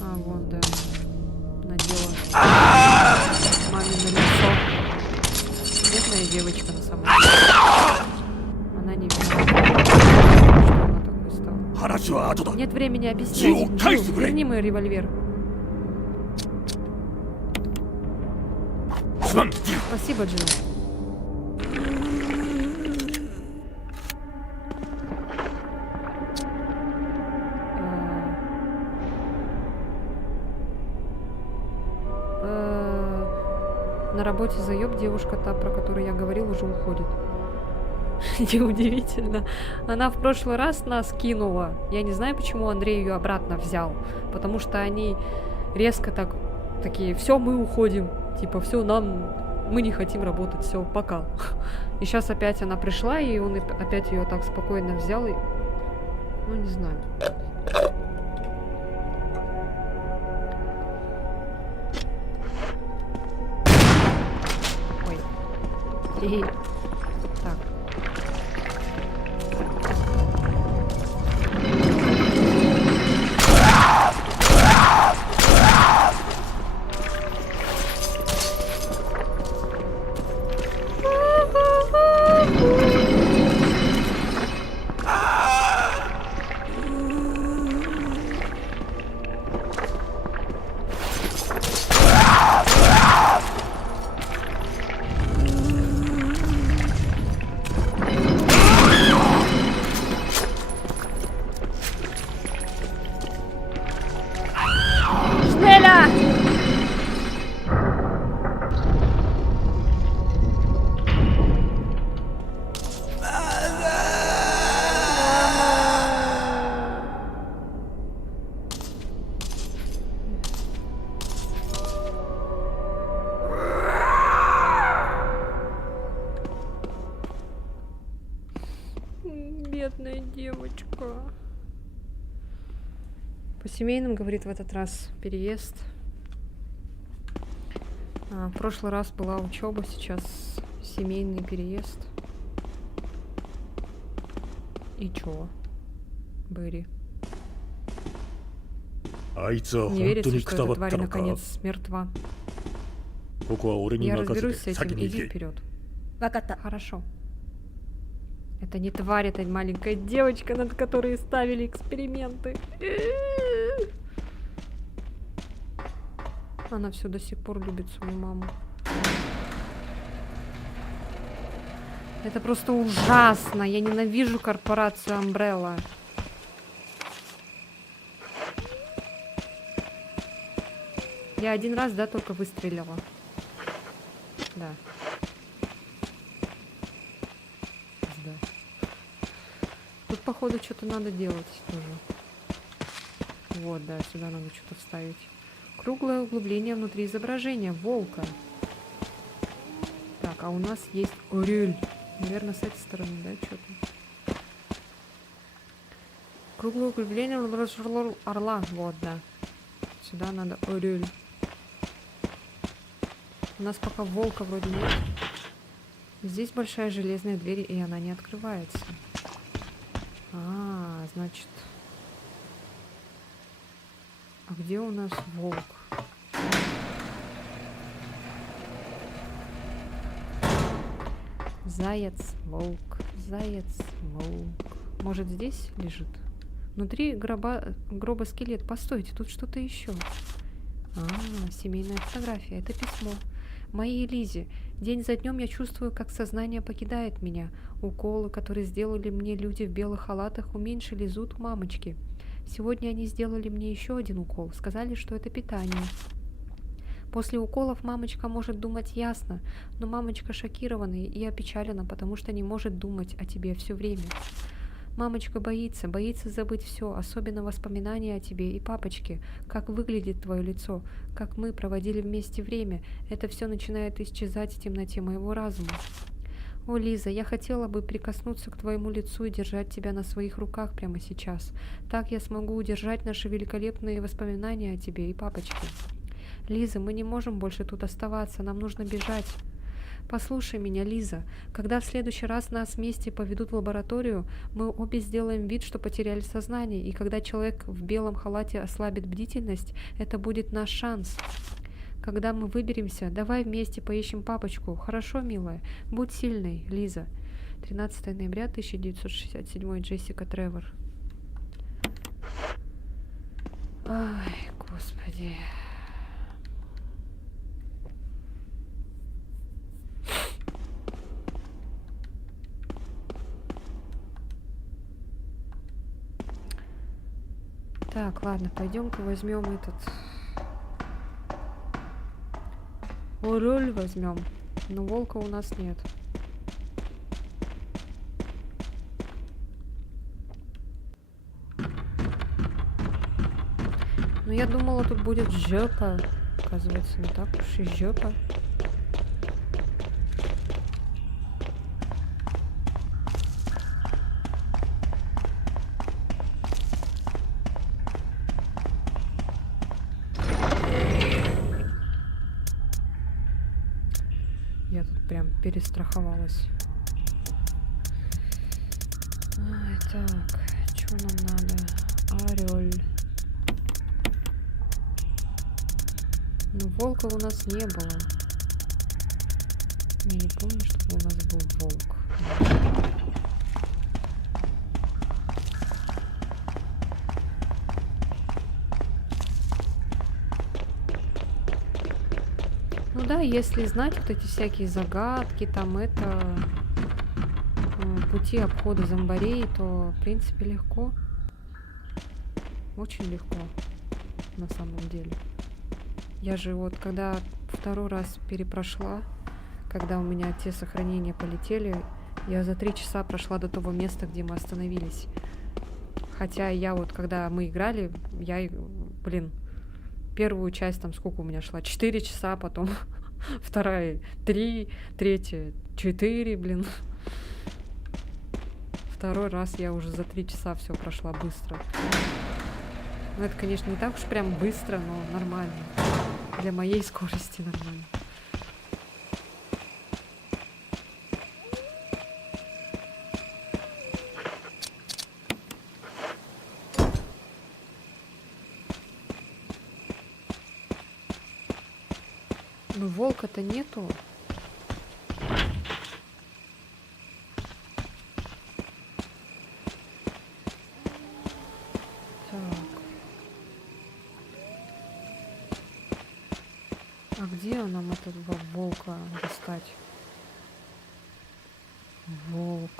А, вон, да. Надела мамино лицо. Бедная девочка на самом деле. Она не виновата, что она такой стала. 話は後だ。 Нет времени объяснять. Джилл, Джилл, кайся, блядь. верни мой револьвер. すまん、ジル。 Спасибо, Джилл. На работе заеб девушка та, про которую я говорил, уже уходит. Неудивительно. Она в прошлый раз нас кинула. Я не знаю, почему Андрей ее обратно взял. Потому что они резко такие, все, мы уходим. Типа, все, мы не хотим работать, все, пока. И сейчас опять она пришла, и он опять ее так спокойно взял. И... Ну, не знаю. Ой. Так. Шнеля! Бедная девочка. По семейным, говорит, в этот раз переезд. В прошлый раз была учеба, сейчас семейный переезд. И чё? Берри. あいつは Не 本 верится, 当に что くたば эта った тварь のか。 наконец мертва. ここは俺に Я 任せ разберусь с て этим, 先に иди 行け。 вперед. わかった。 Хорошо. Это не тварь, это маленькая девочка, над которой ставили эксперименты. Она все до сих пор любит свою маму. Это просто ужасно. Я ненавижу корпорацию Umbrella. Я один раз, да, только выстрелила. Да. Да. Тут, походу, что-то надо делать тоже. Вот, да, сюда надо что-то вставить. Круглое углубление внутри изображения волка. Так, а у нас есть орель. Наверное, с этой стороны, да, что-то. Круглое углубление орла. Вот, да. Сюда надо орель. У нас пока волка вроде нет. Здесь большая железная дверь, и она не открывается. Значит... А где у нас волк? Заяц, волк, заяц, волк. Может, здесь лежит? Внутри гроба скелет. Постойте, тут что-то еще. Семейная фотография. Это письмо. Моей Лизе. День за днем я чувствую, как сознание покидает меня. Уколы, которые сделали мне люди в белых халатах, уменьшили зуд мамочки. Сегодня они сделали мне еще один укол. Сказали, что это питание. После уколов мамочка может думать ясно, но мамочка шокирована и опечалена, потому что не может думать о тебе все время. Мамочка боится забыть все, особенно воспоминания о тебе и папочке, как выглядит твое лицо, как мы проводили вместе время. Это все начинает исчезать в темноте моего разума. О, Лиза, я хотела бы прикоснуться к твоему лицу и держать тебя на своих руках прямо сейчас. Так я смогу удержать наши великолепные воспоминания о тебе и папочке. Лиза, мы не можем больше тут оставаться, нам нужно бежать. Послушай меня, Лиза, когда в следующий раз нас вместе поведут в лабораторию, мы обе сделаем вид, что потеряли сознание, и когда человек в белом халате ослабит бдительность, это будет наш шанс. Когда мы выберемся, давай вместе поищем папочку. Хорошо, милая? Будь сильной, Лиза. 13 ноября 1967, Джессика Тревор. Ай, господи. Так, ладно, пойдем-ка возьмем этот. Руль возьмем. Но волка у нас нет. Но я думала, тут будет жопа. Оказывается, не так уж и жопа. Я тут прям перестраховалась. Ай, так, что нам надо? Орел. Ну, волка у нас не было. Я не помню, чтобы у нас был волк. Ну да, если знать вот эти всякие загадки, там это пути обхода зомбарей, то в принципе легко. Очень легко, на самом деле. Я же вот когда второй раз перепрошла, когда у меня те сохранения полетели, я за 3 часа прошла до того места, где мы остановились. Хотя я вот, когда мы играли, я, блин, первую часть там сколько у меня шла? 4 часа, потом вторая 3, третья 4, блин. Второй раз я уже за 3 часа все прошла быстро. Ну, это, конечно, не так уж прям быстро, но нормально. Для моей скорости нормально. Ну, волка-то нету. А где нам этого волка достать? Волк.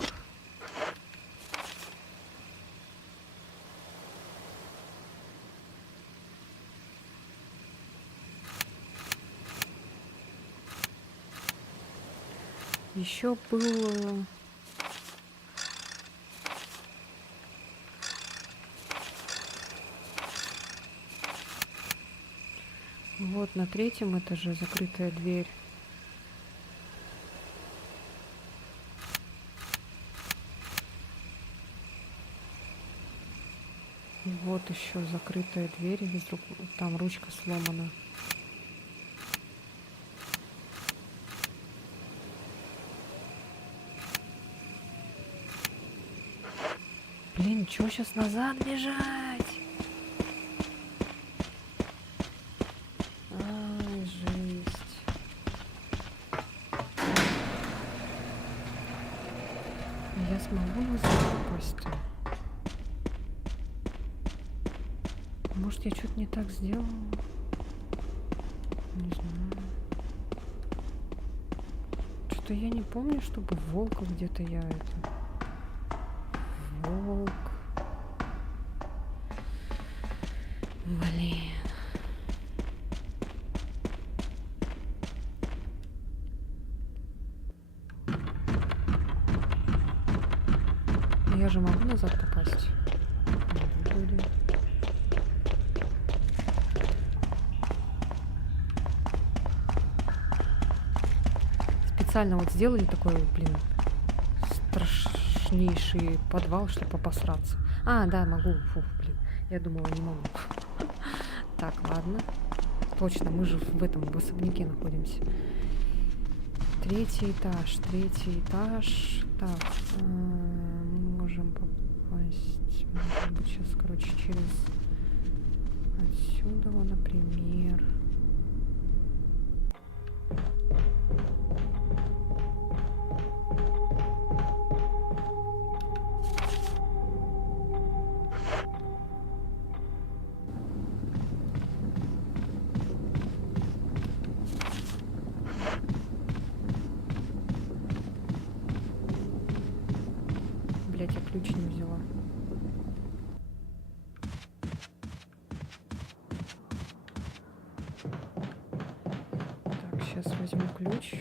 Еще было... Вот на 3-м этаже закрытая дверь. И вот еще закрытая дверь, и вдруг там ручка сломана. Блин, чё сейчас назад бежать? Ай, жесть. Я смогу назад попасть-то? Может, я что-то не так сделала? Не знаю. Что-то я не помню, чтобы волка где-то я это... Волк. Блин. Я же могу назад попасть? Могу, вроде. Специально вот сделали такой, блин, страшнейший подвал, чтобы посраться. А, да, могу. Фух, блин. Я думала, не могу. Так, ладно. Точно, мы же в этом, в особняке находимся. 3-й этаж, 3-й этаж. Так, мы можем попасть, может быть, сейчас, короче, через отсюда, например. сейчас возьму ключ.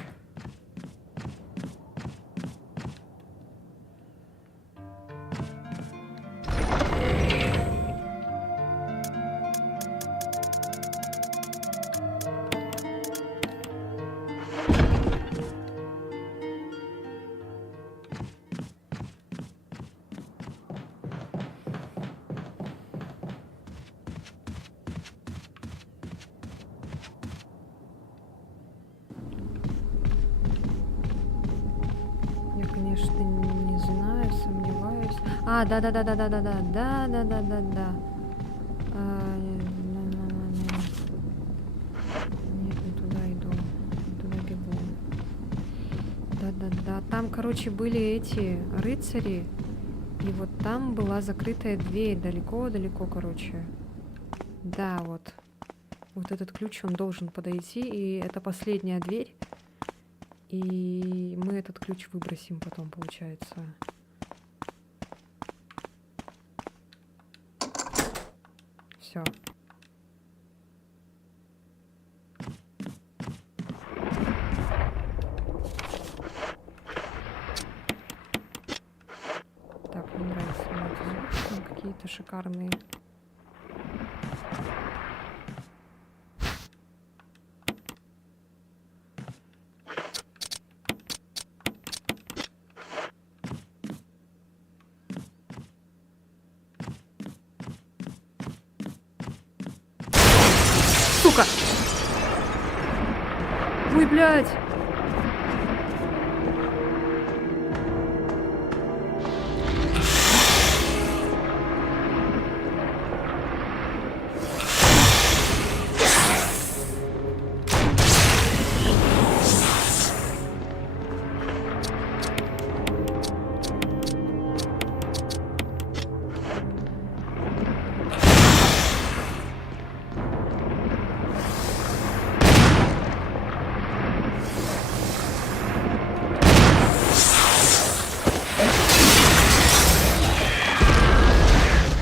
Я, конечно, не знаю, сомневаюсь. А, да-да-да-да-да-да-да-да-да-да-да-да. Нет, не туда иду, не туда бегу. Да-да-да, там, короче, были эти рыцари, и вот там была закрытая дверь, далеко-далеко, короче. Да, вот. Вот этот ключ, он должен подойти, и это последняя дверь. И мы этот ключ выбросим потом, получается. Все. Так, мне нравятся мне эти звуки, там какие-то шикарные. Сука! Ой, блядь!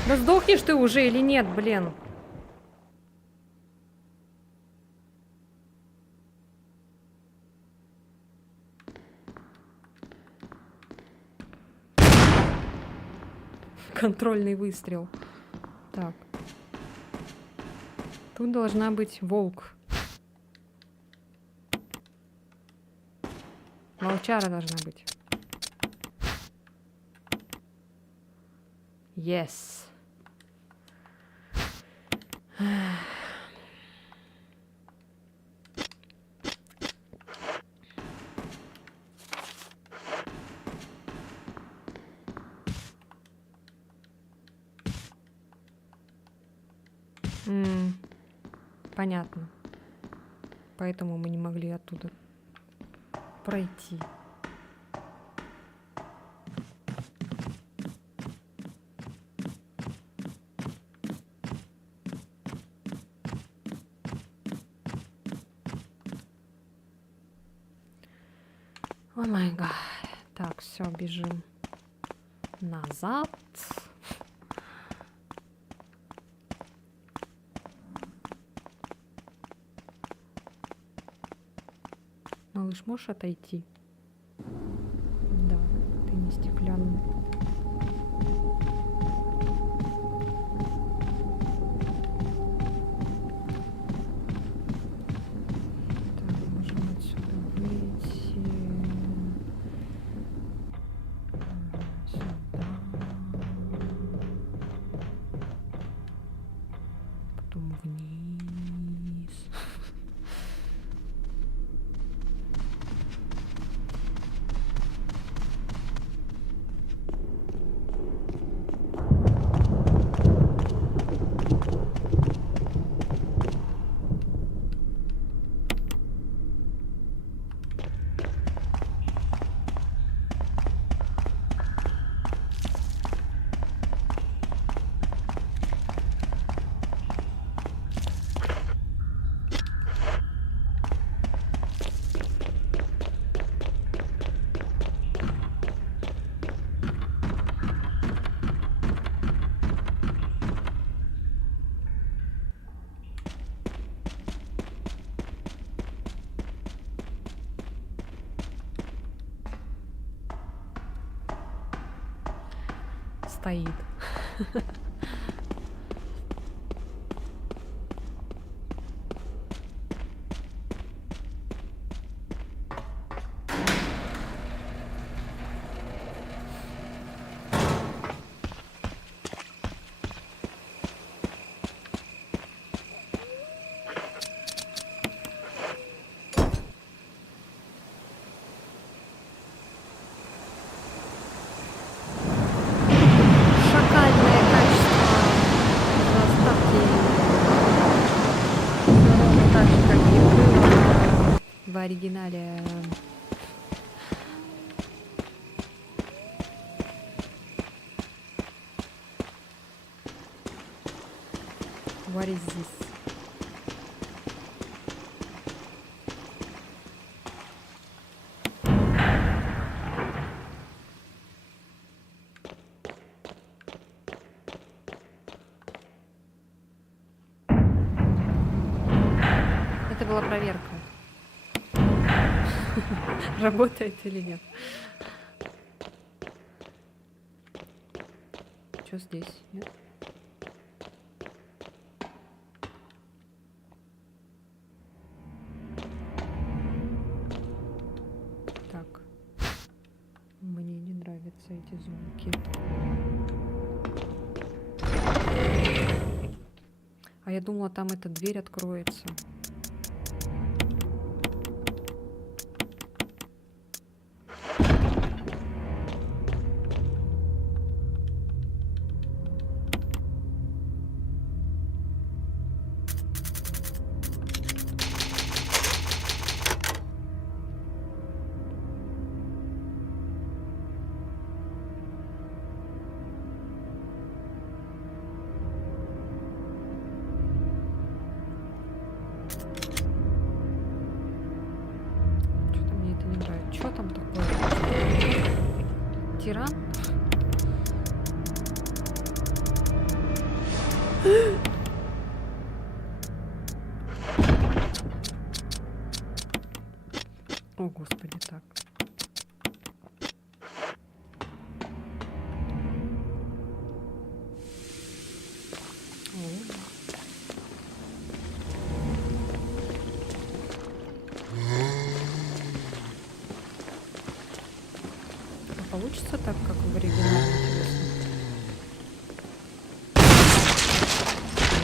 Да сдохнешь ты уже или нет, блин? Контрольный выстрел. Так. Тут должна быть волк. Волчара должна быть. Yes. Понятно. Поэтому мы не могли оттуда пройти. О май гад. Так, все, бежим назад. Малыш, можешь отойти? Да, ты не стеклянный. Так, можем отсюда выйти. Сюда. Потом вниз. стоит. Шакальное качество заставки. Ровно так же, как и было в оригинале. What is this? Это была проверка. Работает или нет. Что здесь? Нет? Так. Мне не нравятся эти звуки. А я думала, там эта дверь откроется. Что-то мне это не нравится. Что там такое? Тиран? О, господи, так. О. А получится так, как в оригинале, интересно?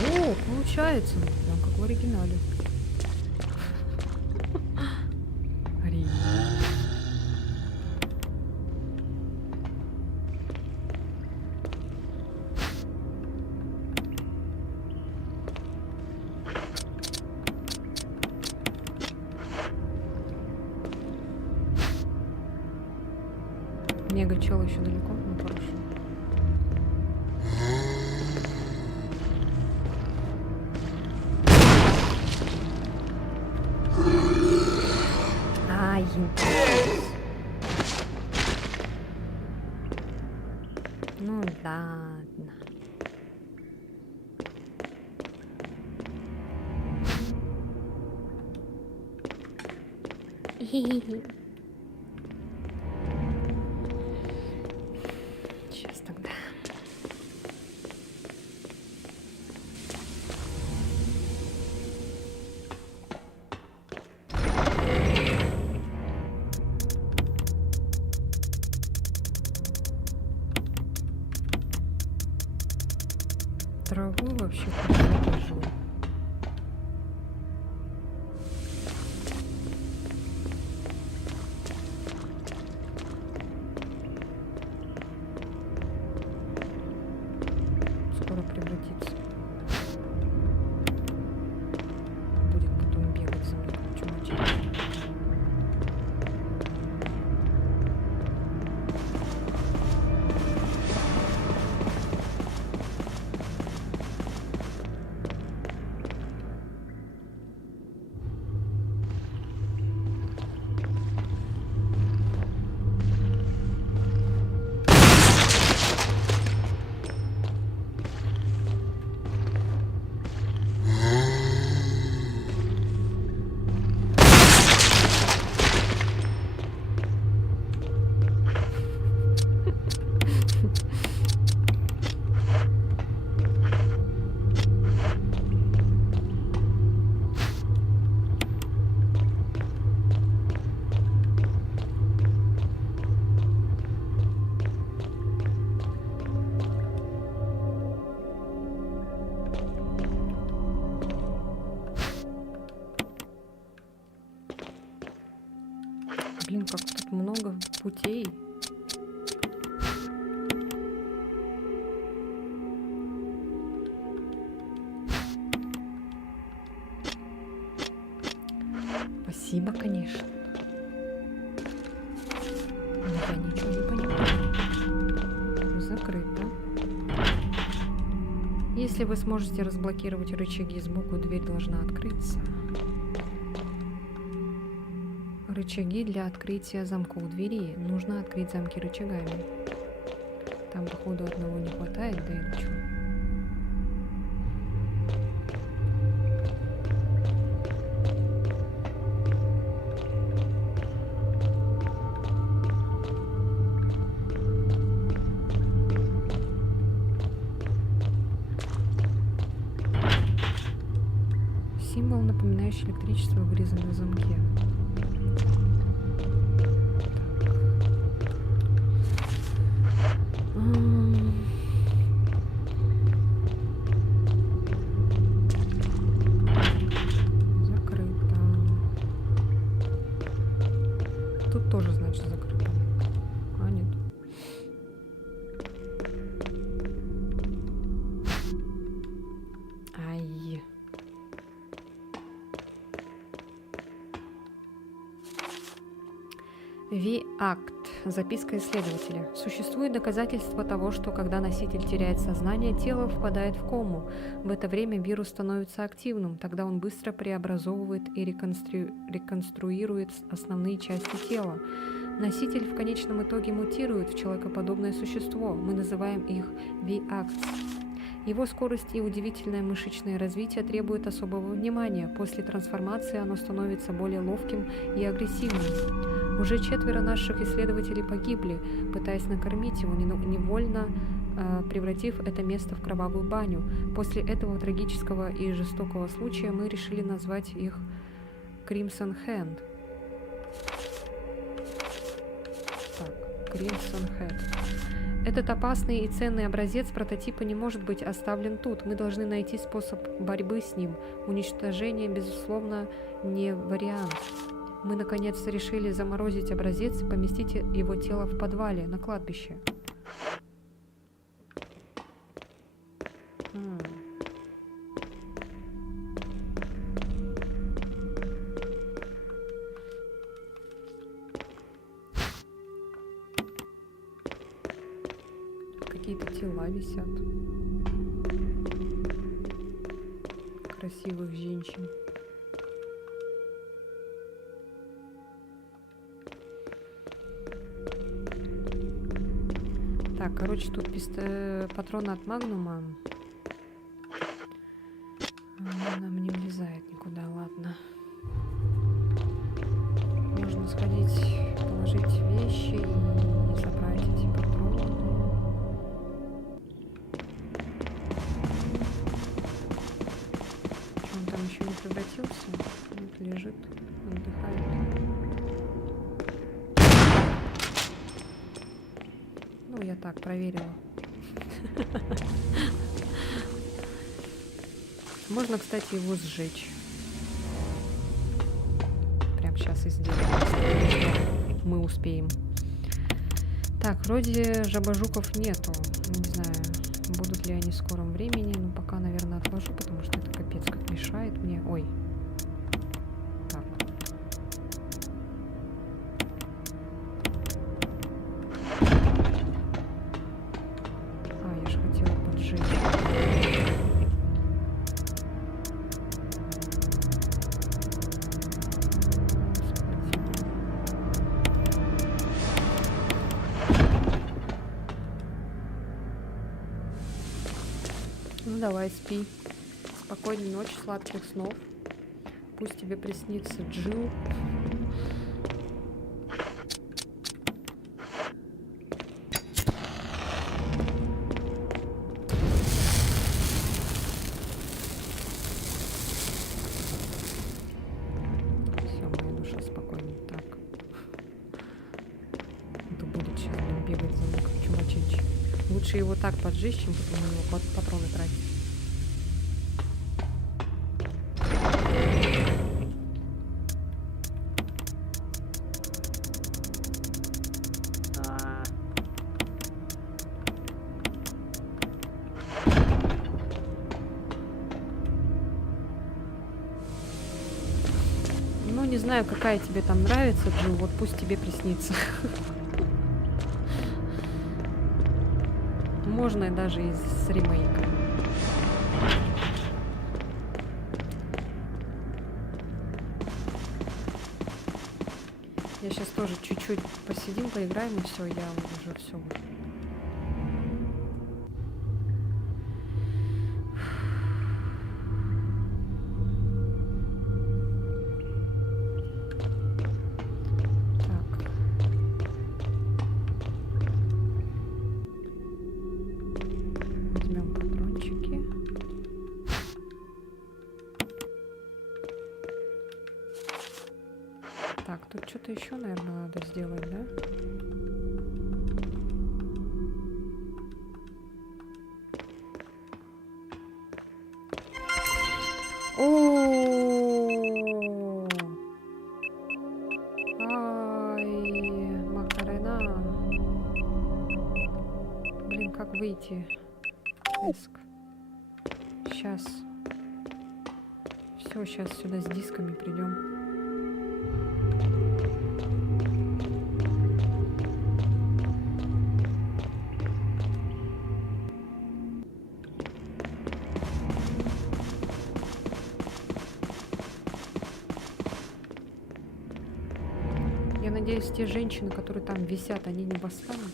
О, получается, прям как в оригинале. Ри. Мега чел еще далеко, ну хорошо. Ай, ну ладно. Сейчас тогда. Траву вообще положу. Блин, как тут много путей. Спасибо, конечно. Но я ничего не понимаю. Закрыто. Если вы сможете разблокировать рычаги сбоку, дверь должна открыться. Рычаги для открытия замков двери. Нужно открыть замки рычагами. Там, походу, одного не хватает, да или что? Символ, напоминающий электричество, вырезан на замке. Закрыто. Тут тоже, значит, закрыто. А, нет. Ай. Ви-акт. Записка исследователя. Существует доказательство того, что когда носитель теряет сознание, тело впадает в кому. В это время вирус становится активным. Тогда он быстро преобразовывает и реконструирует основные части тела. Носитель в конечном итоге мутирует в человекоподобное существо. Мы называем их Ви-акт. Его скорость и удивительное мышечное развитие требуют особого внимания. После трансформации оно становится более ловким и агрессивным. Уже 4 наших исследователей погибли, пытаясь накормить его, невольно превратив это место в кровавую баню. После этого трагического и жестокого случая мы решили назвать их Crimson Hand. Так, Crimson Hand. Этот опасный и ценный образец прототипа не может быть оставлен тут. Мы должны найти способ борьбы с ним. Уничтожение, безусловно, не вариант. Мы, наконец, решили заморозить образец и поместить его тело в подвале, на кладбище. Какие-то тела висят. Красивых женщин. Так, короче, тут патроны от Магнума. Нам не влезает никуда, ладно. Можно сходить, положить вещи и забрать эти патроны. Что, он там еще не превратился? Вот лежит, отдыхает. Ну, я так проверила. Можно, кстати, его сжечь. Прям сейчас и сделаем. Мы успеем. Так, вроде жабожуков нету. Не знаю, будут ли они в скором времени. Но пока, наверное, отложу, потому что это капец как мешает мне. Ой. Так. Я же хотела поджечь. Ну давай, спи. Спокойной ночи, сладких снов. Пусть тебе приснится Джилл. Все, моя душа спокойна. Так. Это будет сейчас бегать за мной, как чумачечь. Лучше его так поджечь, чем потом на него патроны тратить. не знаю, какая тебе там нравится, Джил, вот пусть тебе приснится. Можно и даже и с ремейком. Я сейчас тоже чуть-чуть посидим, поиграем, и все, я уже все. Возьмем патрончики. Так, тут что-то еще, наверное, надо сделать, да? О! Ай, Макарена. Блин, как выйти? Диск. Сейчас. Все, сейчас сюда с дисками придем. Я надеюсь, те женщины, которые там висят, они не восстанут.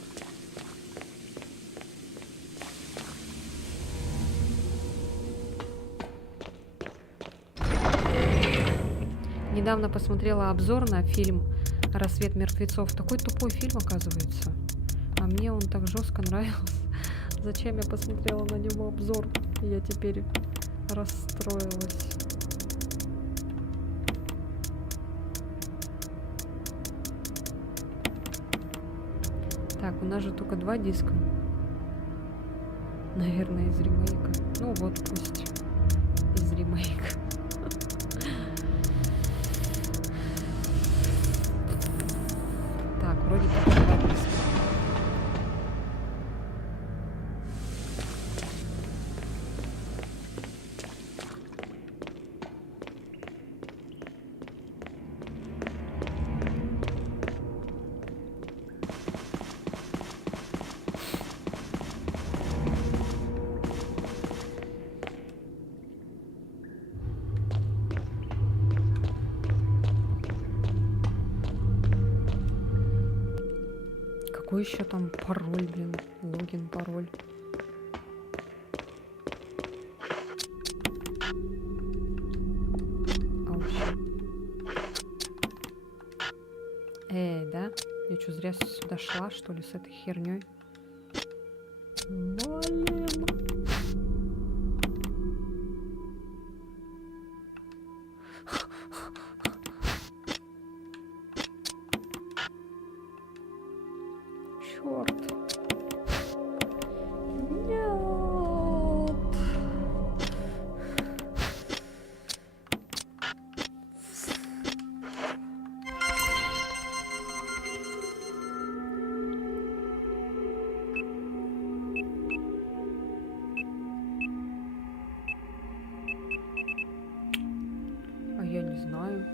Недавно посмотрела обзор на фильм «Рассвет мертвецов». Такой тупой фильм, оказывается. А мне он так жестко нравился. Зачем я посмотрела на него обзор? Я теперь расстроилась. Так, у нас же только 2 диска. Наверное, из ремейка. Ну вот, пусть из ремейка. Так, вроде как 2 диска. Какой еще там пароль, блин? Логин, пароль. Ауч. Да? Я что, зря сюда шла, что ли, с этой херней? Блин. Черт. Нет. А я не знаю.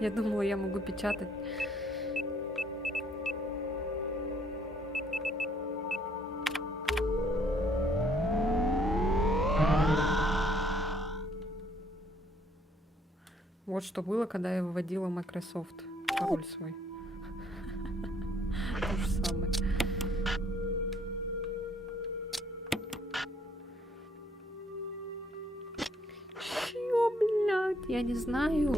Я думала, я могу печатать. Вот что было, когда я выводила Microsoft пароль свой. То же самое. Чё, блядь? Я не знаю.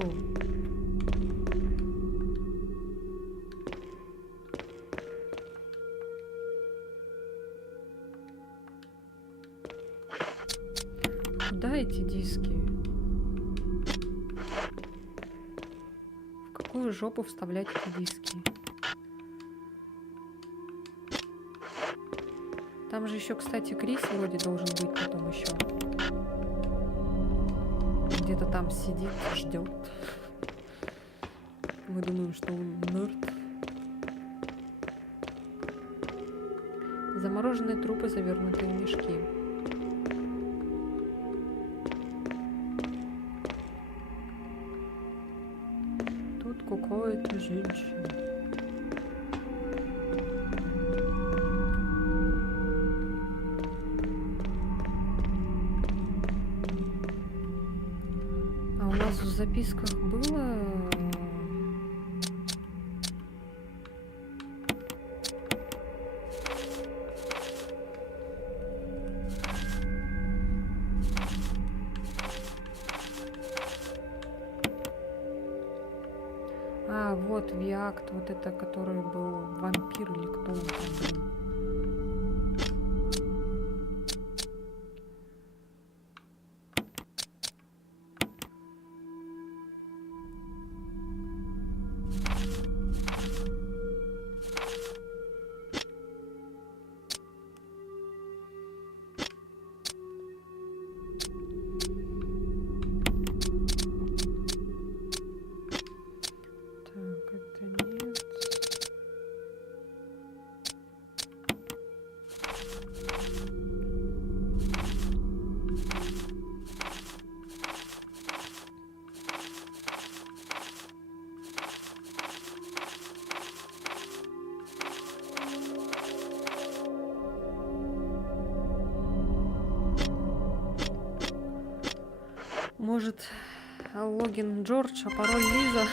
Куда эти диски? В какую жопу вставлять эти диски? Там же еще, кстати, Крис вроде должен быть потом еще. Где-то там сидит, ждет. Мы думаем, что он мертв. Замороженные трупы, завернутые в мешки. Тут какая-то женщина. А у нас в записках было... А, вот Виакт, вот это, который был вампир или кто он там был. Так, это нет. Может, логин Джордж, а пароль Лиза?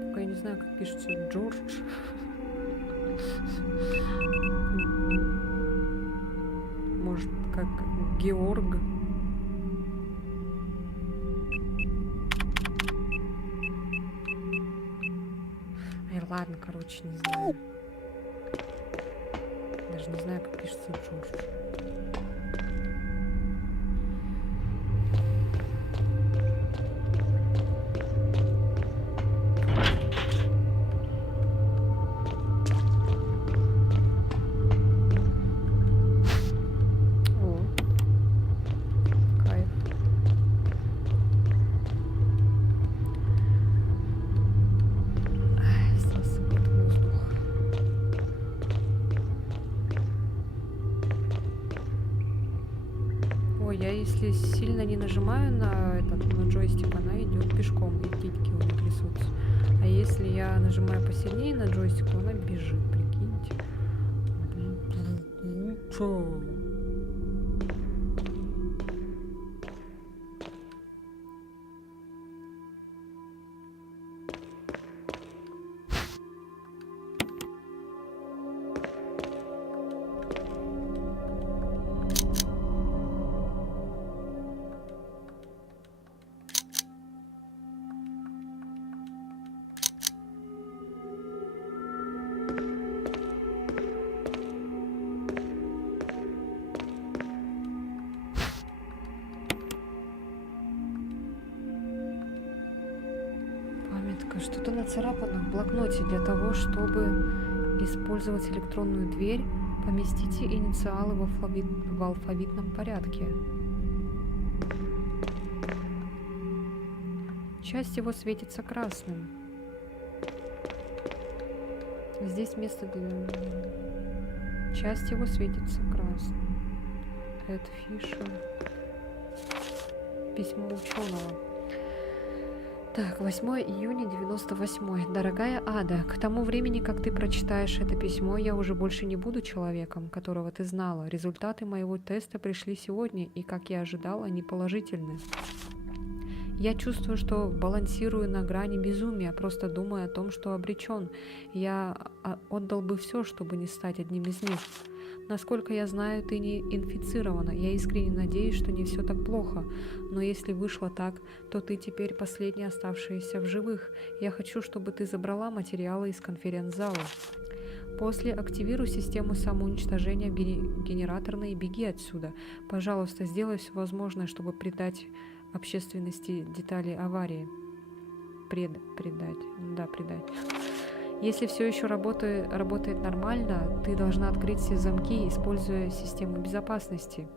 Только я не знаю, как пишется Джордж. Может, как Георг? Ай, ладно, короче, не знаю. Даже не знаю, как пишется Джордж. О, кайф. Ай, здесь вот воздух. Ой, я если сильно не нажимаю на на джойстик, она идет пешком, и китики у нее трясутся. А если я нажимаю посильнее на джойстик, то она бежит, прикиньте. Памятка. Что-то нацарапано в блокноте. Для того, чтобы использовать электронную дверь, поместите инициалы в алфавитном порядке. Часть его светится красным. Здесь место для... Часть его светится красным. Эд Фишер. Письмо ученого. Так, 8 июня 98. Дорогая Ада, к тому времени, как ты прочитаешь это письмо, я уже больше не буду человеком, которого ты знала. Результаты моего теста пришли сегодня, и, как я ожидал, они положительны. Я чувствую, что балансирую на грани безумия, просто думая о том, что обречен. Я отдал бы все, чтобы не стать одним из них. Насколько я знаю, ты не инфицирована. Я искренне надеюсь, что не все так плохо. Но если вышло так, то ты теперь последняя оставшаяся в живых. Я хочу, чтобы ты забрала материалы из конференц-зала. После активируй систему самоуничтожения в генераторной и беги отсюда. Пожалуйста, сделай все возможное, чтобы придать общественности детали аварии. Придать. Да, придать. Если все еще работает нормально, ты должна открыть все замки, используя систему безопасности.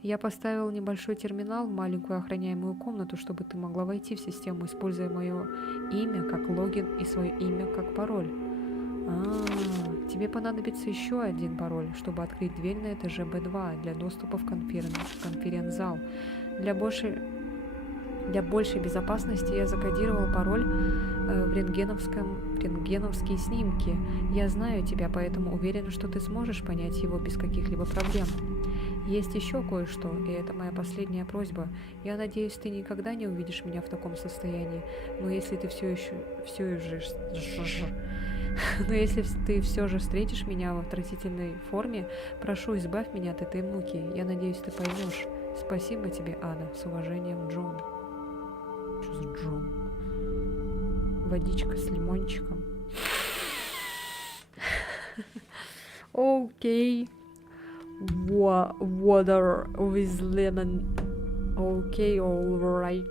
Я поставил небольшой терминал в маленькую охраняемую комнату, чтобы ты могла войти в систему, используя мое имя как логин и свое имя как пароль. Тебе понадобится еще один пароль, чтобы открыть дверь на этаже B2 для доступа в конференц-зал. Для большей безопасности я закодировал пароль в рентгеновские снимки. Я знаю тебя, поэтому уверен, что ты сможешь понять его без каких-либо проблем. Есть еще кое-что, и это моя последняя просьба. Я надеюсь, ты никогда не увидишь меня в таком состоянии, но если ты все же встретишь меня в отвратительной форме, прошу, избавь меня от этой муки. Я надеюсь, ты поймешь. Спасибо тебе, Ада. С уважением, Джон. Что за Джон? Водичка с лимончиком. Окей. Water with lemon. Okay, all right.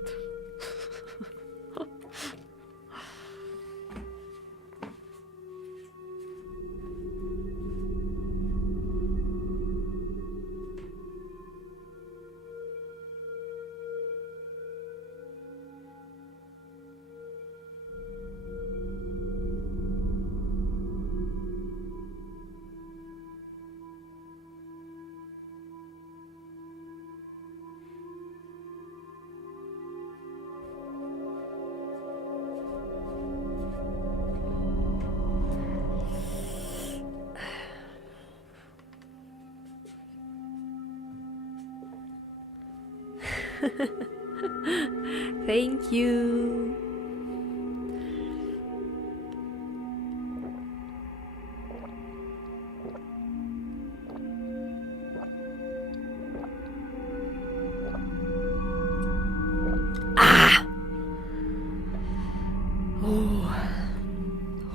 Thank you.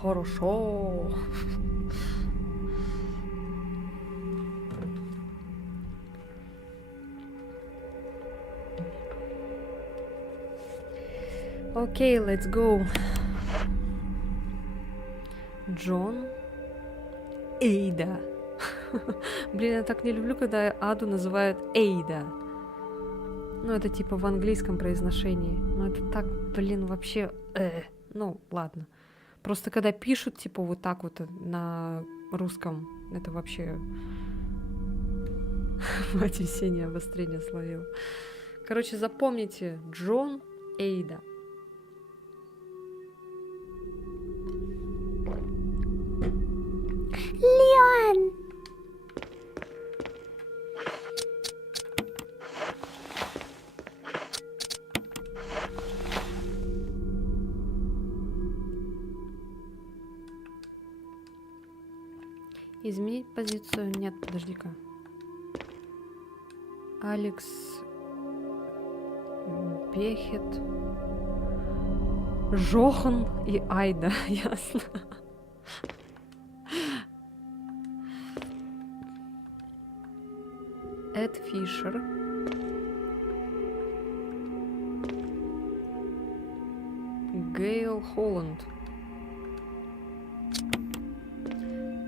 Хорошо. Окей, let's go. Джон. Эйда. Блин, я так не люблю, когда Аду называют Эйда. Ну, это типа в английском произношении. Ну, это так, блин, вообще... Ну, ладно. Просто когда пишут, типа, вот так вот на русском, это вообще... Мать, весеннее обострение словил. Короче, запомните. Джон Эйда. Леон! Изменить позицию? Нет, подожди-ка. Алекс Бехет, Жохан и Айда, ясно. Эд Фишер. Гейл Холланд.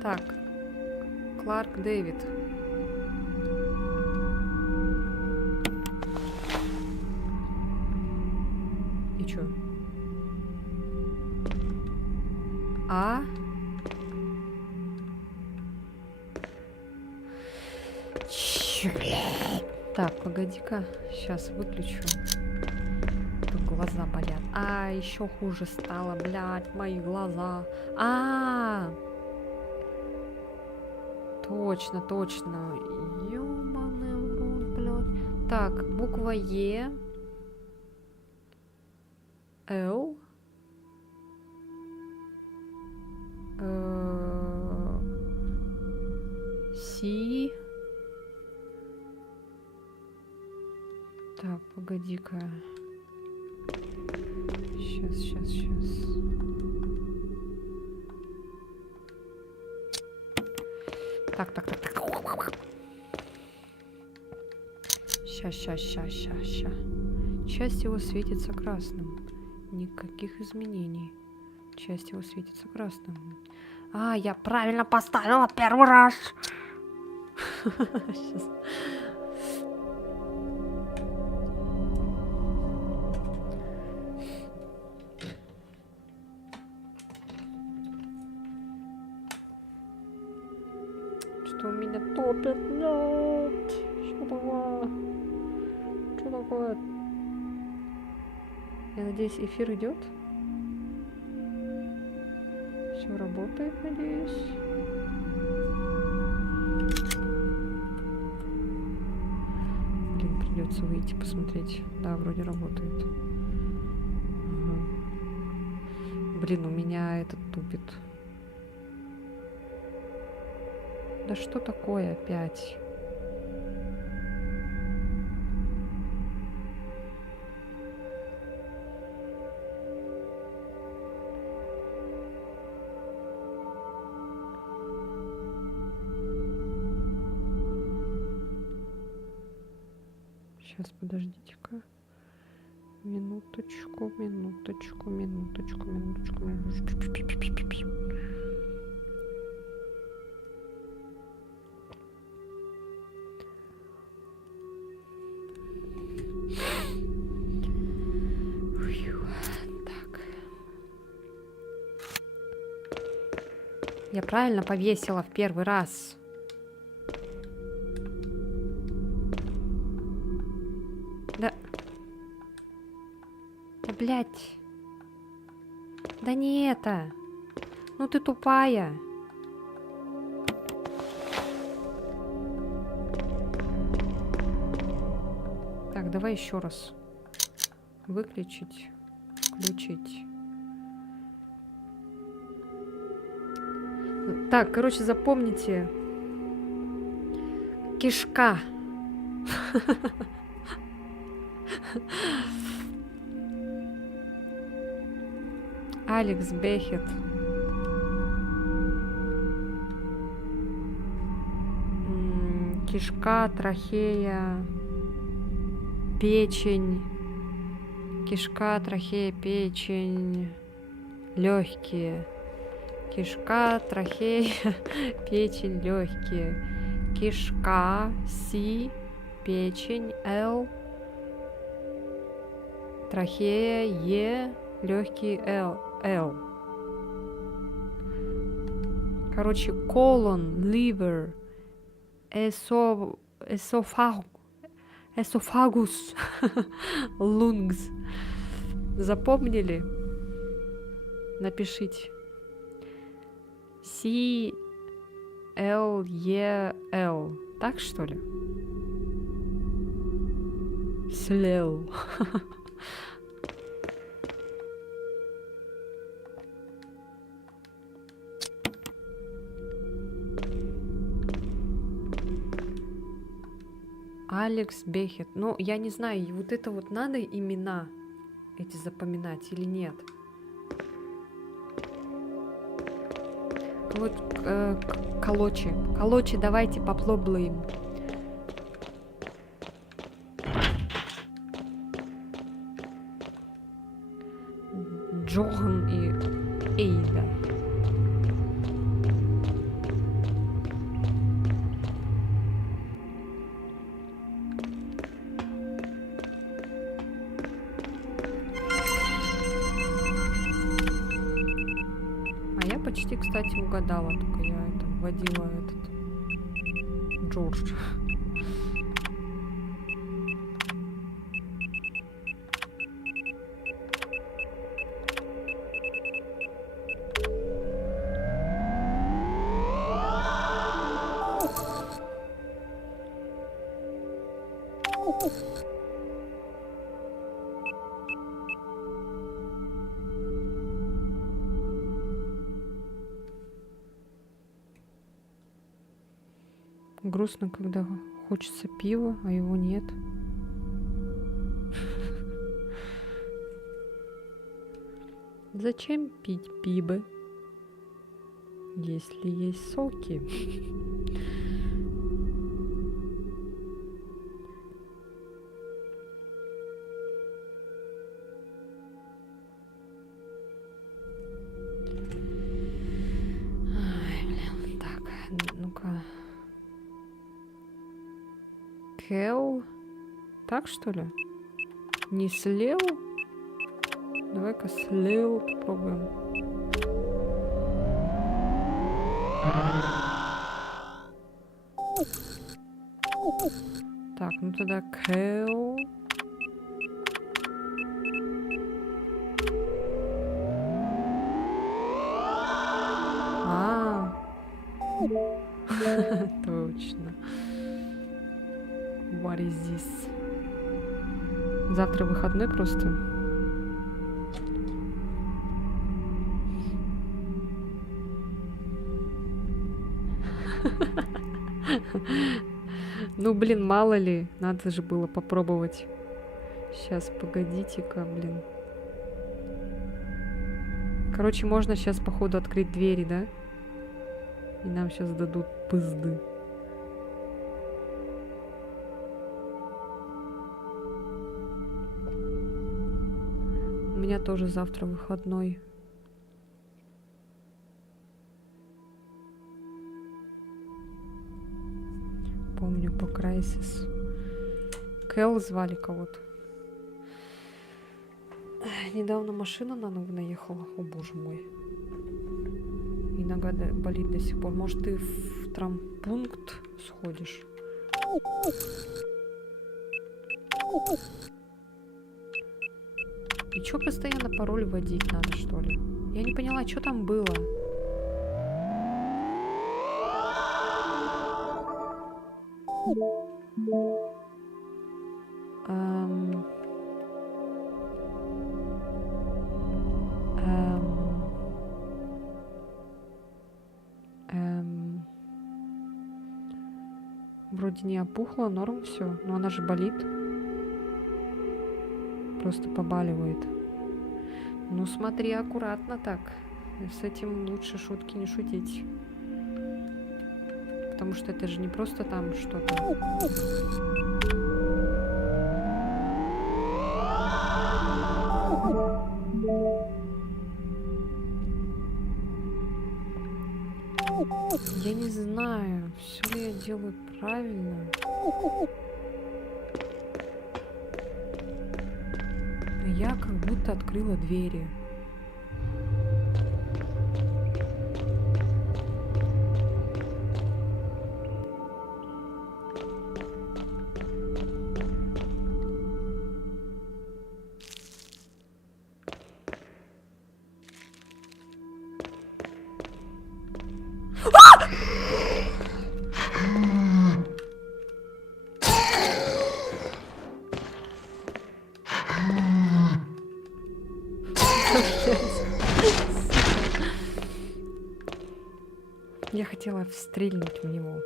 Так. Кларк Дэвид. И чё? Так, погоди-ка. Сейчас выключу. Тут глаза болят. Еще хуже стало, блядь, мои глаза. Точно, точно. Ёбаный в рот, блядь. Так, буква Е. Л. Си. Так, погоди-ка. Сейчас. Так. Ща. Часть его светится красным. Никаких изменений. Часть его светится красным. А, я правильно поставила первый раз. Сейчас. Что у меня топит? Нет. Что такое? Что такое? Я надеюсь, эфир идет. Все работает, надеюсь. Блин, придется выйти посмотреть. Да, вроде работает. Ага. Блин, у меня этот тупит. Да что такое опять? Сейчас, подождите-ка. Минуточку. Так. Я правильно повесила в первый раз. Да. Да, блядь. Да не это. Ну ты тупая. Так, давай еще раз. Выключить. Включить. Так, короче, запомните. Кишка. Алекс Бехет. Кишка, трахея, печень. Кишка, трахея, печень, легкие. Кишка, трахея, печень, легкие. Кишка, Си, печень, Л, трахея, Е, легкие, Л. Короче, колон, ливер, эсофагус, лунгс. Запомнили? Напишите. Си, Л, Е, Л. Так, что ли? Слел. Алекс Бехет. Ну, я не знаю, вот это вот надо имена эти запоминать или нет? Вот, Колочи, давайте попробуем. Джохан и Эйда. Почти, кстати, угадала, только я это вводила этот Джордж. Грустно, когда хочется пива, а его нет. Зачем пить пиво? Если есть соки. Ай, блин, так, ну-ка. Кэл? Так, что ли? Не слеу? Давай-ка слеу попробуем. Так, ну тогда Кэл. Точно. What is this? Завтра выходной просто. Ну, блин, мало ли. Надо же было попробовать. Сейчас, погодите-ка, блин. Короче, можно сейчас, походу, открыть двери, да? И нам сейчас дадут пызды. У меня тоже завтра выходной. Помню, по Crysis. Кэл звали кого-то. Недавно машина на ногу наехала. О, боже мой. И нога болит до сих пор. Может, ты в травмпункт сходишь? И чё постоянно пароль вводить надо, что ли? Я не поняла, что там было. Вроде не опухла, норм все, но она же болит. Просто побаливает. Ну смотри аккуратно так. С этим лучше шутки не шутить. Потому что это же не просто там что-то. Я не знаю, все ли я делаю правильно. Но я как будто открыла двери. Я хотела стрельнуть в него.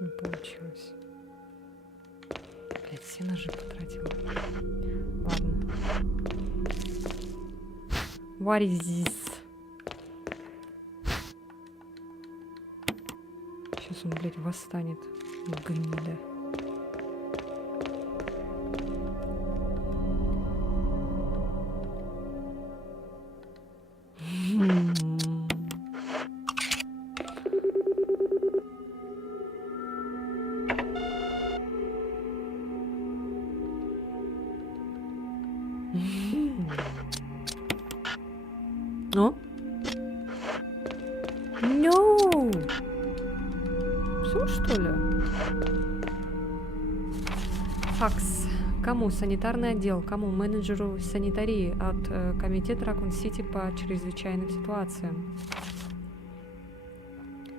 Не получилось. Блять, все ножи потратила. Ладно. What is this? Сейчас он, блядь, восстанет. Гнида. Ну? No! Все, что ли? Факс. Кому? Санитарный отдел. Кому? Менеджеру санитарии от комитета Ракун-Сити по чрезвычайным ситуациям.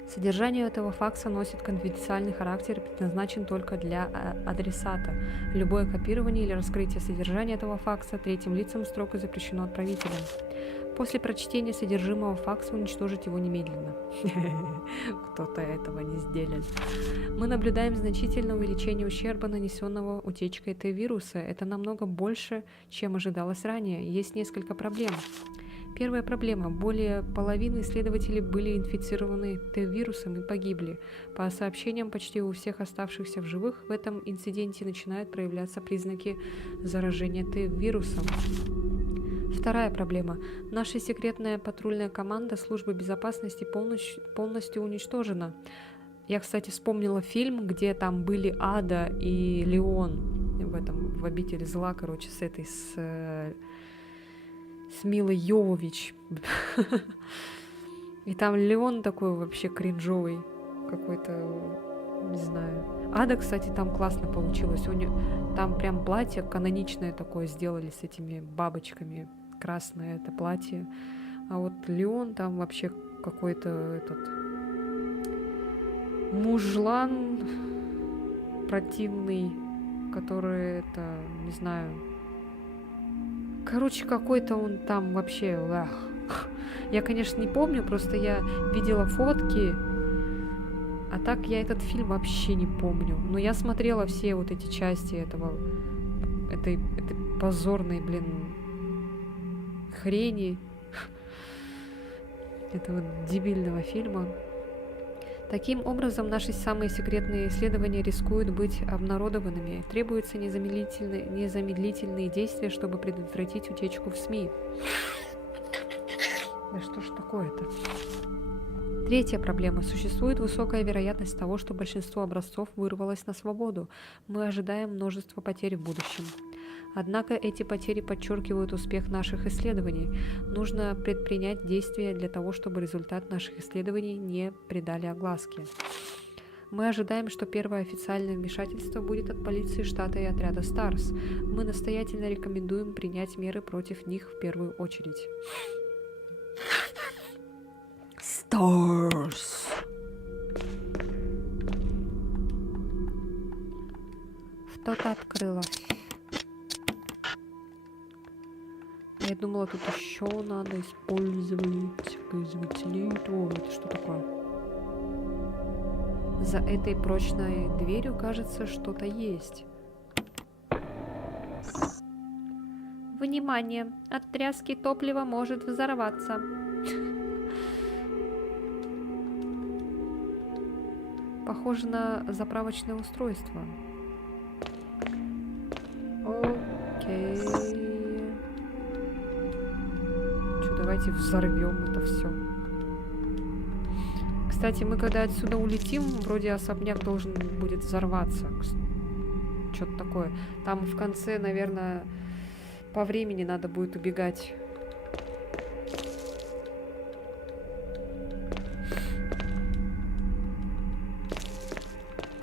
Содержание этого факса носит конфиденциальный характер и предназначен только для адресата. Любое копирование или раскрытие содержания этого факса третьим лицам строго запрещено отправителем. После прочтения содержимого факса уничтожить его немедленно. Кто-то этого не сделал. Мы наблюдаем значительное увеличение ущерба, нанесенного утечкой Т-вируса. Это намного больше, чем ожидалось ранее. Есть несколько проблем. Первая проблема. Более половины исследователей были инфицированы Т-вирусом и погибли. По сообщениям, почти у всех оставшихся в живых в этом инциденте начинают проявляться признаки заражения Т-вирусом. Вторая проблема. Наша секретная патрульная команда службы безопасности полностью уничтожена. Я, кстати, вспомнила фильм, где там были Ада и Леон в «Обители зла», короче, с Милой Йовович. И там Леон такой вообще кринжовый какой-то, не знаю. Ада, кстати, там классно получилось. Там прям платье каноничное такое сделали с этими бабочками. Красное это платье. А вот Леон там вообще какой-то этот мужлан противный, который это, не знаю. Короче, какой-то он там вообще... Я, конечно, не помню, просто я видела фотки, а так я этот фильм вообще не помню. Но я смотрела все вот эти части этой позорной, блин, хрени, этого дебильного фильма. Таким образом, наши самые секретные исследования рискуют быть обнародованными. Требуются незамедлительные действия, чтобы предотвратить утечку в СМИ. Да что ж такое-то? Третья проблема. Существует высокая вероятность того, что большинство образцов вырвалось на свободу. Мы ожидаем множество потерь в будущем. Однако эти потери подчеркивают успех наших исследований. Нужно предпринять действия для того, чтобы результат наших исследований не придали огласке. Мы ожидаем, что первое официальное вмешательство будет от полиции штата и отряда Старс. Мы настоятельно рекомендуем принять меры против них в первую очередь. Старс. Что-то открылось. Я думала, тут еще надо использовать извлекли. О, это что такое? За этой прочной дверью, кажется, что-то есть. Внимание! От тряски топлива может взорваться. Похоже на заправочное устройство. Окей. Давайте взорвем это все. Кстати, мы когда отсюда улетим, вроде особняк должен будет взорваться. Что-то такое. Там в конце, наверное, по времени надо будет убегать.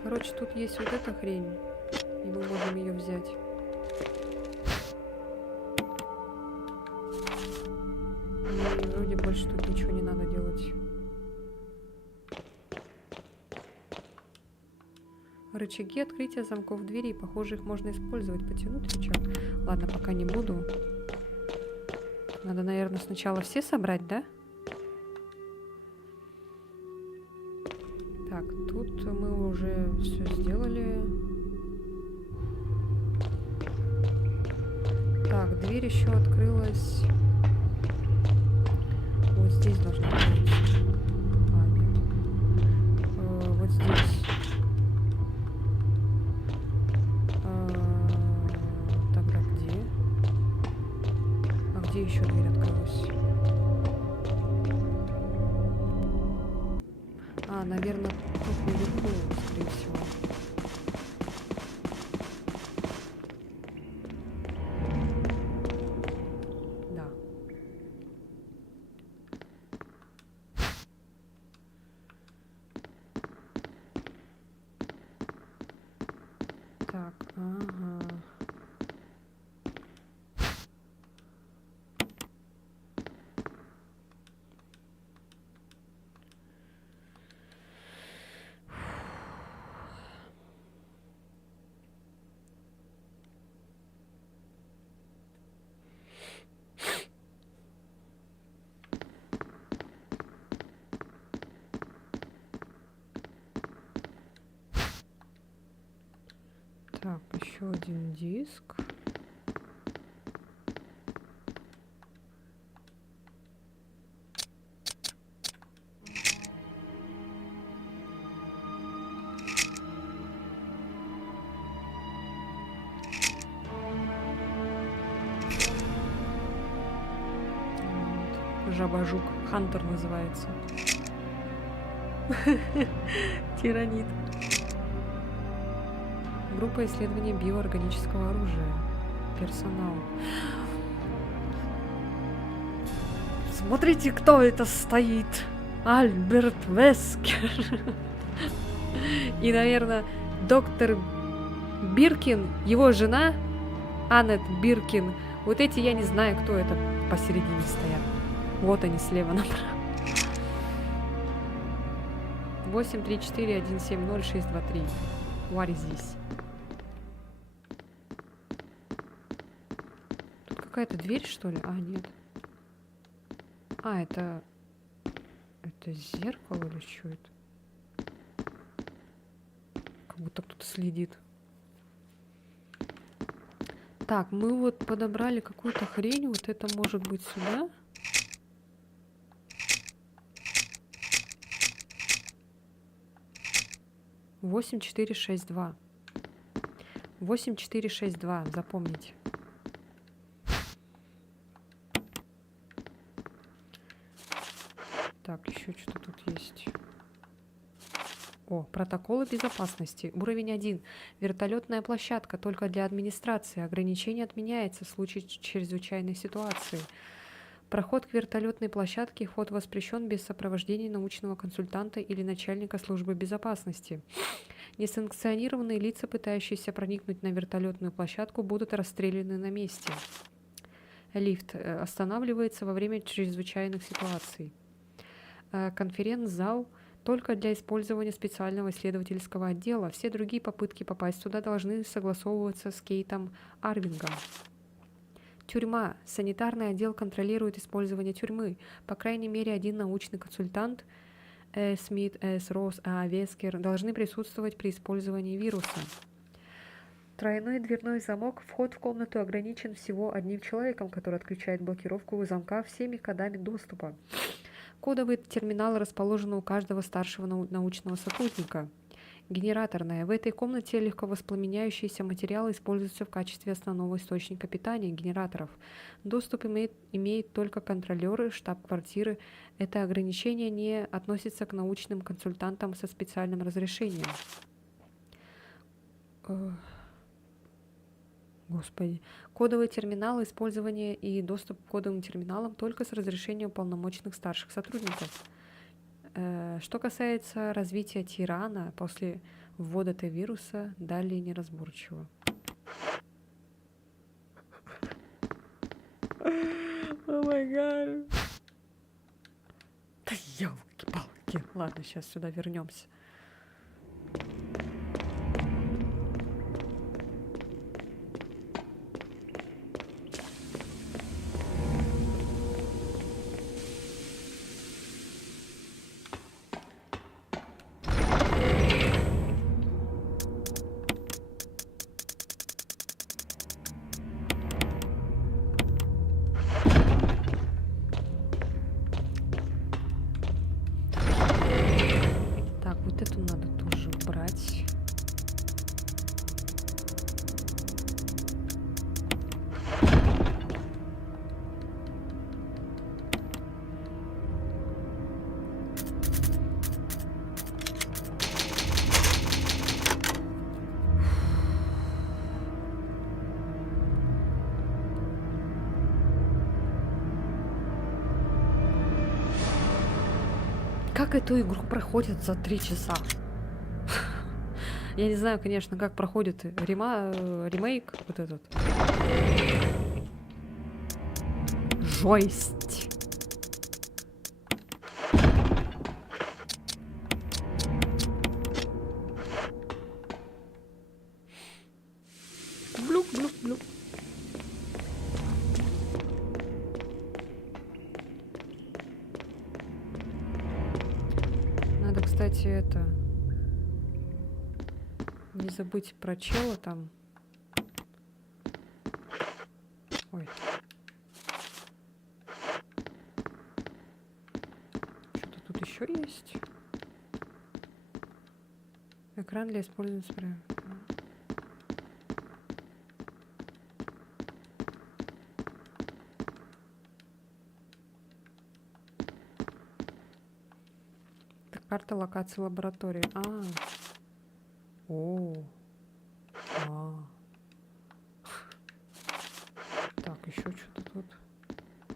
Короче, тут есть вот эта хрень. И мы можем ее взять. И вроде больше тут ничего не надо делать. Рычаги открытия замков дверей. Похоже, их можно использовать. Потянуть рычаг. Ладно, пока не буду. Надо, наверное, сначала все собрать, да? Так, тут мы уже все сделали. Так, дверь еще открылась. Вот здесь должна быть. А, нет. Вот здесь. Тогда где? А где еще дверь открылась? А, наверное, тут наверху, скорее всего. Да. Так, ага. Так, еще один диск. Жаба-жук. Хантер называется. Тиранит. Группа исследования биоорганического оружия. Персонал. Смотрите, кто это стоит. Альберт Вескер. И, наверное, доктор Биркин, его жена, Аннет Биркин. Вот эти я не знаю, кто это посередине стоят. Вот они слева направо. 834170623. What is this? Тут какая-то дверь, что ли? А, нет. А, это зеркало или что это? Как будто кто-то следит. Так, мы вот подобрали какую-то хрень. Вот это может быть сюда. Восемь, 4, 6, 2. 8, 4, 6, 2. Запомните. Так, еще что тут есть. О, протоколы безопасности. Уровень 1. Вертолетная площадка только для администрации. Ограничение отменяется в случае чрезвычайной ситуации. Проход к вертолетной площадке, вход воспрещен без сопровождения научного консультанта или начальника службы безопасности. Несанкционированные лица, пытающиеся проникнуть на вертолетную площадку, будут расстреляны на месте. Лифт останавливается во время чрезвычайных ситуаций. Конференц-зал только для использования специального исследовательского отдела. Все другие попытки попасть сюда должны согласовываться с Кейтом Арвингом. Тюрьма. Санитарный отдел контролирует использование тюрьмы. По крайней мере, один научный консультант, Смит, Росс, Вескер, должны присутствовать при использовании вируса. Тройной дверной замок. Вход в комнату ограничен всего одним человеком, который отключает блокировку замка всеми кодами доступа. Кодовые терминалы расположены у каждого старшего научного сотрудника. Генераторная. В этой комнате легко воспламеняющиеся материалы используются в качестве основного источника питания генераторов. Доступ имеют только контролеры штаб-квартиры. Это ограничение не относится к научным консультантам со специальным разрешением. Господи. Кодовые терминалы, использование и доступ к кодовым терминалам только с разрешения уполномоченных старших сотрудников. Что касается развития тирана после ввода Т-вируса, далее неразборчиво. О май гад. Да ёлки-палки. Ладно, сейчас сюда вернемся. Эту надо тоже убрать. Как эту игру проходит за 3 часа? Я не знаю, конечно, как проходит ремейк вот этот. Жесть. Блюк-блюк-блюк. Надо, кстати, это... Не забыть про чела там. Ой. Что-то тут еще есть. Экран для использования спрея. Карта локации лаборатории. О. Так, еще что-то тут.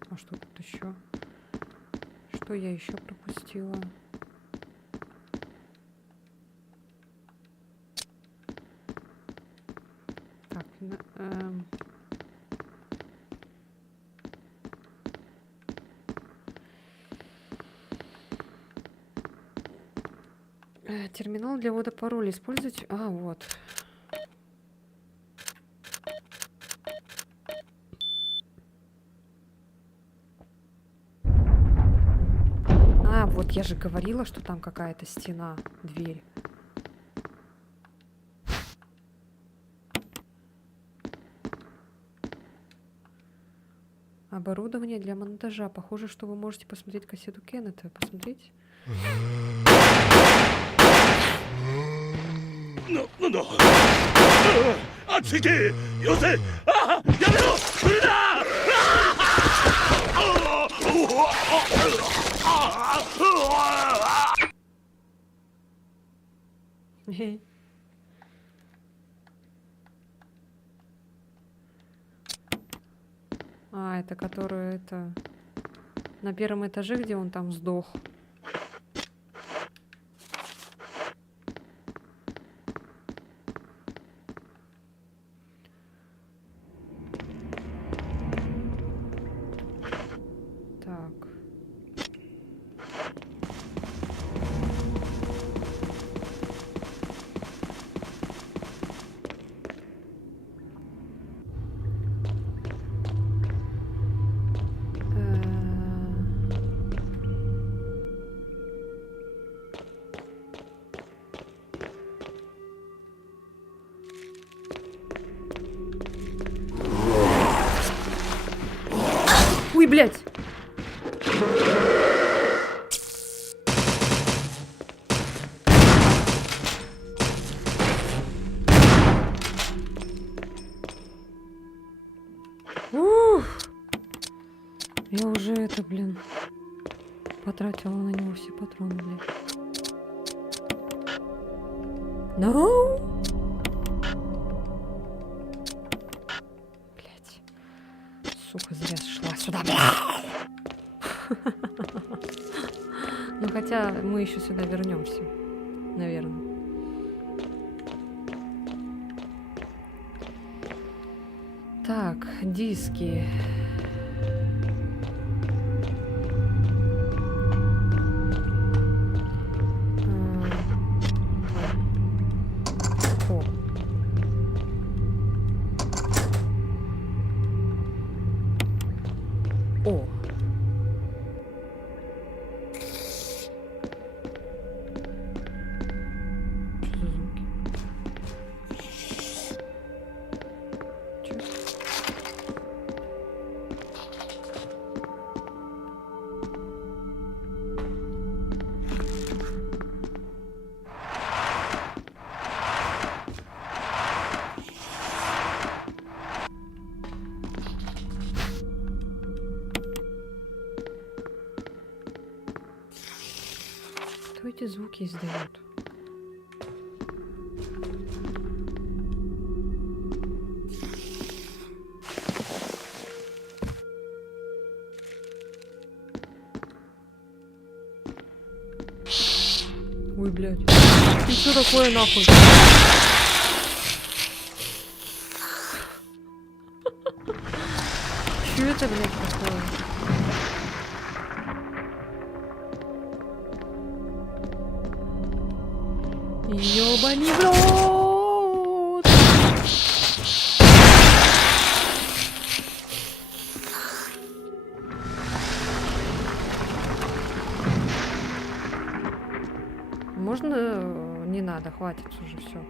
А что тут еще? Что я еще пропустила? Так, терминал для ввода пароля использовать. Вот. Вот я же говорила, что там какая-то стена, дверь. Оборудование для монтажа. Похоже, что вы можете посмотреть кассету Кеннета. Посмотреть? Ну. ついてよせ。やめろ。来るな。Это которую это на первом этаже, где он там сдох. Так. Ой, блядь! Я уже это, блин, потратила на него все патроны, блядь. No! Блядь. Сука, зря шла сюда, блядь. Ну, хотя мы еще сюда вернемся, наверное. Так, диски. О. Что за звуки? Кто эти звуки издает? Ой, блядь. Ты что такое, нахуй? Что это, блядь, такое? Ёбаный в рот! Можно не надо, хватит уже все.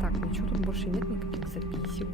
Так, ничего тут больше нет, никаких записек.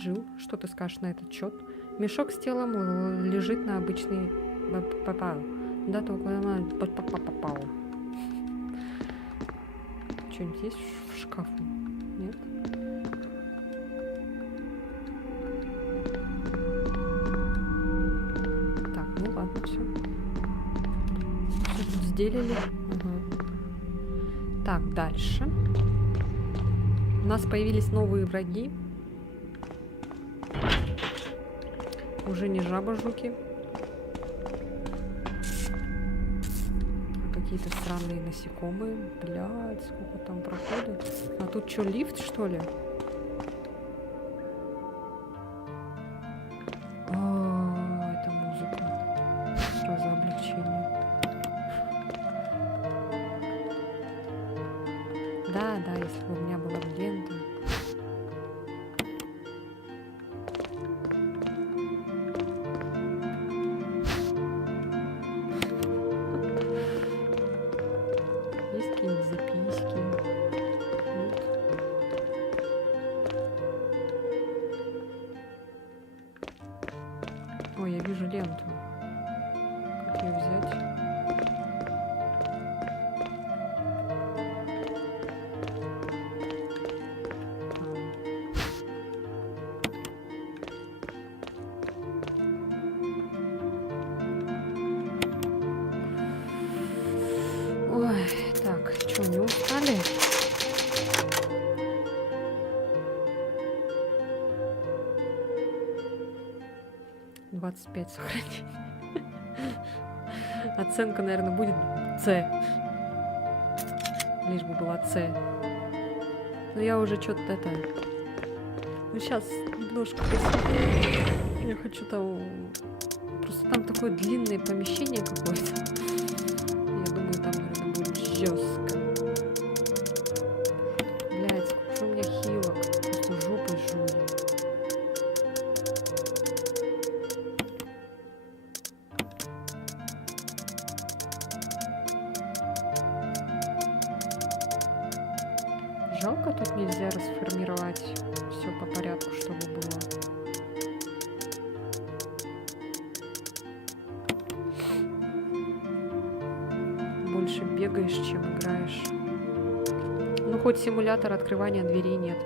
Джилл, что ты скажешь на этот счет? Мешок с телом лежит на обычный... Попал. Дата укладывания... Попал. Что-нибудь есть в шкафу? Нет? Так, ну ладно, все. Все тут сделали. Ага. Так, дальше. У нас появились новые враги. Уже не жаба-жуки. А какие-то странные насекомые. Блядь, сколько там проходит. А тут что, лифт, что ли? О, это музыка. Сразу облегчение. Да, если бы у меня была лента. Есть какие-нибудь записки? Нет. Ой, я вижу ленту. Как ее взять? Ой, так, что, не устали? «25 сохранить». Оценка, наверное, будет С. Лишь бы была С. Но я уже что-то это... Ну, сейчас немножко посидим. Я хочу там... Просто там такое длинное помещение какое-то. Я думаю, там, наверное, будет жестко. Блядь, сколько же у меня хилок. Просто жопой жую. Жалко, тут нельзя расформировать все по порядку, чтобы было. Больше бегаешь, чем играешь. Ну, хоть симулятор открывания дверей нет.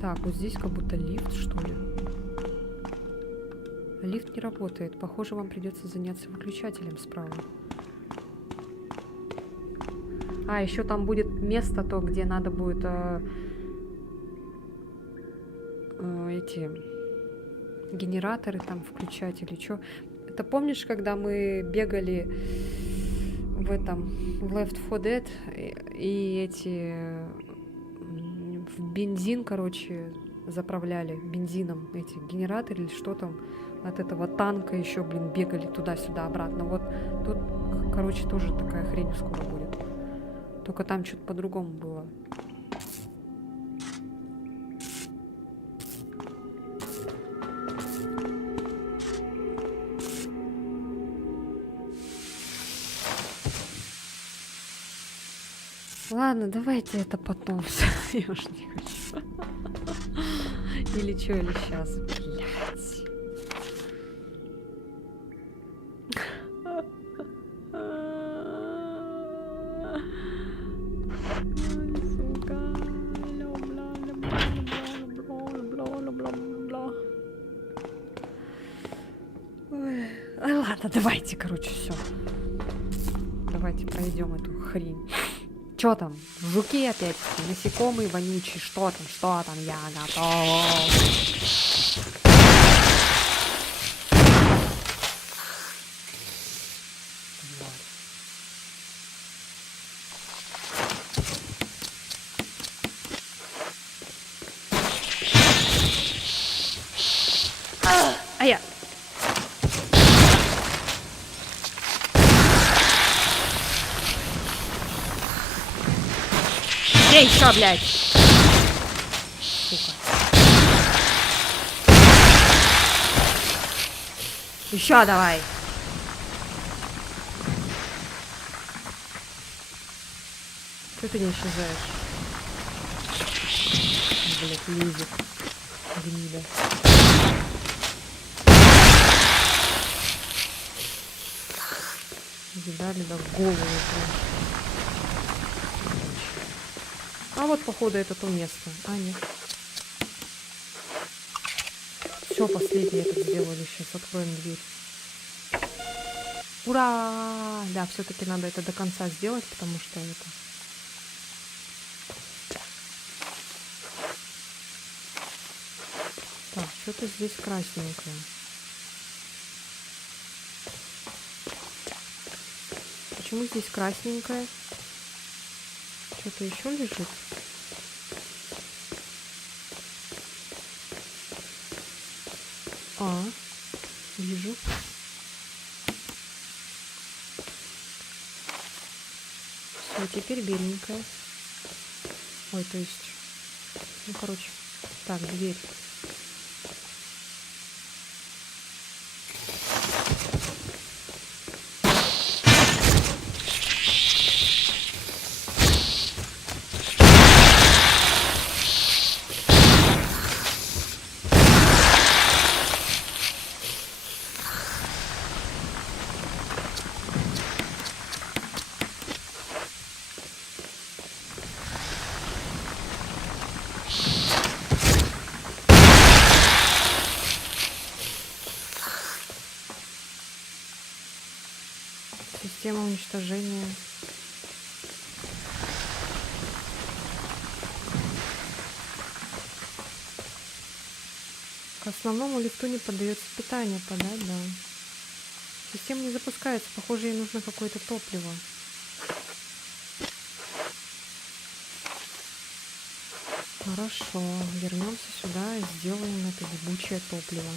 Так, вот здесь как будто лифт, что ли. Лифт не работает. Похоже, вам придется заняться выключателем справа. А, еще там будет место то, где надо будет эти генераторы там включать или что. Это помнишь, когда мы бегали в этом в Left 4 Dead и эти в бензин, короче, заправляли бензином эти генераторы или что там от этого танка еще, блин, бегали туда-сюда обратно. Вот тут, короче, тоже такая хрень скоро будет. Только там что-то по-другому было. Ладно, давайте это потом. Я уж не хочу. Или что, или сейчас. Блять. Ладно, давайте, короче, все. Давайте пройдем эту хрень. Чё там? Жуки опять? Насекомые вонючие? Что там? Я готов. А я... Где еще, блядь? Сука. Еще давай. Что ты не исчезаешь? Блять, лезет. Гнида. Видали, да, голову прям. А вот, походу, это то место. А, нет. Все, последнее это сделали. Сейчас откроем дверь. Ура! Да, все-таки надо это до конца сделать, потому что это... Так, что-то здесь красненькое. Почему здесь красненькое? Что-то еще лежит? А, вижу. Все, теперь беленькая. Ой, то есть... Ну, короче. Так, дверь. Система уничтожения. К основному лифту не поддается питание, подать, да. Система не запускается, похоже, ей нужно какое-то топливо. Хорошо, вернемся сюда и сделаем это ебучее топливо.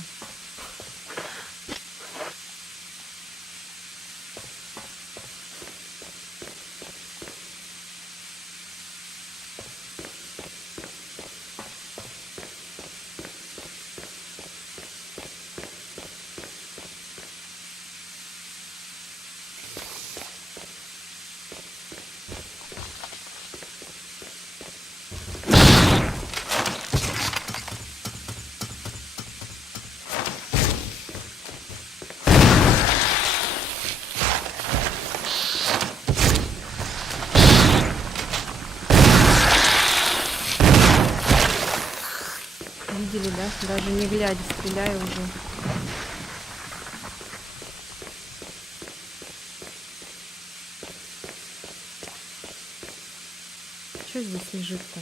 Видели, да? Даже не глядя, стреляю уже. Что здесь лежит-то?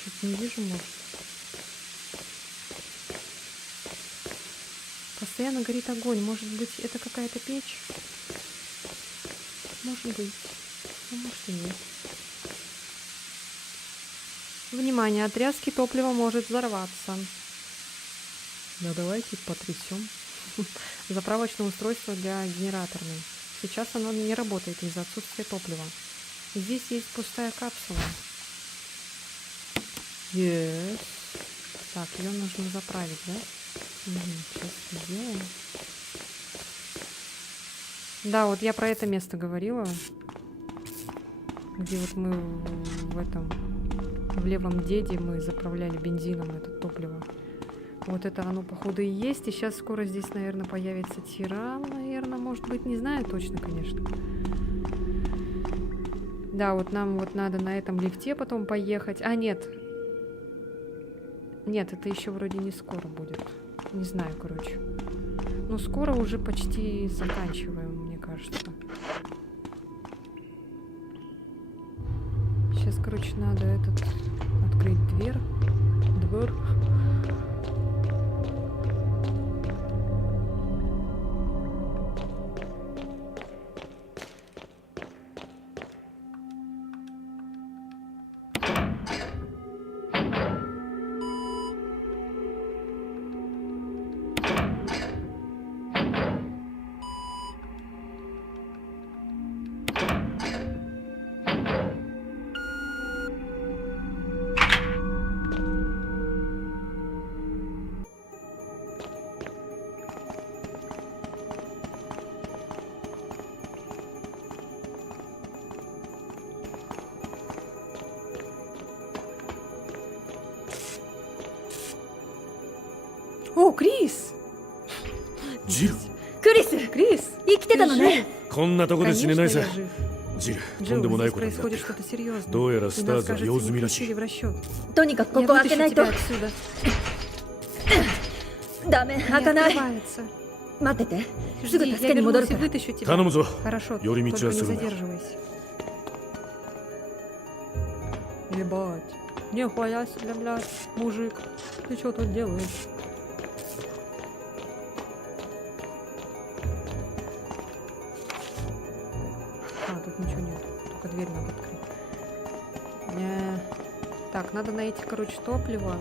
Что-то не вижу, может. Постоянно горит огонь. Может быть, это какая-то печь? Может быть. А может и нет. Внимание, от тряски топлива может взорваться. Да давайте потрясем. Заправочное устройство для генераторной. Сейчас оно не работает из-за отсутствия топлива. Здесь есть пустая капсула. Yes. Так, ее нужно заправить, да? Сейчас это сделаем. Да, вот я про это место говорила. Где вот мы в этом... В левом деде мы заправляли бензином это топливо. Вот это оно, походу, и есть. И сейчас скоро здесь, наверное, появится тиран. Наверное, может быть, не знаю точно, конечно. Да, вот нам вот надо на этом лифте потом поехать. А, нет. Нет, это еще вроде не скоро будет. Не знаю, короче. Ну, скоро уже почти заканчиваем, мне кажется. Сейчас, короче, надо открыть дверь. О, Крис! ジル、クリス、Крис! 生きてたのね。こんなとこで死ねないさ。 Конечно, я жив. ジル、とん Джилл, でもない здесь ことになって происходит る。 что-то серьезное. どうやら И スター нас, ズは кажется, 用 не 済みらし включили い。 в расчет. とにかくこ Я こ開け вытащу ないと тебя。отсюда. ダメ、 Не 開かない。 открывается. 待ってて。すぐ Жди, 助 я けに戻る вернусь か и ら。 вытащу тебя. 頼むぞ。 Хорошо, Юрий только не Митясов. задерживайся. Ебать. Нихуя себе, блядь, мужик. Ты что тут делаешь? А, тут ничего нет. Только дверь надо открыть. Так, надо найти, короче, топливо.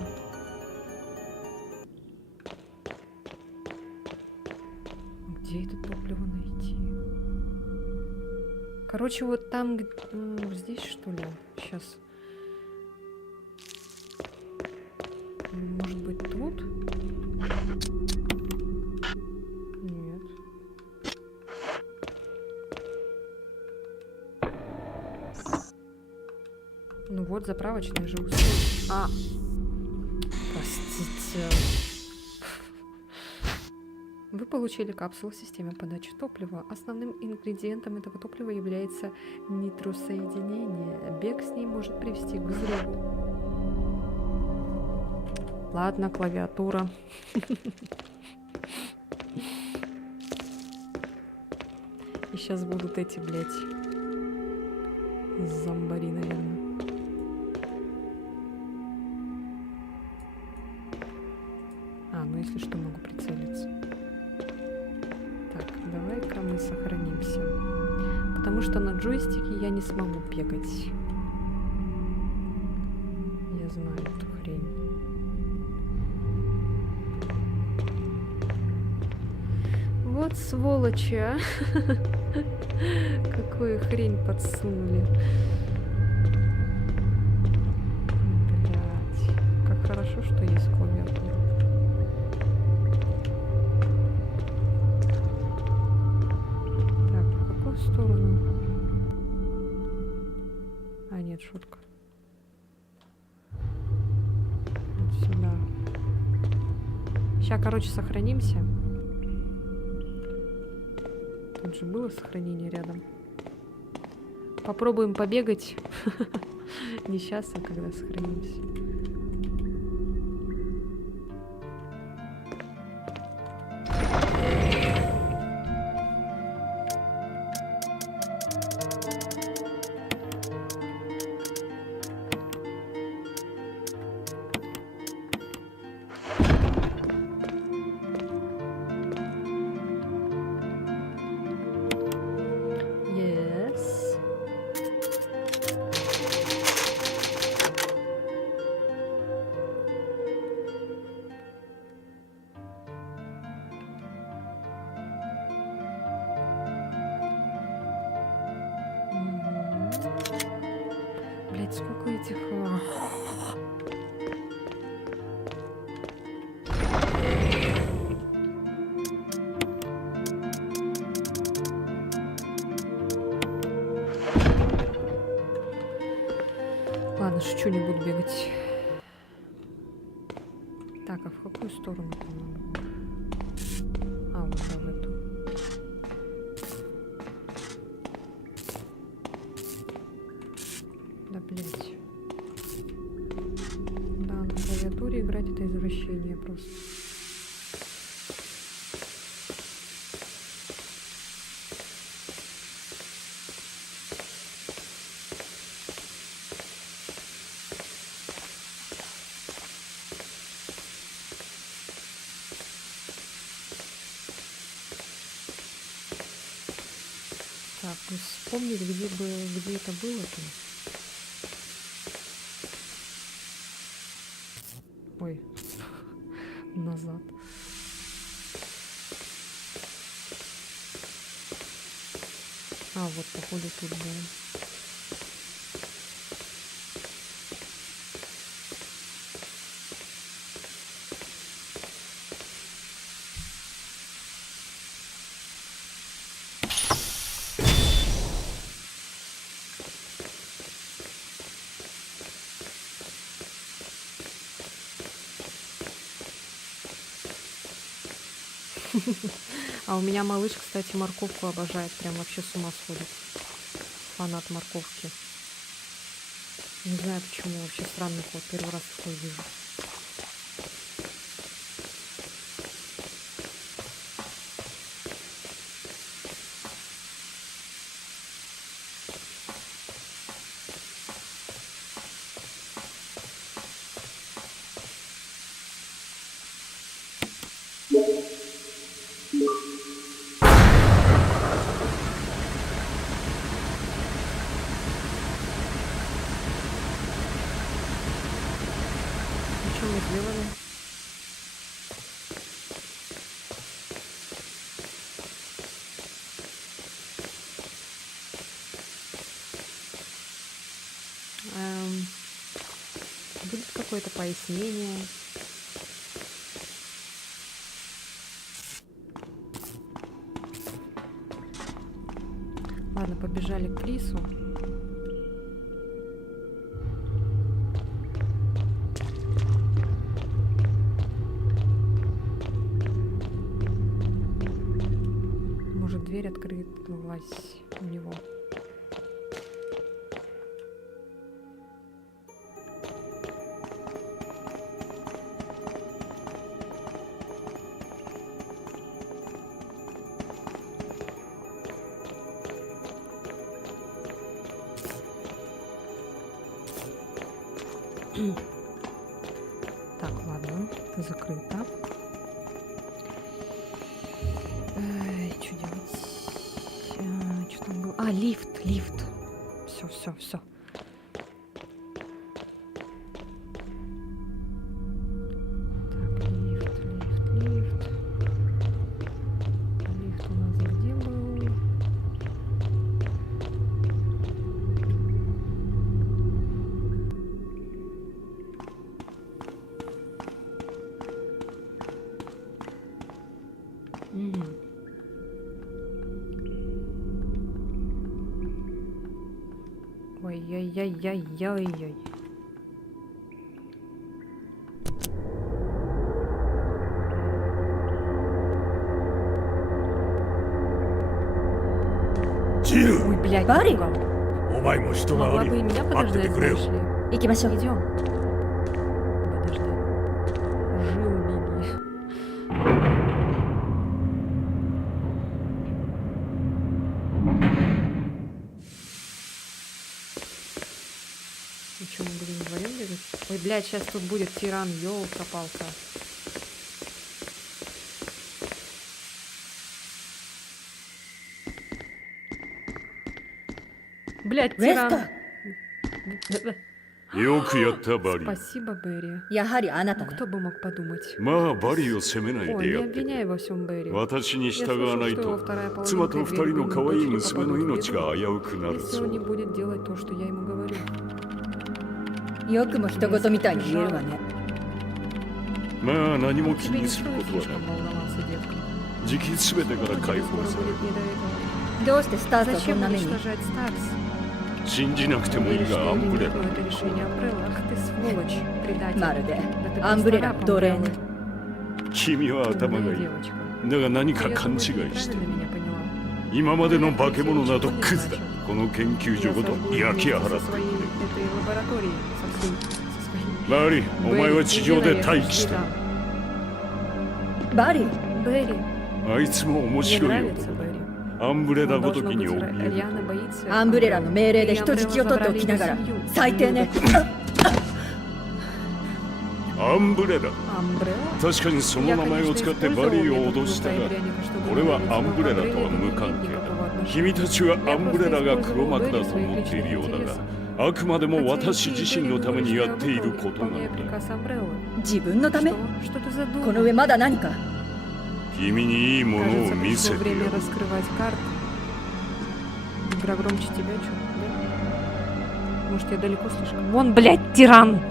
Где это топливо найти? Короче, вот там, здесь, что ли? Сейчас. Может быть, тут? Нет. Ну вот, заправочная же устроена. А! Простите. Вы получили капсулу в системе подачи топлива. Основным ингредиентом этого топлива является нитросоединение. Бег с ней может привести к взрыву. Ладно, клавиатура. И сейчас будут эти, блядь, зомбари, наверное. А, ну если что, могу прицелиться. Так, давай-ка мы сохранимся. Потому что на джойстике я не смогу бегать. Я знаю эту хрень. Вот сволочи, а! Какую хрень подсунули. Блять, как хорошо, что есть клавиатура. Так, в какую сторону? А, нет, шутка. Вот сюда. Сейчас, короче, сохранимся. Тут же было сохранение рядом. Попробуем побегать. Не сейчас, а когда сохранимся. Yes. Блять, сколько этих... Ладно, шучу, не буду бегать. Так, а в какую сторону там надо? А, вот да, в эту. Да, блять. Да, на клавиатуре играть это извращение просто. Так, ну вспомнить, где это было-то. Ой, назад. А, вот, походу, тут было. А у меня малыш, кстати, морковку обожает. Прям вообще с ума сходит. Фанат морковки. Не знаю почему. Вообще странный кот. Первый раз такой вижу. Ну, что мы сделали? Будет какое-то пояснение? Ладно, побежали к Крису. Может, дверь открылась у него. Так, ладно, закрыто. Что делать? Что там было? А, лифт. Все. Так, лифт. Лифт у нас где был? Ой-ой-ой-ой-ой-ой.ジル Ой, блядь, Барри? напугал. お前も人が Могла あり бы и меня 待ってて подождать, くれよ знаешь ли. 行きましょう。 Идем. Подожди. Жил Лили. И что, мы будем вдвоем бегать? Ой, блядь, сейчас тут будет тиран, ёлка-палка. Блядь, レスカ тиран. よくやったバリー Спасибо, Берри. やはりあなた Ну, が。 кто бы мог подумать? まあバリーを責めない Ой, で не やってくれ обвиняй во всем Берри. 私に Я 従わ слышал, ない что его と вторая половинка 妻と二人の可愛い娘の命が попадут в 危 беду, うくなる если ぞ он не будет делать то, что я ему говорю. よくも人事みたいに言えるわね。まあ何も気 Тебе に не する стоит ことは слишком ない волноваться, детка. 時期すべてから Тебе 解 скоро 放さ будет れ не до этого. どうしてスターズをこ Зачем んな目に？ уничтожать Старс? 信じなくてもい Веришь, い что がア я ン не ブレラ верю, это решение Амбрелла. Ах ты сволочь, предатель. まるで Да ты アンブレラ просто の奴隷 раб ね。 Амбреллы. 君は頭がい Умная い девочка. だが何か Я 勘違 думаю, い ты して неправильно меня поняла. 今までの化け物などクズだこの研究 Я 所ごと сожгу 焼き вместе 払 со ってく своей れ этой лабораторией, со своей. バリーお前は地上で待機してバリー、 Берри, あいつも面 мне 白い нравится 男だ Берри. アンブレラ Он ごと должно きに быть 怯える Рьяно боится. アンブレラの命令で И 人質を Амбрелла 取ってお забрали きながら его семью. 最低ね。アンブレラ Амбрелла? 確かにその Я, 名前を конечно, 使って использовал バリーを метод 脅したが Лука и Бряника, чтобы 俺は выявить アンブレラと Амбрелла は и 無 не 関 имеет 係 никакого だ отношения. 君たちはアンブレラが黒幕だと思っているようだがあくまでも私自身のためにやっていることなのだ приказ Амбреллы. 自分のため？ Что? Что ты задумал? この上まだ何か？君にいいものを Кажется, 見 пришло せてや время る раскрывать карты. Игра громче тебя, чё? Да? Может, я далеко слишком? Вон, блядь, тиран!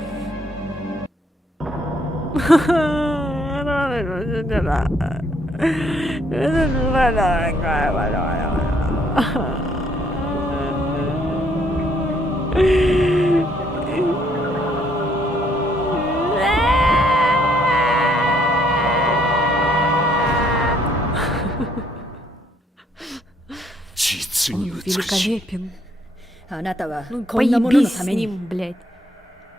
великолепен. あなたは Ну, こんなものの поебись た с めに ним, блядь.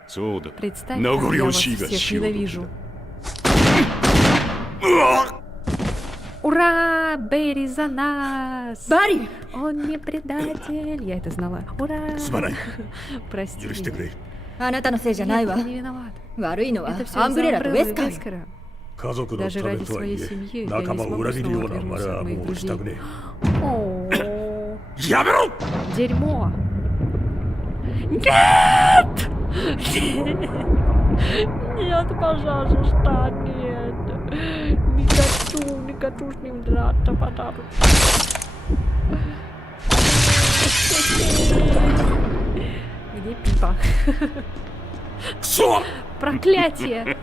そうだ Представь, 名 как 残 я 惜 вас しいが всех 潮時 ненавижу. だ Ура! Берри за нас! バリー Он не предатель. Я это знала. Ура! すまない Прости 許してく меня. れ あなたのせいじゃな Нет, いわ я не виноват. 悪いのは Это все アンブレラ из-за とウ Umbrella ェス и カー Вескера. 家族の Даже ため ради とはい своей え семьи я 仲 не 間を смогу 裏切るよう снова な真似 отвернуться は от моих もうしたく друзей. ね О, えやめろ дерьмо! Нет! Нет, пожалуйста, нет. Не хочу с ним драться, пожалуйста. Где Пипа? クソ Проклятие!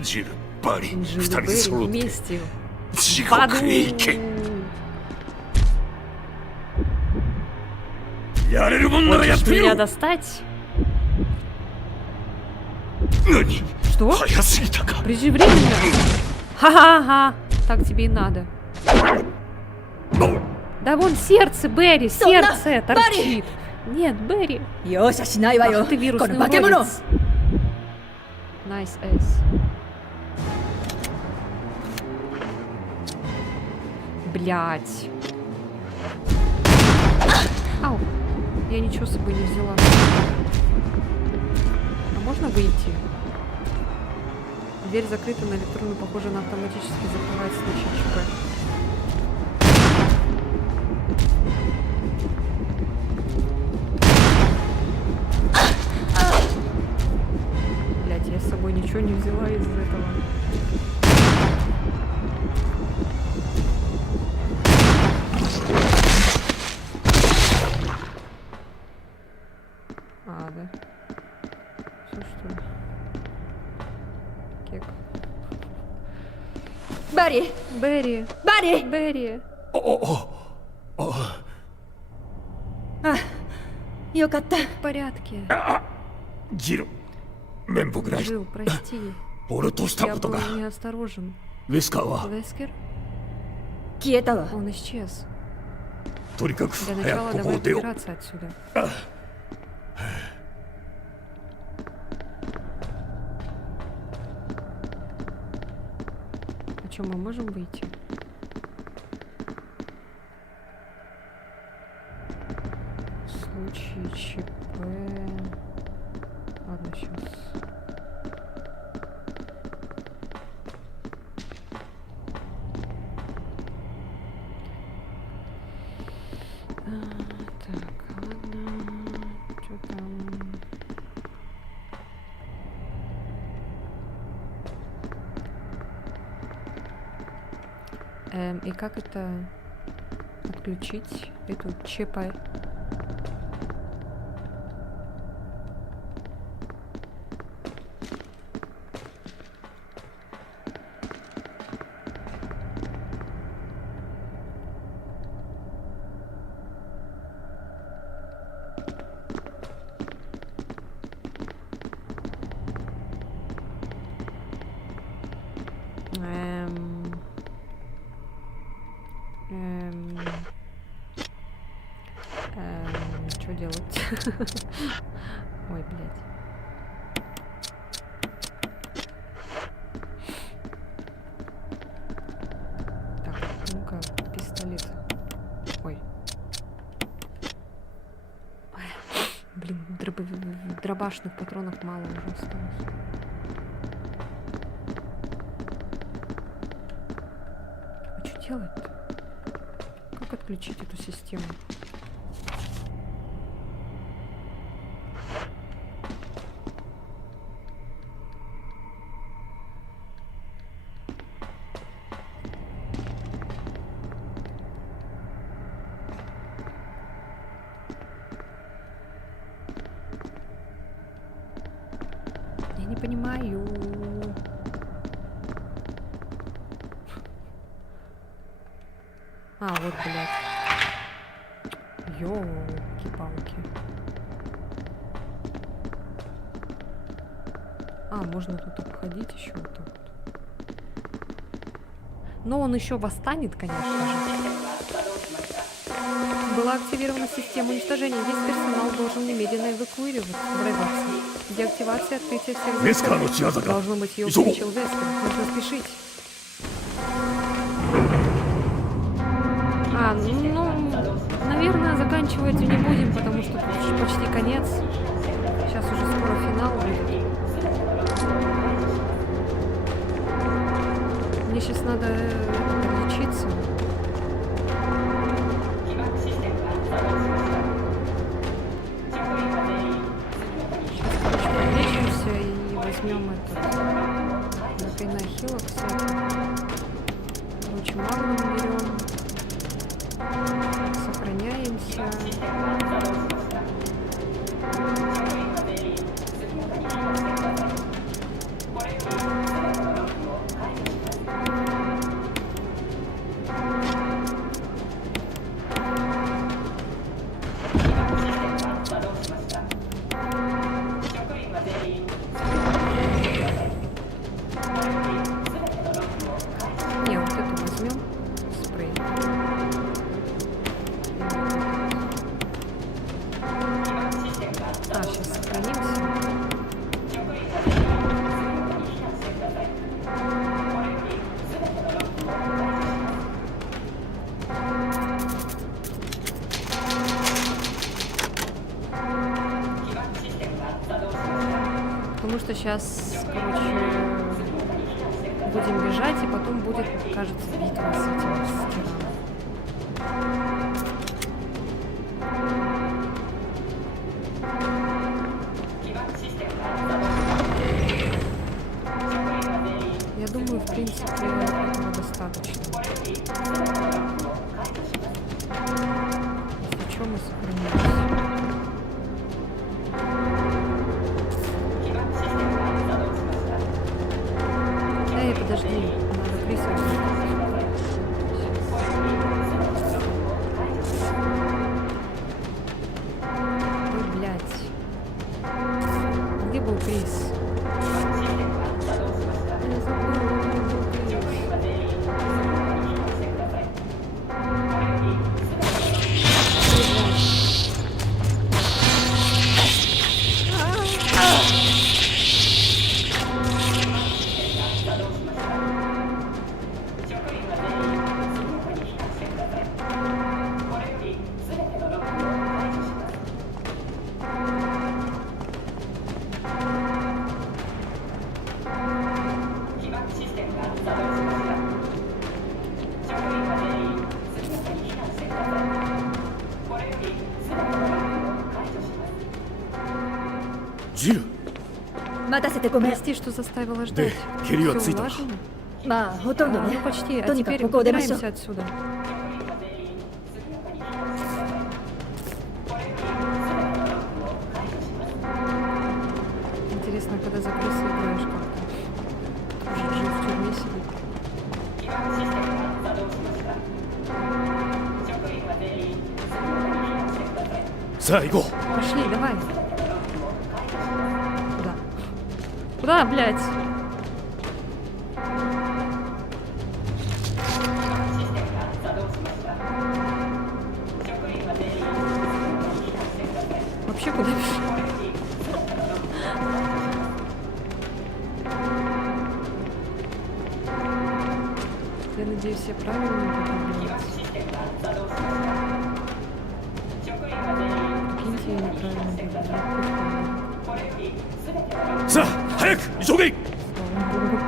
ジルバリ Джилл 二 и 人 Берри 揃って вместе. 地 В аду! 獄へ行けやれるもんならやっ Хочешь てみ меня ろ достать? 何 Что? 早すぎたか Преждевременно? Ха-ха-ха! Так тебе и надо. Да вон сердце, Берри, сердце торчит. Нет, Берри. 容赦しないわよ Ах ты こ вирусный の化け物 уродец. Nice S. Блять. Ау. Я ничего с собой не взяла. А можно выйти? Дверь закрыта на электронную, похоже, она автоматически закрывается в случае ЧП. Блять, я с собой ничего не взяла из этого. А, да. Все что ли? Кек. バリー Берри! バリー Берри! よかった В порядке. ジル面目ない Джилл, прости. 俺とした Я こと был が неосторожен. ウェスカーは Вескер? 消えたわ Он исчез. とにかく Для 早 начала くここ давай を出よう выбираться отсюда. А что, мы можем выйти? В случае ЧП... Ладно, сейчас. Так, ладно. Что там? И как это отключить эту ЧП? Что делать? Ой, блядь. Так, ну-ка, пистолет. Ой. Блин, дробашных патронов мало уже осталось. А что делать-то? Как отключить эту систему? Я не понимаю. А, вот, блядь. Ёлки-палки. А, можно тут обходить еще вот так вот. Но он еще восстанет, конечно же. была активирована система уничтожения. Весь персонал должен немедленно эвакуироваться. Деактивация открытия всех Вескерの仕業 заходов. か Должно быть, ее 急ごう включил Вескер. Нужно спешить. Наверное, заканчивать не будем, потому что тут уже почти конец. Сейчас уже скоро финал будет. Мне сейчас надо лечиться. Сейчас, короче, полечимся и возьмем этот Хилокса. Короче, магнум берем. Сохраняемся. Не, вот эту возьмем. Спрей. Сейчас сохранимся. Потому что сейчас, короче, будем бежать, и потом будет, кажется, битва с этим с тираном. Я думаю, в принципе, этого достаточно. Если что, мы сохранимся. Эй, подожди, надо Криса взять. Ой, блядь. Где был Крис? Я забыла, где был Крис. Джир, 待たせてごめん。 Прости, что заставила で ждать. 蹴りは Всё ついたか улажено? まあほとんどね Ну почти, а とにかく теперь ここを出ましょう убираемся отсюда. Интересно, когда за Криса играешь как-то. Уже жив в тюрьме сидит. さあ行こ Пошли, давай. Куда? Куда, блядь? Вообще куда бежать? Я надеюсь, я правильно буду делать. Прикиньте, я неправильно буду делать. う。さあ早く急げ。 Слава богу.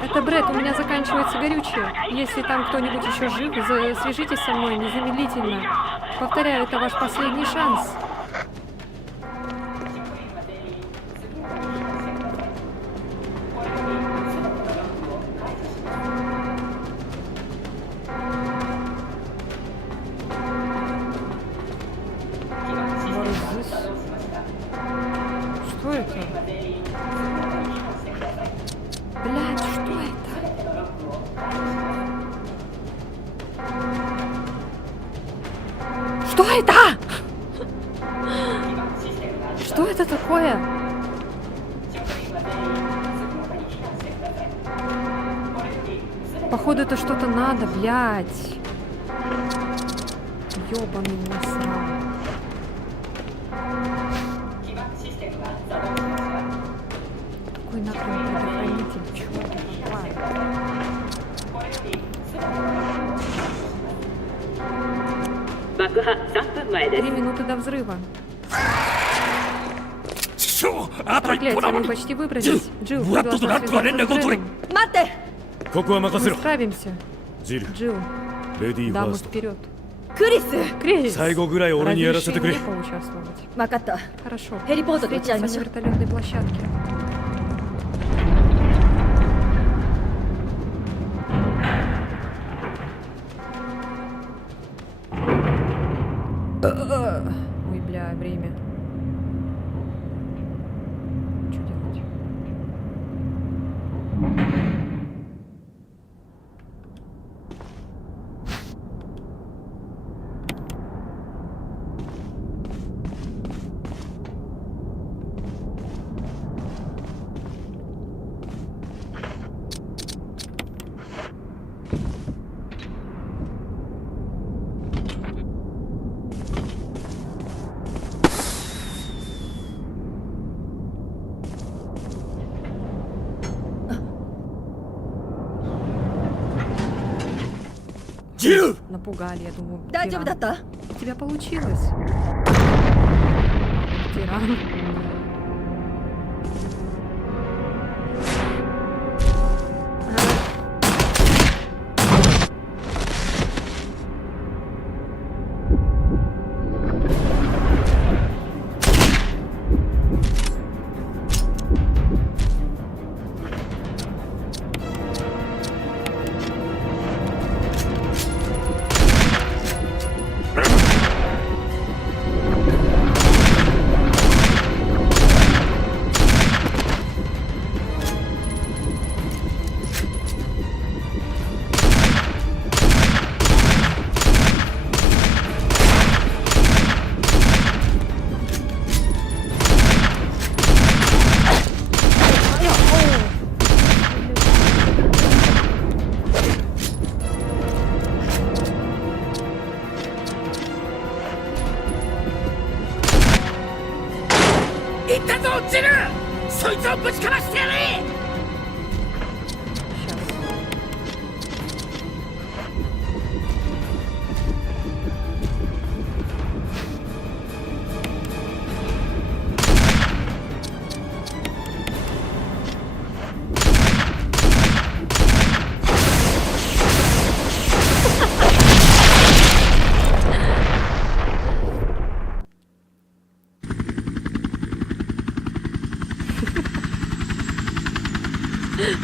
Это Брэд, у меня заканчивается горючее. Если там кто-нибудь еще жив, свяжитесь со мной незамедлительно. Повторяю, это ваш последний шанс. Что это? Блядь, что это? Что это? Что это такое? Походу это что-то надо, блядь. Ёбаный насрал. Какой нахрен предохранитель? Чё это такое? 爆破3分前です。 3 минуты до взрыва. 師匠あと一歩 Проклятие, だ мы почти выбрались. Джилл, ты Влад, тут должна Влад, связаться Влад, с Влад, Джедом. 待って。 ここは任せ Мы ろ справимся. ジル Джилл, レディーファ дамы ースト вперед. クリス。 Крис, 最後ぐらい俺にやらせてくれ разреши мне поучаствовать. 分かった。 Хорошо. Хелипорт отвечай, Встретимся на Маша. вертолетной площадке. Ой, бля, время. Что делать? Напугали, я думаю. 大丈夫だった？ У тебя получилось. Тиран.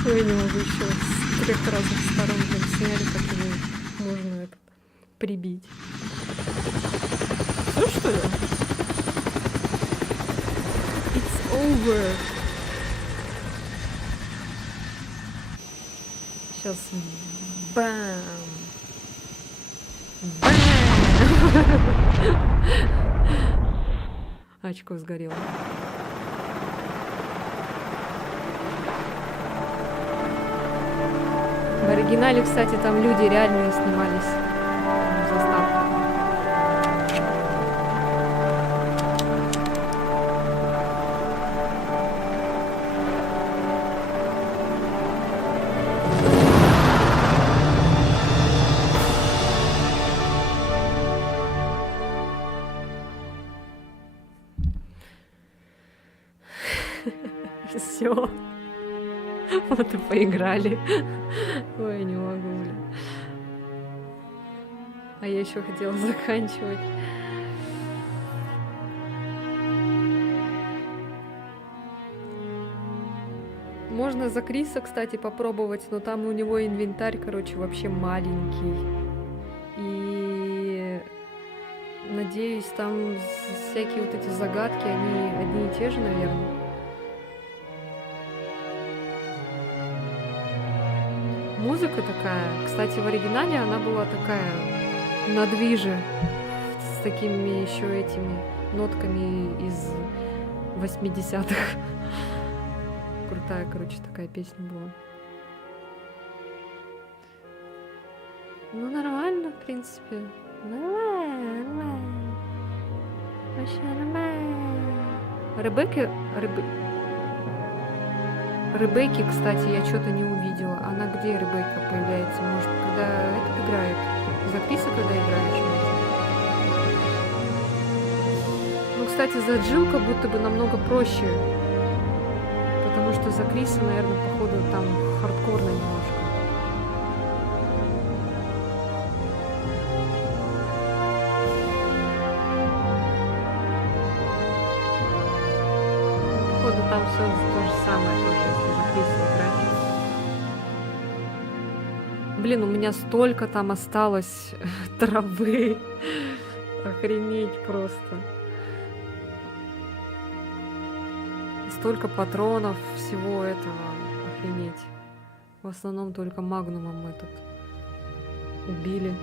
Ой, не могу еще с 3 разных сторон там сняли, как его можно это прибить. Все что ли? It's over. Сейчас бам. Бам. Очко сгорело. В оригинале, кстати, там люди реальные снимались. Заставка. Все. Вот и поиграли. Ой, не могу, бля. А я еще хотела заканчивать. Можно за Криса, кстати, попробовать, но там у него инвентарь, короче, вообще маленький. И надеюсь, там всякие вот эти загадки, они одни и те же, наверное. Музыка такая, кстати, в оригинале она была такая на движе, с такими еще этими нотками из 80-х. Крутая, короче, такая песня была. Ну, нормально, в принципе. Нормально. Вообще нормально. Ребекки, кстати, я что-то не увидела. Она где Ребекка появляется? Может, когда этот играет? За Криса, когда играешь? Может? Ну, кстати, за Джилл как будто бы намного проще. Потому что за Криса, наверное, походу там хардкорно немножко. Походу там все то же самое, тоже, если за Криса играть. Блин, у меня столько там осталось травы. Охренеть просто. Столько патронов, всего этого. Охренеть. В основном только магнумом этот убили.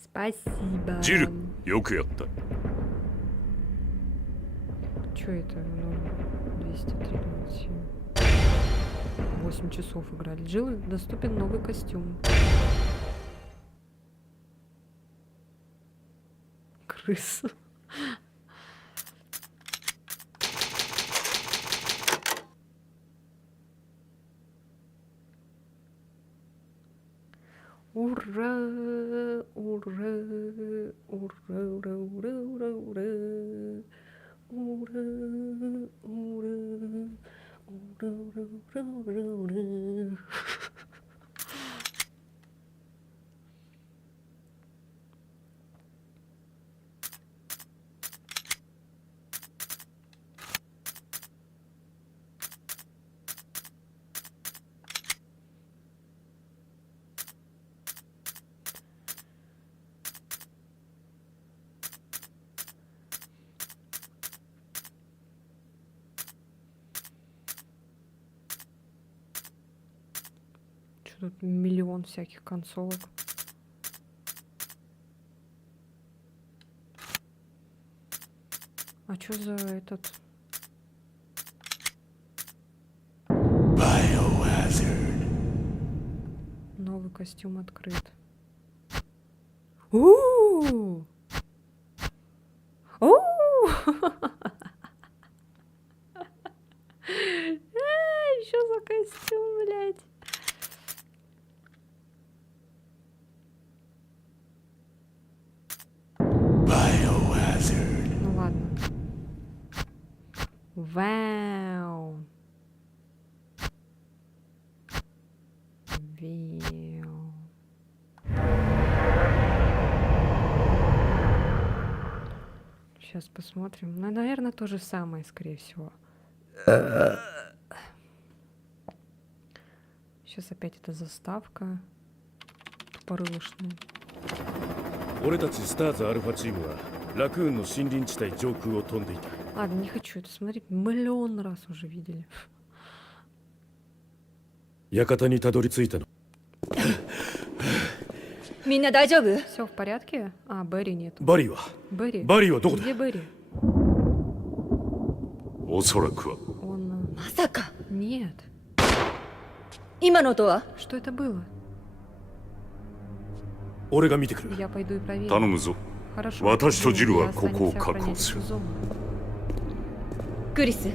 Спасибо. ジル、よくやった。 Чё это? 203, 8 часов играли. Джилл, доступен новый костюм. Крыса. Ура! Ура! Ура! Ура! Ура! Ура! Ура! Ура! Ура! Ура! Ура! Ура! Ура! Тут миллион всяких консолок. А что за этот? Новый костюм открыт. У-у-у! Что за костюм, блядь? Ну ладно. Вау. Вау. Сейчас посмотрим. Ну, наверное, то же самое, скорее всего. Сейчас опять эта заставка тупорылышная. 俺たちスターズアルファチームはラクーンの森林地帯上空を飛んでいた。 Ладно, не хочу это смотреть. Миллион раз уже видели. 館にたどり着いたの。みんな大丈夫？ Все в порядке? А, Берри нет. バリーは Берри? バリーはどこだ？ Где Берри? おそらくは Он... まさか Нет. 今の音は？ Что это было? 俺が見てくる。 Я пойду и проверю. 頼むぞ。 Хорошо. 私とジルは Я ここを останемся 確保 охранять する。 эту зону. クリス、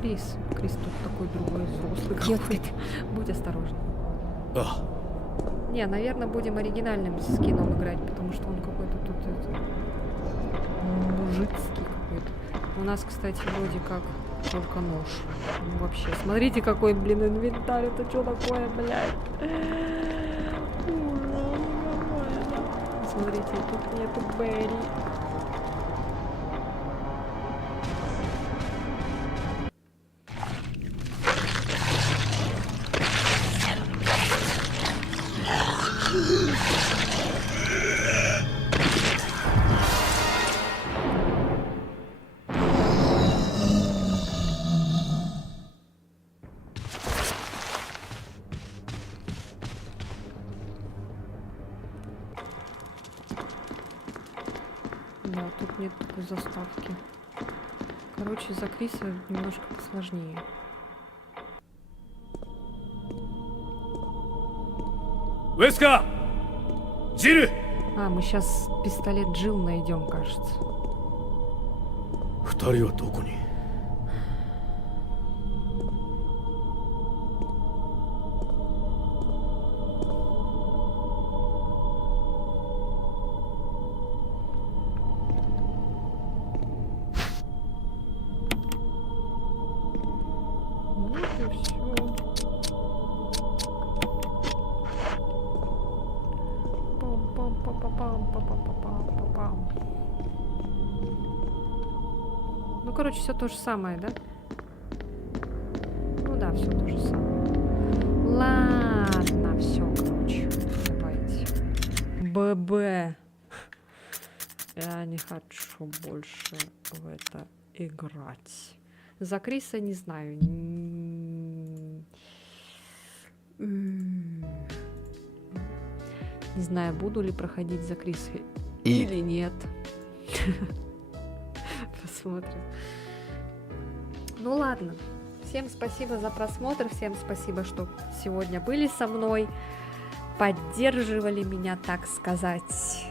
Крис. Крис тут такой другой взрослый Кьётскит. какой-то. Будь осторожен. あ Не, наверное, будем оригинальным скином играть, потому что он какой-то тут это, мужицкий какой-то. У нас, кстати, вроде как только нож. Ну, вообще, смотрите, какой, блин, инвентарь. Это что такое, блядь? Ужас, нормально. Смотрите, тут нету Берри. нет такой заставки. Короче, за Криса немножко посложнее. Веска! Джилл! А, мы сейчас пистолет Джилл найдем, кажется. 二人はどこに？Вот и все. Пам-пам-пам-пам-пам-пам-пам-пам. Ну, короче, все то же самое, да? Ну да, все то же самое. Ладно, все, короче. Давайте. ББ. Я не хочу больше в это играть. За Криса не знаю. Не знаю, буду ли проходить за Криса или нет. Посмотрим. Ну ладно. Всем спасибо за просмотр. Всем спасибо, что сегодня были со мной. Поддерживали меня, так сказать.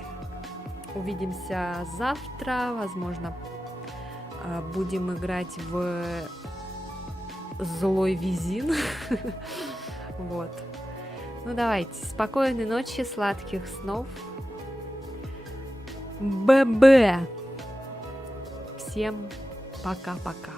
Увидимся завтра. Возможно, будем играть в Злой Визин. Вот. Ну давайте. Спокойной ночи, сладких снов. ББ. Всем пока-пока.